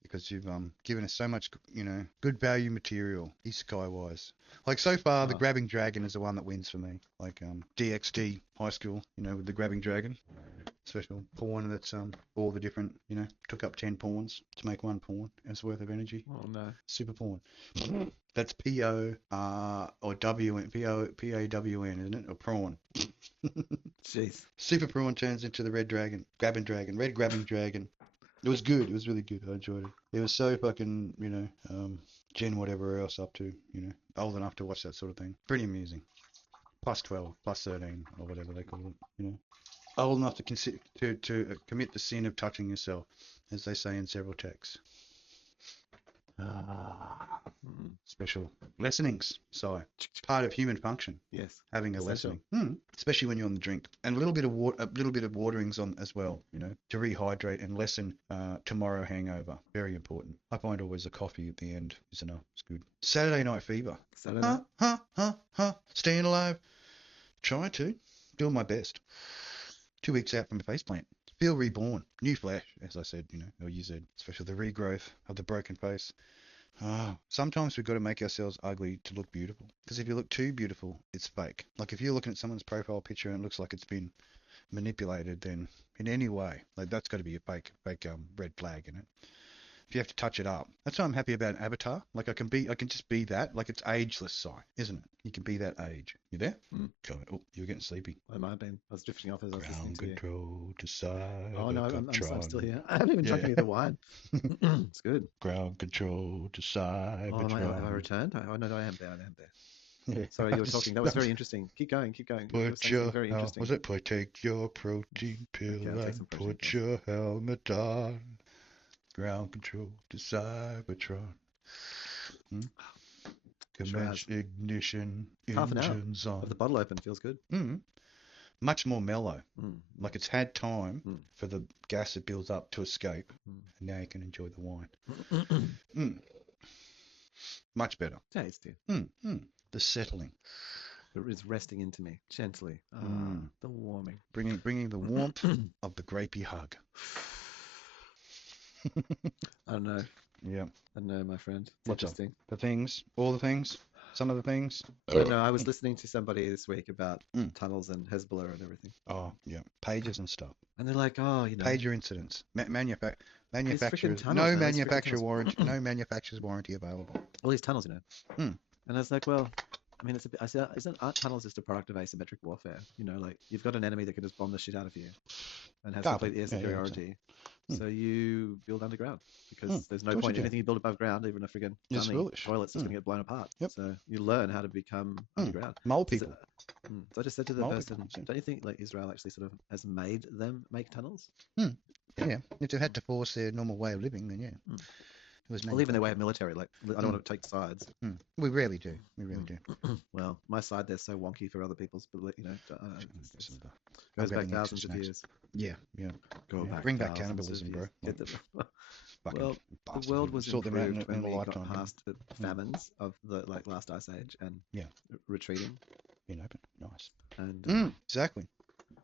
because you've given us so much, you know, good value material, isekai wise. Like so far, the Grabbing Dragon is the one that wins for me. Like DxD High School, you know, with the Grabbing Dragon, special pawn that's all the different, you know, took up 10 pawns to make one pawn. It's worth of energy. Oh no. Super pawn. That's P-O or W-N, P-A-W-N, isn't it? Or prawn. Jeez. Super prawn turns into the red dragon, red grabbing dragon. It was good. It was really good. I enjoyed it. It was so fucking, you know, Gen whatever else up to, you know, old enough to watch that sort of thing. Pretty amusing. Plus 12, plus 13, or whatever they call it, you know. Old enough to commit the sin of touching yourself, as they say in several texts. Special lessonings. So part of human function. Yes. Having a lessening. Especially when you're on the drink. And a little bit of waterings on as well, you know, to rehydrate and lessen tomorrow hangover. Very important. I find always a coffee at the end is enough. It's good. Saturday Night Fever. Saturday night. Staying alive. Try to. Doing my best. 2 weeks out from a faceplant. Feel reborn. New flesh, as I said, you know, or you said, especially the regrowth of the broken face. Sometimes we've got to make ourselves ugly to look beautiful. Because if you look too beautiful, it's fake. Like if you're looking at someone's profile picture and it looks like it's been manipulated, then in any way, like that's got to be a fake red flag in it. If you have to touch it up. That's why I'm happy about an avatar. Like I can just be that. Like it's ageless, sight, isn't it? You can be that age. You there? Oh, you're getting sleepy. I might have been. I was drifting off as I was listening to you. Control to side. Oh no, I'm still here. I haven't even drunk any of the wine. It's good. Ground control to side. Oh, have I returned? Oh no, I am there. Yeah. Sorry, you were talking. That was very interesting. Keep going. Very interesting. Was it take your protein pill and put your helmet on? Ground control to Cybertron. Commence ignition. Half an hour engines on. of the bottle open feels good. Much more mellow. Like it's had time for the gas that builds up to escape. And now you can enjoy the wine. Much better. Tasty. The settling. It is resting into me gently. The warming. Bringing the warmth of the grapey hug. I don't know. Yeah. I don't know, my friend. It's What's interesting. Up? The things, all the things, some of the things. No, I was listening to somebody this week about tunnels and Hezbollah and everything. Oh, yeah. Pages and stuff. And they're like, oh, you know. Pager incidents. Manufacturers, tunnels, no man, these freaking manufacturer tunnels. warranty, no manufacturer's warranty available. All these tunnels, you know. Hmm. And I was like, well, I mean, it's a bit. I said, aren't tunnels just a product of asymmetric warfare? You know, like you've got an enemy that can just bomb the shit out of you and has complete air superiority. So you build underground because there's no point in anything you build above ground, even a friggin' dummy toilet's just going to get blown apart. Yep. So you learn how to become underground. Mole people. So I just said to the person, don't you think like Israel actually sort of has made them make tunnels? Yeah, if they had to force their normal way of living, then yeah. Well, even their way of military, like I don't want to take sides. We rarely do. We really do. Well, my side, they're so wonky for other people's, but you know, goes back thousands of years. Yeah. Go back. Bring back cannibalism, bro. Well, the world was improved when we got past the famines of the last ice age and retreating. Being open, nice. And exactly.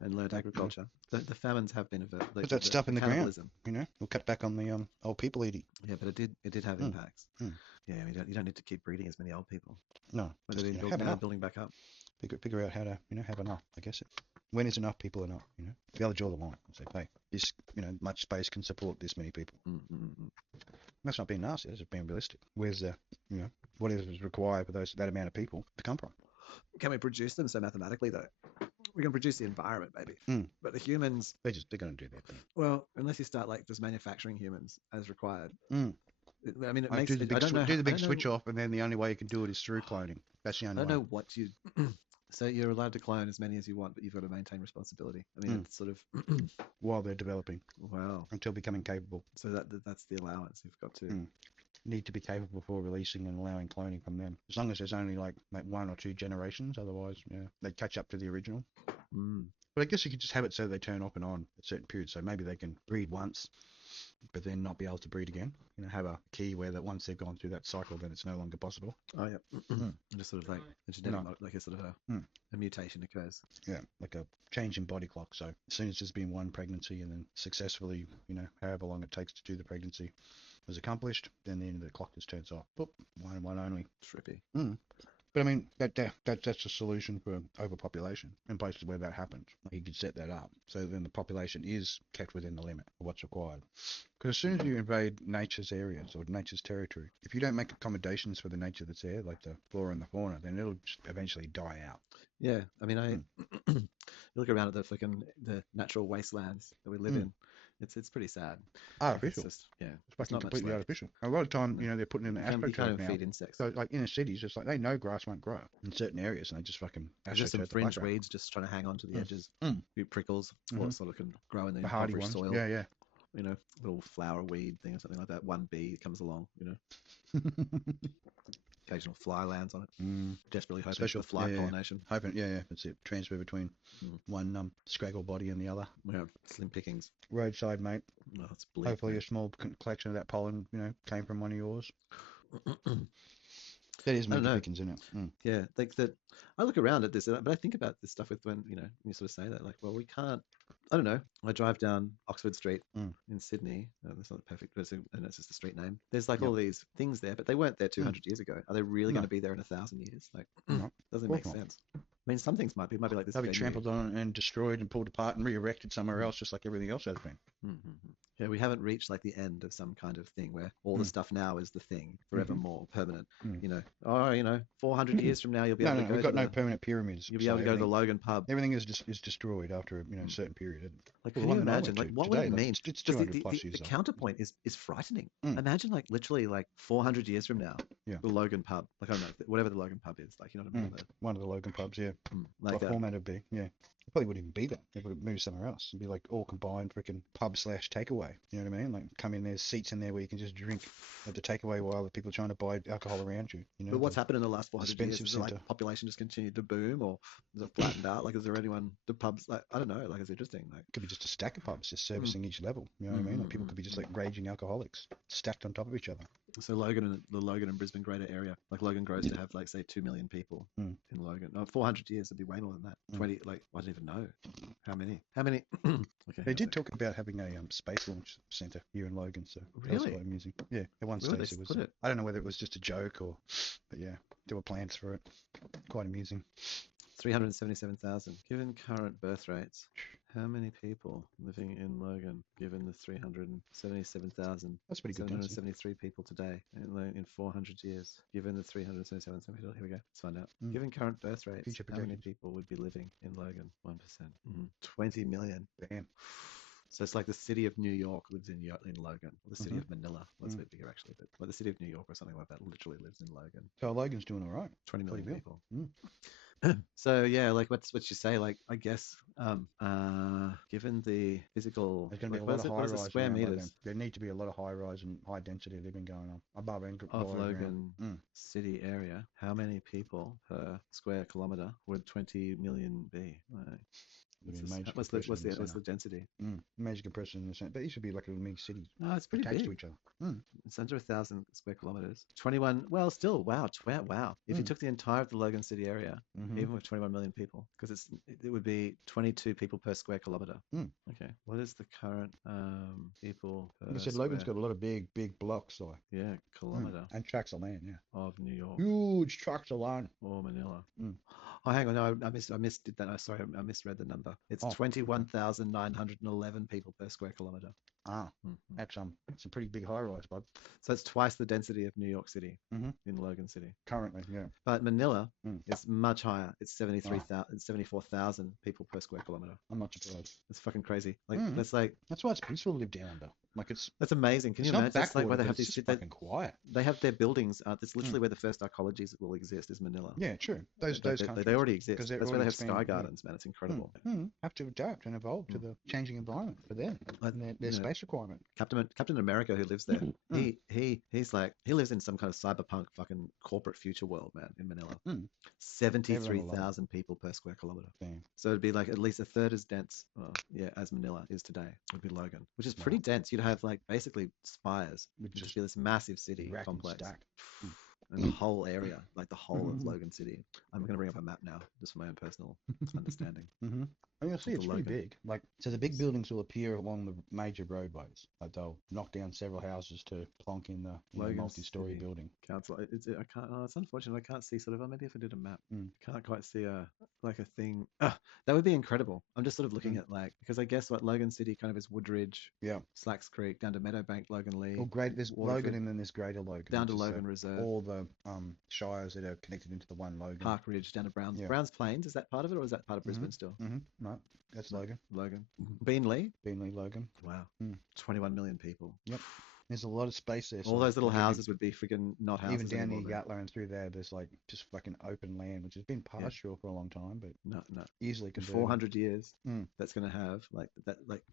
And learned agriculture. The famines have been put that stuff in the ground. You know, we'll cut back on the old people eating. Yeah, but it did have impacts. Yeah, you don't need to keep breeding as many old people. No, but they're building back up. Figure out how to have enough. I guess when is enough people enough? You know, be able to draw the line and say, hey, this much space can support this many people. That's not being nasty. That's just being realistic. Where's the what is required for that amount of people to come from? Can we produce them so mathematically though? We can produce the environment, maybe. But the humans, they're going to do that thing. Well, unless you start just manufacturing humans as required. I mean, it makes do the big switch off, and then the only way you can do it is through cloning. That's the only way. I don't know what you. So you're allowed to clone as many as you want, but you've got to maintain responsibility. I mean, it's sort of while they're developing. Wow. Until becoming capable. So that's the allowance you've got to. Need to be capable before releasing and allowing cloning from them. As long as there's only like 1 or 2 generations, otherwise, they catch up to the original. But I guess you could just have it so they turn off and on at certain periods. So maybe they can breed once, but then not be able to breed again. Have a key where that once they've gone through that cycle, then it's no longer possible. Oh yeah, just sort of like a genetic, like a sort of a mutation occurs. Yeah, like a change in body clock. So as soon as there's been one pregnancy and then successfully, however long it takes to do the pregnancy was accomplished, then the end of the clock just turns off. Boop, one only. Trippy. But I mean, that's a solution for overpopulation in places where that happens. You could set that up so then the population is kept within the limit of what's required. Because as soon as you invade nature's areas or nature's territory, if you don't make accommodations for the nature that's there, like the flora and the fauna, then it'll just eventually die out. Yeah, I mean, you look around at the natural wastelands that we live in. It's pretty sad. Artificial. It's just, it's fucking completely artificial. A lot of time, they're putting in an astroturf now. Feed insects. So, like inner cities, just like they know grass won't grow in certain areas, and they just fucking. There's just some fringe weeds just trying to hang on to the edges. Few prickles, what sort of can grow in the hardy ones. Soil. Yeah. Little flower weed thing or something like that. One bee comes along. Occasional fly lands on it. Desperately hoping for fly pollination. Hoping, that's it. Transfer between one scraggle body and the other. Slim pickings. Roadside, mate. Well, it's bleak, hopefully mate. A small collection of that pollen, came from one of yours. That is meant pickings, isn't it? Yeah, like that. I look around at this, but I think about this stuff when you sort of say that, like, well, we can't. I don't know. I drive down Oxford Street in Sydney. That's not perfect, and it's just a street name. There's all these things there, but they weren't there 200 years ago. Are they really going to be there in 1,000 years? Like, doesn't make sense. I mean, some things might be like this. They'll be trampled on and destroyed and pulled apart and re-erected somewhere else, just like everything else has been. Yeah, we haven't reached the end of some kind of thing where all the stuff now is the thing forevermore, permanent. 400 years from now you'll be able to go. We've got no permanent pyramids. You'll be able to go to the Logan pub. Everything is destroyed after a certain period. Can you imagine? What would it mean? It's just the counterpoint is frightening. Imagine literally 400 years from now, the Logan pub. I don't know, whatever the Logan pub is. You know what I mean? One of the Logan pubs, yeah. What format it'd be, yeah. It probably wouldn't even be that. It would move somewhere else. It'd be all combined freaking pub/takeaway. You know what I mean? Come in, there's seats in there where you can just drink at the takeaway while the people are trying to buy alcohol around you. But what's happened in the last 400 years? Is population just continued to boom, or is it flattened out? Is there anyone, the pubs, I don't know, it's interesting. It could be just a stack of pubs just servicing each level. You know what I mean? People could be just raging alcoholics stacked on top of each other. So the Logan and Brisbane greater area, Logan grows to have say 2 million people in Logan. No, 400 years would be way more than that. 20, I don't even know how many. Okay, they did talk about having a space launch center here in Logan, so really? That was quite amusing. Yeah, at one stage it was. I don't know whether it was just a joke but yeah, there were plans for it. Quite amusing. 377,000. Given current birth rates, How many people living in Logan, given the 377,773 That's pretty good density. people today in 400 years, given the 377, here we go, let's find out. Mm. Given current birth rates, Future how many projections. people would be living in Logan? 1%. 20 million. Damn. So it's like the city of New York lives in Logan, or the city of Manila. Well, it's a bit bigger actually, but like the city of New York or something like that literally lives in Logan. So Logan's doing all right. 20 million people. Mm. So yeah, like what you say? Like I guess, given the physical, there's going to be like, a lot of high rise square meters. There need to be a lot of high rise and high density living going on above and of Logan city area. How many people per square kilometer would 20 million be? What's the density? Major compression in the center, but it should be like a little mini city. No, it's pretty attached big. to each other. It's under 1,000 square kilometers. 21. Well, still, wow. If you took the entire of the Logan City area, even with 21 million people, because it would be 22 people per square kilometer. Okay. What is the current people per You said Logan's got a lot of big blocks, like kilometer and tracts of land, of New York. Huge tracts of land. Or Manila. Oh, hang on. No, I misdid that. Oh, sorry, I misread the number. It's 21,911 people per square kilometer. That's it's a pretty big high rise, bud. So it's twice the density of New York City in Logan City. Currently, yeah. But Manila is much higher. It's 74,000 people per square kilometer. I'm not surprised. It's fucking crazy. Like that's why it's peaceful to live down under. Like that's amazing. Can you imagine? It's like where they have these fucking quiet. They have their buildings. That's literally where the first arcologies will exist. Is Manila. Yeah, true. Those they already exist. That's where they have sky gardens, man. It's incredible. Have to adapt and evolve to the changing environment for them and their space requirement. Captain America, who lives there, he's like he lives in some kind of cyberpunk fucking corporate future world, man, in Manila. 73,000 people per square kilometer. Damn. So it'd be like at least a third as dense, as Manila is today. Would be Logan, which is pretty dense. You'd have like basically spires, which would just be this massive city complex. And the whole area, like the whole of Logan City. I'm going to bring up a map now, just for my own personal understanding. And you'll see it's pretty big. Like, so the big buildings will appear along the major roadways. Like they'll knock down several houses to plonk in the multi-story building. Council. It's unfortunate. I can't see sort of. Maybe if I did a map, I can't quite see a thing. That would be incredible. I'm just sort of looking at because I guess what Logan City kind of is Woodridge, Slacks Creek, down to Meadowbank, Logan Lee. Well, there's Waterford, Logan and then there's Greater Logan. Down to Logan Reserve. All the shires that are connected into the one Logan. Park Ridge down to Browns Plains. Is that part of it, or is that part of Brisbane still? No, that's Logan. Beanley, Logan. Wow. 21 million people. Yep. There's a lot of space there. All those little houses would be freaking not houses. Even down near anymore, Yatla and through there's like just fucking open land, which has been pastoral for a long time, but no. Easily in 400 years, that's going to have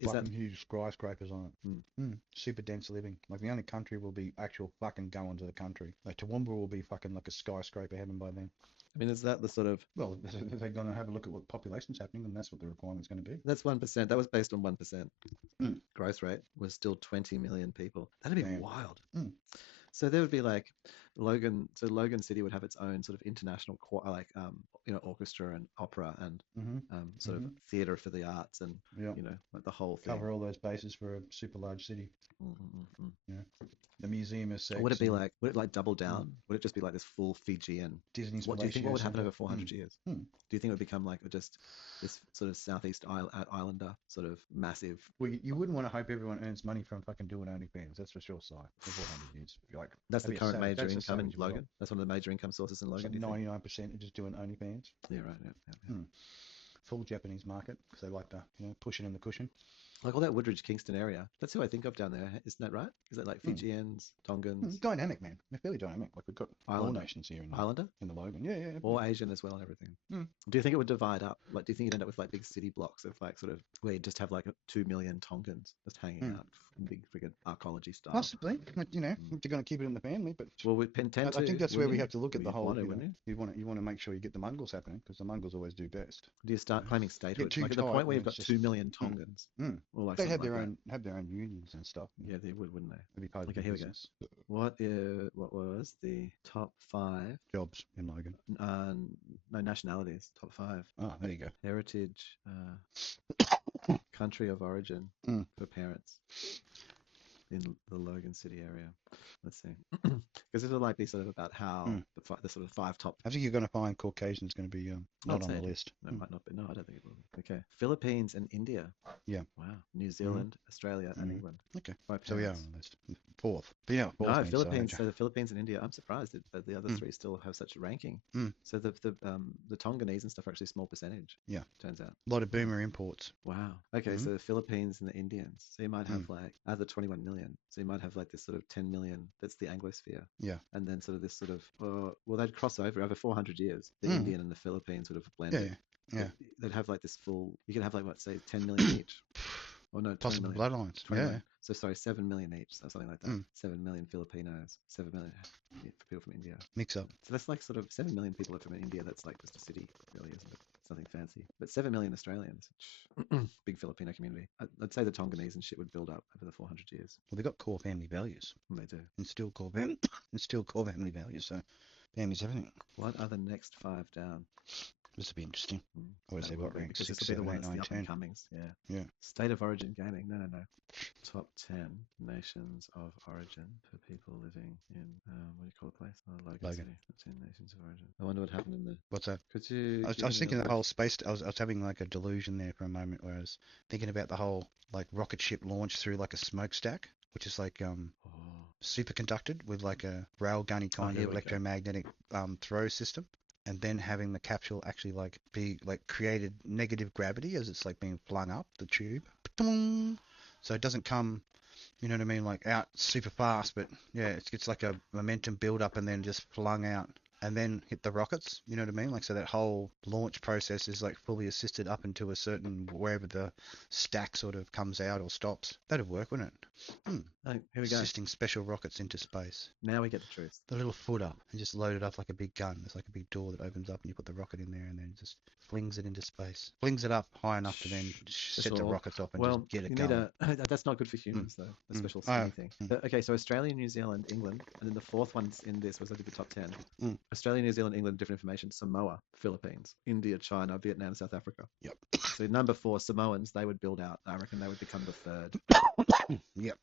is that huge skyscrapers on it. Super dense living. Like the only country will be actual fucking go into the country. Like Toowoomba will be fucking like a skyscraper heaven by then. I mean, is that the sort of... Well, if they're going to have a look at what population's happening, then that's what the requirement's going to be. That's 1%. That was based on 1%. Growth rate was still 20 million people. That'd be wild. So there would be like Logan City would have its own sort of international orchestra and opera and sort of theatre for the arts and like the whole thing. Cover all those bases for a super large city. Yeah. The museum is sex. Would it like double down? Would it just be like this full Fijian? Disney's what do you think would happen over 400 years? Do you think it would become like just this sort of Southeast Islander sort of massive? Well, you wouldn't want to hope everyone earns money from fucking doing OnlyFans. That's for sure, Si. For 400 years. That's the current major income in Logan. That's one of the major income sources in Logan. 99% are just doing OnlyFans. Yeah, right. Yeah. Full Japanese market because they like to push it in the cushion. Like all that Woodridge, Kingston area. That's who I think of down there. Isn't that right? Is that like Fijians, Tongans? Dynamic, man. They're fairly dynamic. Like we've got all nations here in the Logan. Yeah. All Asian as well and everything. Do you think it would divide up? Like, do you think you'd end up with like big city blocks of like sort of where you just have like 2 million Tongans just hanging out in big friggin' archaeology style? Possibly. If you're going to keep it in the family, but I think that's where we have to look at the whole. You want to make sure you get the Mongols happening because the Mongols always do best. Do you start claiming statehood? Like at the point where you've got 2 million Tongans. They have their own unions and stuff. Yeah, they would, wouldn't they? They'd be part of the business. What was the top 5 jobs in Logan? No, nationalities. Top 5. Oh, there you go. Heritage, country of origin for parents. in the Logan City area. Let's see. Because this will like be sort of about how the sort of 5 top. I think you're going to find Caucasian's going to be not on the list. No, it might not be. No, I don't think it will be. Okay. Philippines and India. Yeah. Wow. New Zealand, Australia, and England. Okay. By So we are on the list. Fourth. But yeah, fourth. No, Philippines. So the Philippines and India. I'm surprised that the other 3 still have such a ranking. So the Tonganese and stuff are actually a small percentage. Yeah. Turns out. A lot of boomer imports. Wow. Okay. So the Philippines and the Indians. So you might have like out of the 21 million. So you might have like this sort of 10 million. That's the Anglosphere. Yeah. And then sort of this sort of well, they'd cross over 400 years. The Indian and the Philippines would have blended. Yeah. They'd have like this full. You could have like what, say 10 million each. Or no, possible bloodlines. Yeah. Million. So sorry, 7 million each, so something like that. 7 million Filipinos, 7 million for people from India. Mix up. So that's like sort of 7 million people are from India. That's like just a city, really, isn't it? It's nothing fancy. But 7 million Australians, big Filipino community. I'd say the Tonganese and shit would build up over the 400 years. Well, they've got core family values. And they do. And still core family values. So family's everything. What are the next 5 down? This will be interesting. What does they got ranked? 6, 7, 8, 9, 10. Comings. Yeah. State of origin gaming. No. Top 10 nations of origin for people living in what do you call the place? Logan City. 10 nations of origin. I wonder what happened in the. What's that? Could you? I was thinking the whole space. I was having like a delusion there for a moment where I was thinking about the whole like rocket ship launch through like a smokestack, which is like superconducted with like a railgunny kind of electromagnetic throw system. And then having the capsule actually like be like created negative gravity as it's like being flung up the tube. So it doesn't come, you know what I mean, like out super fast, but yeah, it's like a momentum build up and then just flung out and then hit the rockets, you know what I mean? Like, so that whole launch process is like fully assisted up into a certain, wherever the stack sort of comes out or stops. That'd work, wouldn't it? Here we go. Assisting special rockets into space. Now we get the truth. The little foot up and just load it up like a big gun. There's like a big door that opens up and you put the rocket in there and then just flings it into space. Flings it up high enough to then set the rockets off and just get it going. That's not good for humans though, a special thing. Okay, so Australia, New Zealand, England, and then the fourth one in this was I think the top 10. Australia, New Zealand, England, different information. Samoa, Philippines, India, China, Vietnam, South Africa. Yep. So number 4, Samoans, they would build out. I reckon they would become the third. Yep.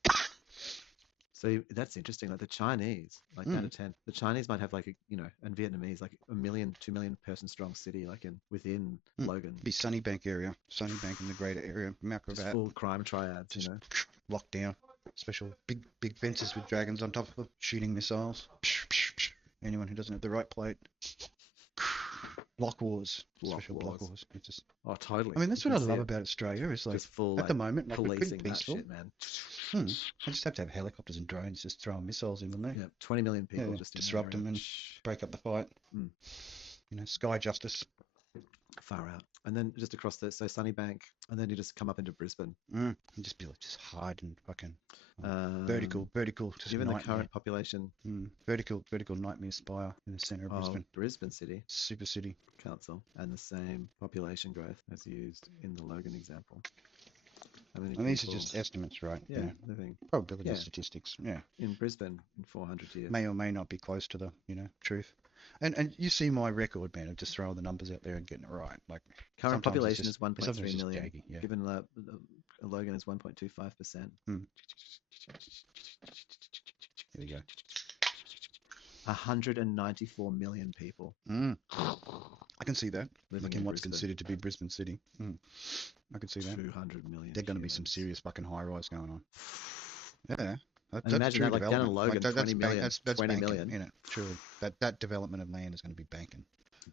So that's interesting. Like the Chinese, like down to 10. The Chinese might have like and Vietnamese like 1 million, 2 million person strong city like within Logan. Be Sunnybank area, Sunnybank in the greater area, Macrobat. Full crime triads, just locked down. Special big fences with dragons on top of them, shooting missiles. Anyone who doesn't have the right plate. Block wars. Special block wars. It's just, totally. I mean, that's what I love about Australia. Is like full, at the moment, like, we're pretty peaceful. Shit, man. I just have to have helicopters and drones just throwing missiles in there. Yeah, 20 million people just disrupt them and break up the fight. Sky justice. Far out. And then just across so Sunnybank, and then you just come up into Brisbane. And just be like, just hide and fucking vertical. Just given the current population. Vertical nightmare spire in the centre of Brisbane. Brisbane City. Super city. Council. And the same population growth as used in the Logan example. And these are just estimates, right? Yeah, living. Probability statistics, In Brisbane in 400 years. May or may not be close to the, truth. And you see my record, man, of just throwing the numbers out there and getting it right. Like current population is 1.3 million. Jaggy, given the Logan is 1.25%. Here we go. 194 million people. I can see that. Living in what's Brisbane. Considered to be Brisbane City. I can see that. 200 million. There's going to be some serious fucking high rise going on. Yeah. That's imagine that, like down in Logan, like 20 million. That's 20 banking, million. Truly. That development of land is going to be banking.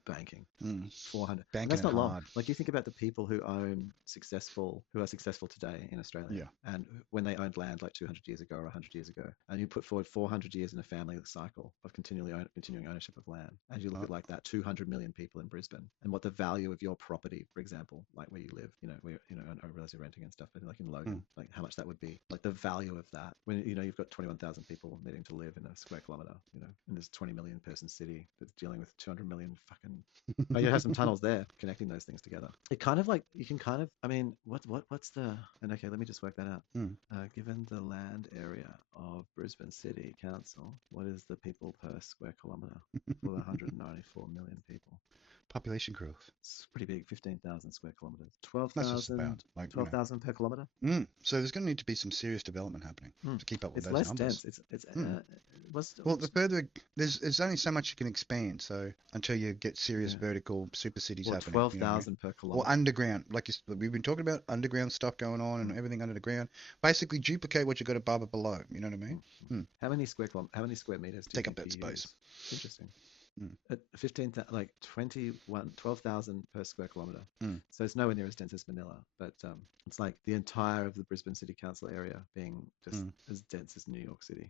400. Banking. That's not hard. long. Like you think about the people who are successful today in Australia, and when they owned land like 200 years ago or 100 years ago, and you put forward 400 years in a family cycle of continuing ownership of land, and you look at like that 200 million people in Brisbane, and what the value of your property, for example, like where you live, where I realize you're renting and stuff, but like in Logan, like how much that would be, like the value of that when you've got 21,000 people needing to live in a square kilometer, in this 20 million person city that's dealing with 200 million fucking. You have some tunnels there connecting those things together. It kind of like you can kind of. I mean, what's the? And okay, let me just work that out. Given the land area of Brisbane City Council, what is the people per square kilometre for the 194 million people? population growth? It's pretty big, 15,000 square kilometers. That's just about 12,000 per kilometer. So there's going to need to be some serious development happening to keep up with those numbers. It's less dense. Well, the further there's only so much you can expand. So until you get serious vertical super cities happening, 12,000 per kilometer. Or underground, like we've been talking about, underground stuff going on and everything under the ground. Basically, duplicate what you got above or below. You know what I mean? How many square meters do take you up that space? Interesting. At 12,000 per square kilometer. So it's nowhere near as dense as Manila, but it's like the entire of the Brisbane City Council area being just as dense as New York City.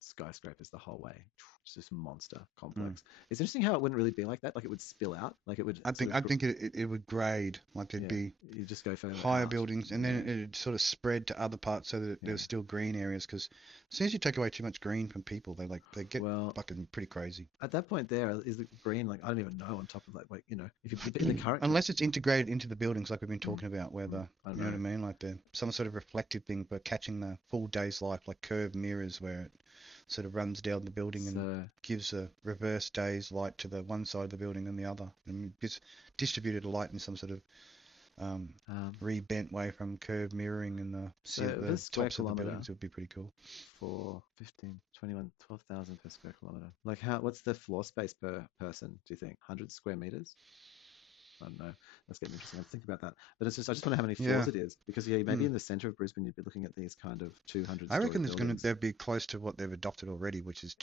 Skyscrapers the whole way. It's this monster complex. It's interesting how it wouldn't really be like that. Like it would spill out. Like it would. I think it would grade. Like there'd be you just go further higher out. buildings, and then it'd sort of spread to other parts, so that there's still green areas. Because as soon as you take away too much green from people, they get fucking pretty crazy. At that point, there is the green. Like I don't even know on top of like if you put in the current. Unless it's integrated into the buildings, like we've been talking about, where you know what I mean, like some sort of reflective thing for catching the full day's light, like curved mirrors, where it sort of runs down the building and gives a reverse day's light to the one side of the building and the other, and it's distributed light in some sort of rebent way from curved mirroring in the tops of the buildings. Would be pretty cool. For 15, 21, 12,000 per square kilometer. Like what's the floor space per person, do you think? 100 square meters? I don't know. That's getting interesting. I'll think about that. But it's just, I just wonder how many floors it is. Because, maybe in the center of Brisbane, you'd be looking at these kind of 200 I reckon they'd be close to what they've adopted already, which is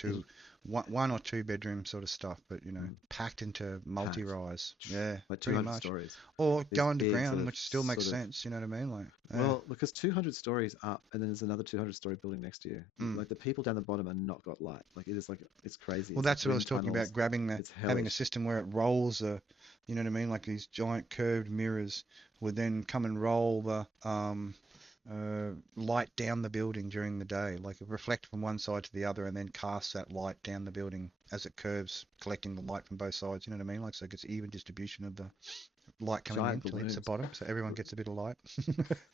one or two bedroom sort of stuff, but, packed into multi-rise. Yeah, like 200 stories. Or go underground, which still makes sense, you know what I mean? Like, well, because 200 stories up, and then there's another 200-story building next to you. Like, the people down the bottom are not got light. Like, it is like, it's crazy. Well, that's what I was talking about, having a system where it rolls you know what I mean? Like these giant curved mirrors would then come and roll the light down the building during the day, like it reflect from one side to the other and then cast that light down the building as it curves, collecting the light from both sides. You know what I mean? Like, so it gets even distribution of the light coming in till it hits the bottom, so everyone gets a bit of light.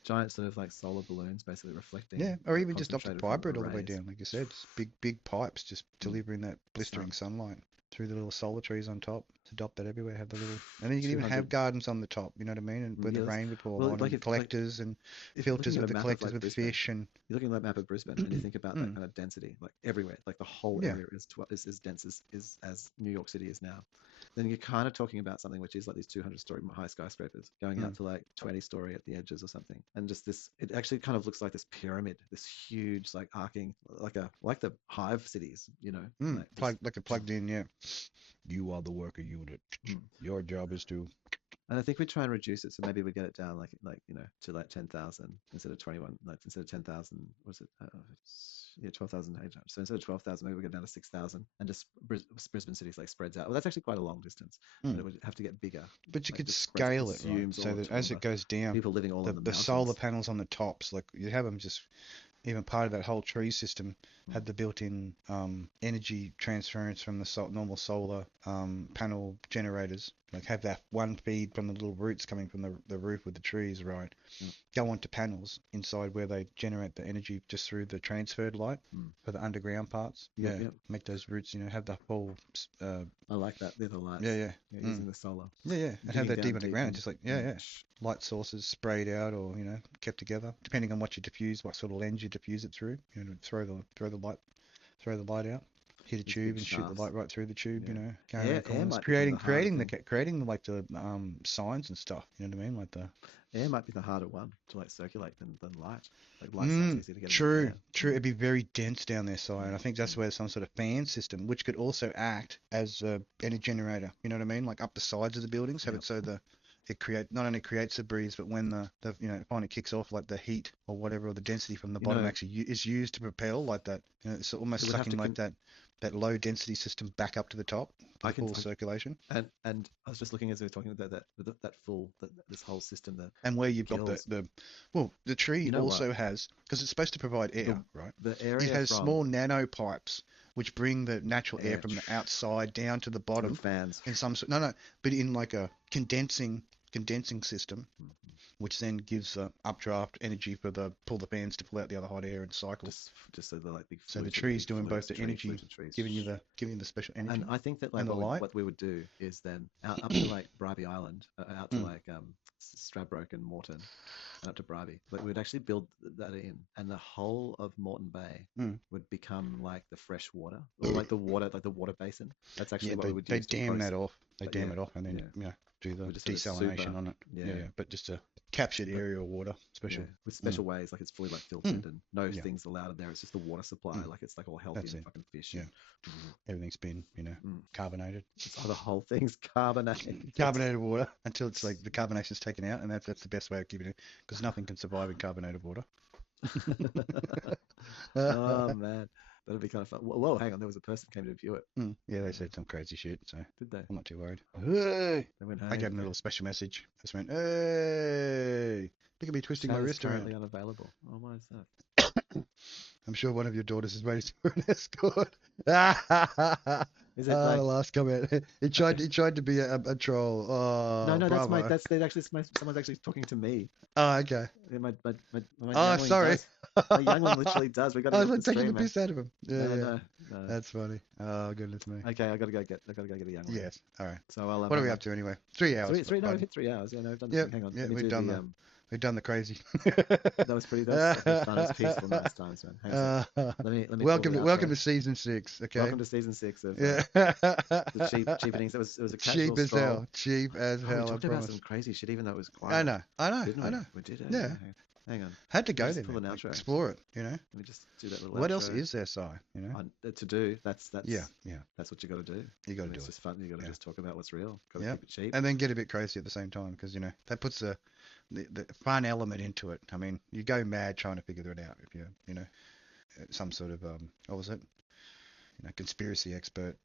Giant sort of like solar balloons basically reflecting. Yeah, or even just optic fiber it all the way down, like you said. It's big pipes just delivering that blistering sunlight through the little solar trees on top. To adopt that everywhere, have the little, and then you can even have gardens on the top. You know what I mean? And where the rain would pour on, and collectors and filters with the collectors with fish. And you're looking at that map of Brisbane, and you think about that kind of density, like everywhere, like the whole area is as dense as New York City is now. Then you're kind of talking about something which is like these 200-story high skyscrapers going out to like 20-story at the edges or something, and just this. It actually kind of looks like this pyramid, this huge like arcing, like the hive cities, like a plugged in. Yeah, you are the worker unit. Your job is to. And I think we try and reduce it, so maybe we get it down to like 10,000 instead of 21. Like instead of 10,000, was it? 12,000. So instead of 12,000, maybe we get down to 6,000, and just Brisbane City's like spreads out. Well, that's actually quite a long distance, but it would have to get bigger. But you could scale it, right? So that as it goes down, people living all in the solar panels on the tops, like you have them just. Even part of that whole tree system had the built-in energy transference from the normal solar panel generators. Like have that one feed from the little roots coming from the roof with the trees, right? Go onto panels inside where they generate the energy just through the transferred light for the underground parts. Make those roots, have the whole. I like that. They're the lights. Yeah. Using the solar. Yeah. And have that deep underground, just like light sources sprayed out or kept together, depending on what you diffuse, what sort of lens you diffuse it through. Throw the light out. Hit a tube and shoot the light right through the tube, creating like the signs and stuff. You know what I mean? Like the air might be the harder one to like circulate than light. Like light's easy to get. True. It'd be very dense down there, so and I think that's where some sort of fan system, which could also act as a energy generator. You know what I mean? Like up the sides of the buildings, have it so it not only creates a breeze, but when the finally kicks off, like the heat or whatever, or the density from the bottom actually is used to propel like that. It's almost sucking like that low density system back up to the top, full circulation. And I was just looking as we were talking about this whole system there. And where you've got the tree also has, because it's supposed to provide air, right? The area it has small nano pipes which bring the natural air from the outside down to the bottom. Fans. In some but in like a condensing condensing system, Mm-hmm. which then gives updraft energy for pull the fans to pull out the other hot air and cycle. Just so the big so the tree's doing both the energy, giving you the special energy. And I think that like what we would do is then up to like Bribie Island, out to like Stradbroke and Moreton, and up to Bribie. Like we'd actually build that in, and the whole of Moreton Bay would become like the fresh water, or like the water basin. That's actually what we would use. They dam that off. They dam it off, and then do the desalination on it. Yeah, but just a captured area of water, special with special ways, like it's fully like filtered and no things allowed in there. It's just the water supply, like it's like all healthy and fucking fish. Yeah, everything's been carbonated. So the whole thing's carbonated. Carbonated water until it's like the carbonation's taken out, and that's the best way of keeping it, because nothing can survive in carbonated water. Oh man. That'd be kind of fun. Whoa, hang on. There was a person came to view it. Yeah, they said some crazy shit, so did they? I'm not too worried. Hey! They went, hey. I gave them a little special message. I just went, hey! Look at me twisting my wrist around. Currently unavailable. Oh, why is that? I'm sure one of your daughters is waiting for an escort. Is it like... the last comment. He tried to be a troll. Oh, no, bravo. someone's actually talking to me. Oh, okay. Yeah, my sorry. My young one literally does. We got to I was taking the piss out of him. No. That's funny. Oh, goodness me. Okay, I gotta go get a young one. Yes. All right. So I'll. What are we up to anyway? 3 hours. No, we've hit 3 hours. Yeah, no, we've done. Hang on. Yeah, we've done the crazy. That was pretty. That was fun. It was peaceful, nice times, man. Let me welcome to season 6. Okay. Welcome to season 6 of the cheap innings. It was a cheap casual as stroll. hell. Cheap as hell. We talked about some crazy shit, even though it was quiet. I know. We did. Yeah. Hang on. Had to go there. Explore it. Let me just do that little. What outro. else is there, Si? To do. That's yeah. That's what you got to do. You got to do it. It's just fun. You got to just talk about what's real. Got to keep it cheap. And then get a bit crazy at the same time, because that puts the fun element into it. I mean, you go mad trying to figure it out if you're some sort of what was it? Conspiracy expert.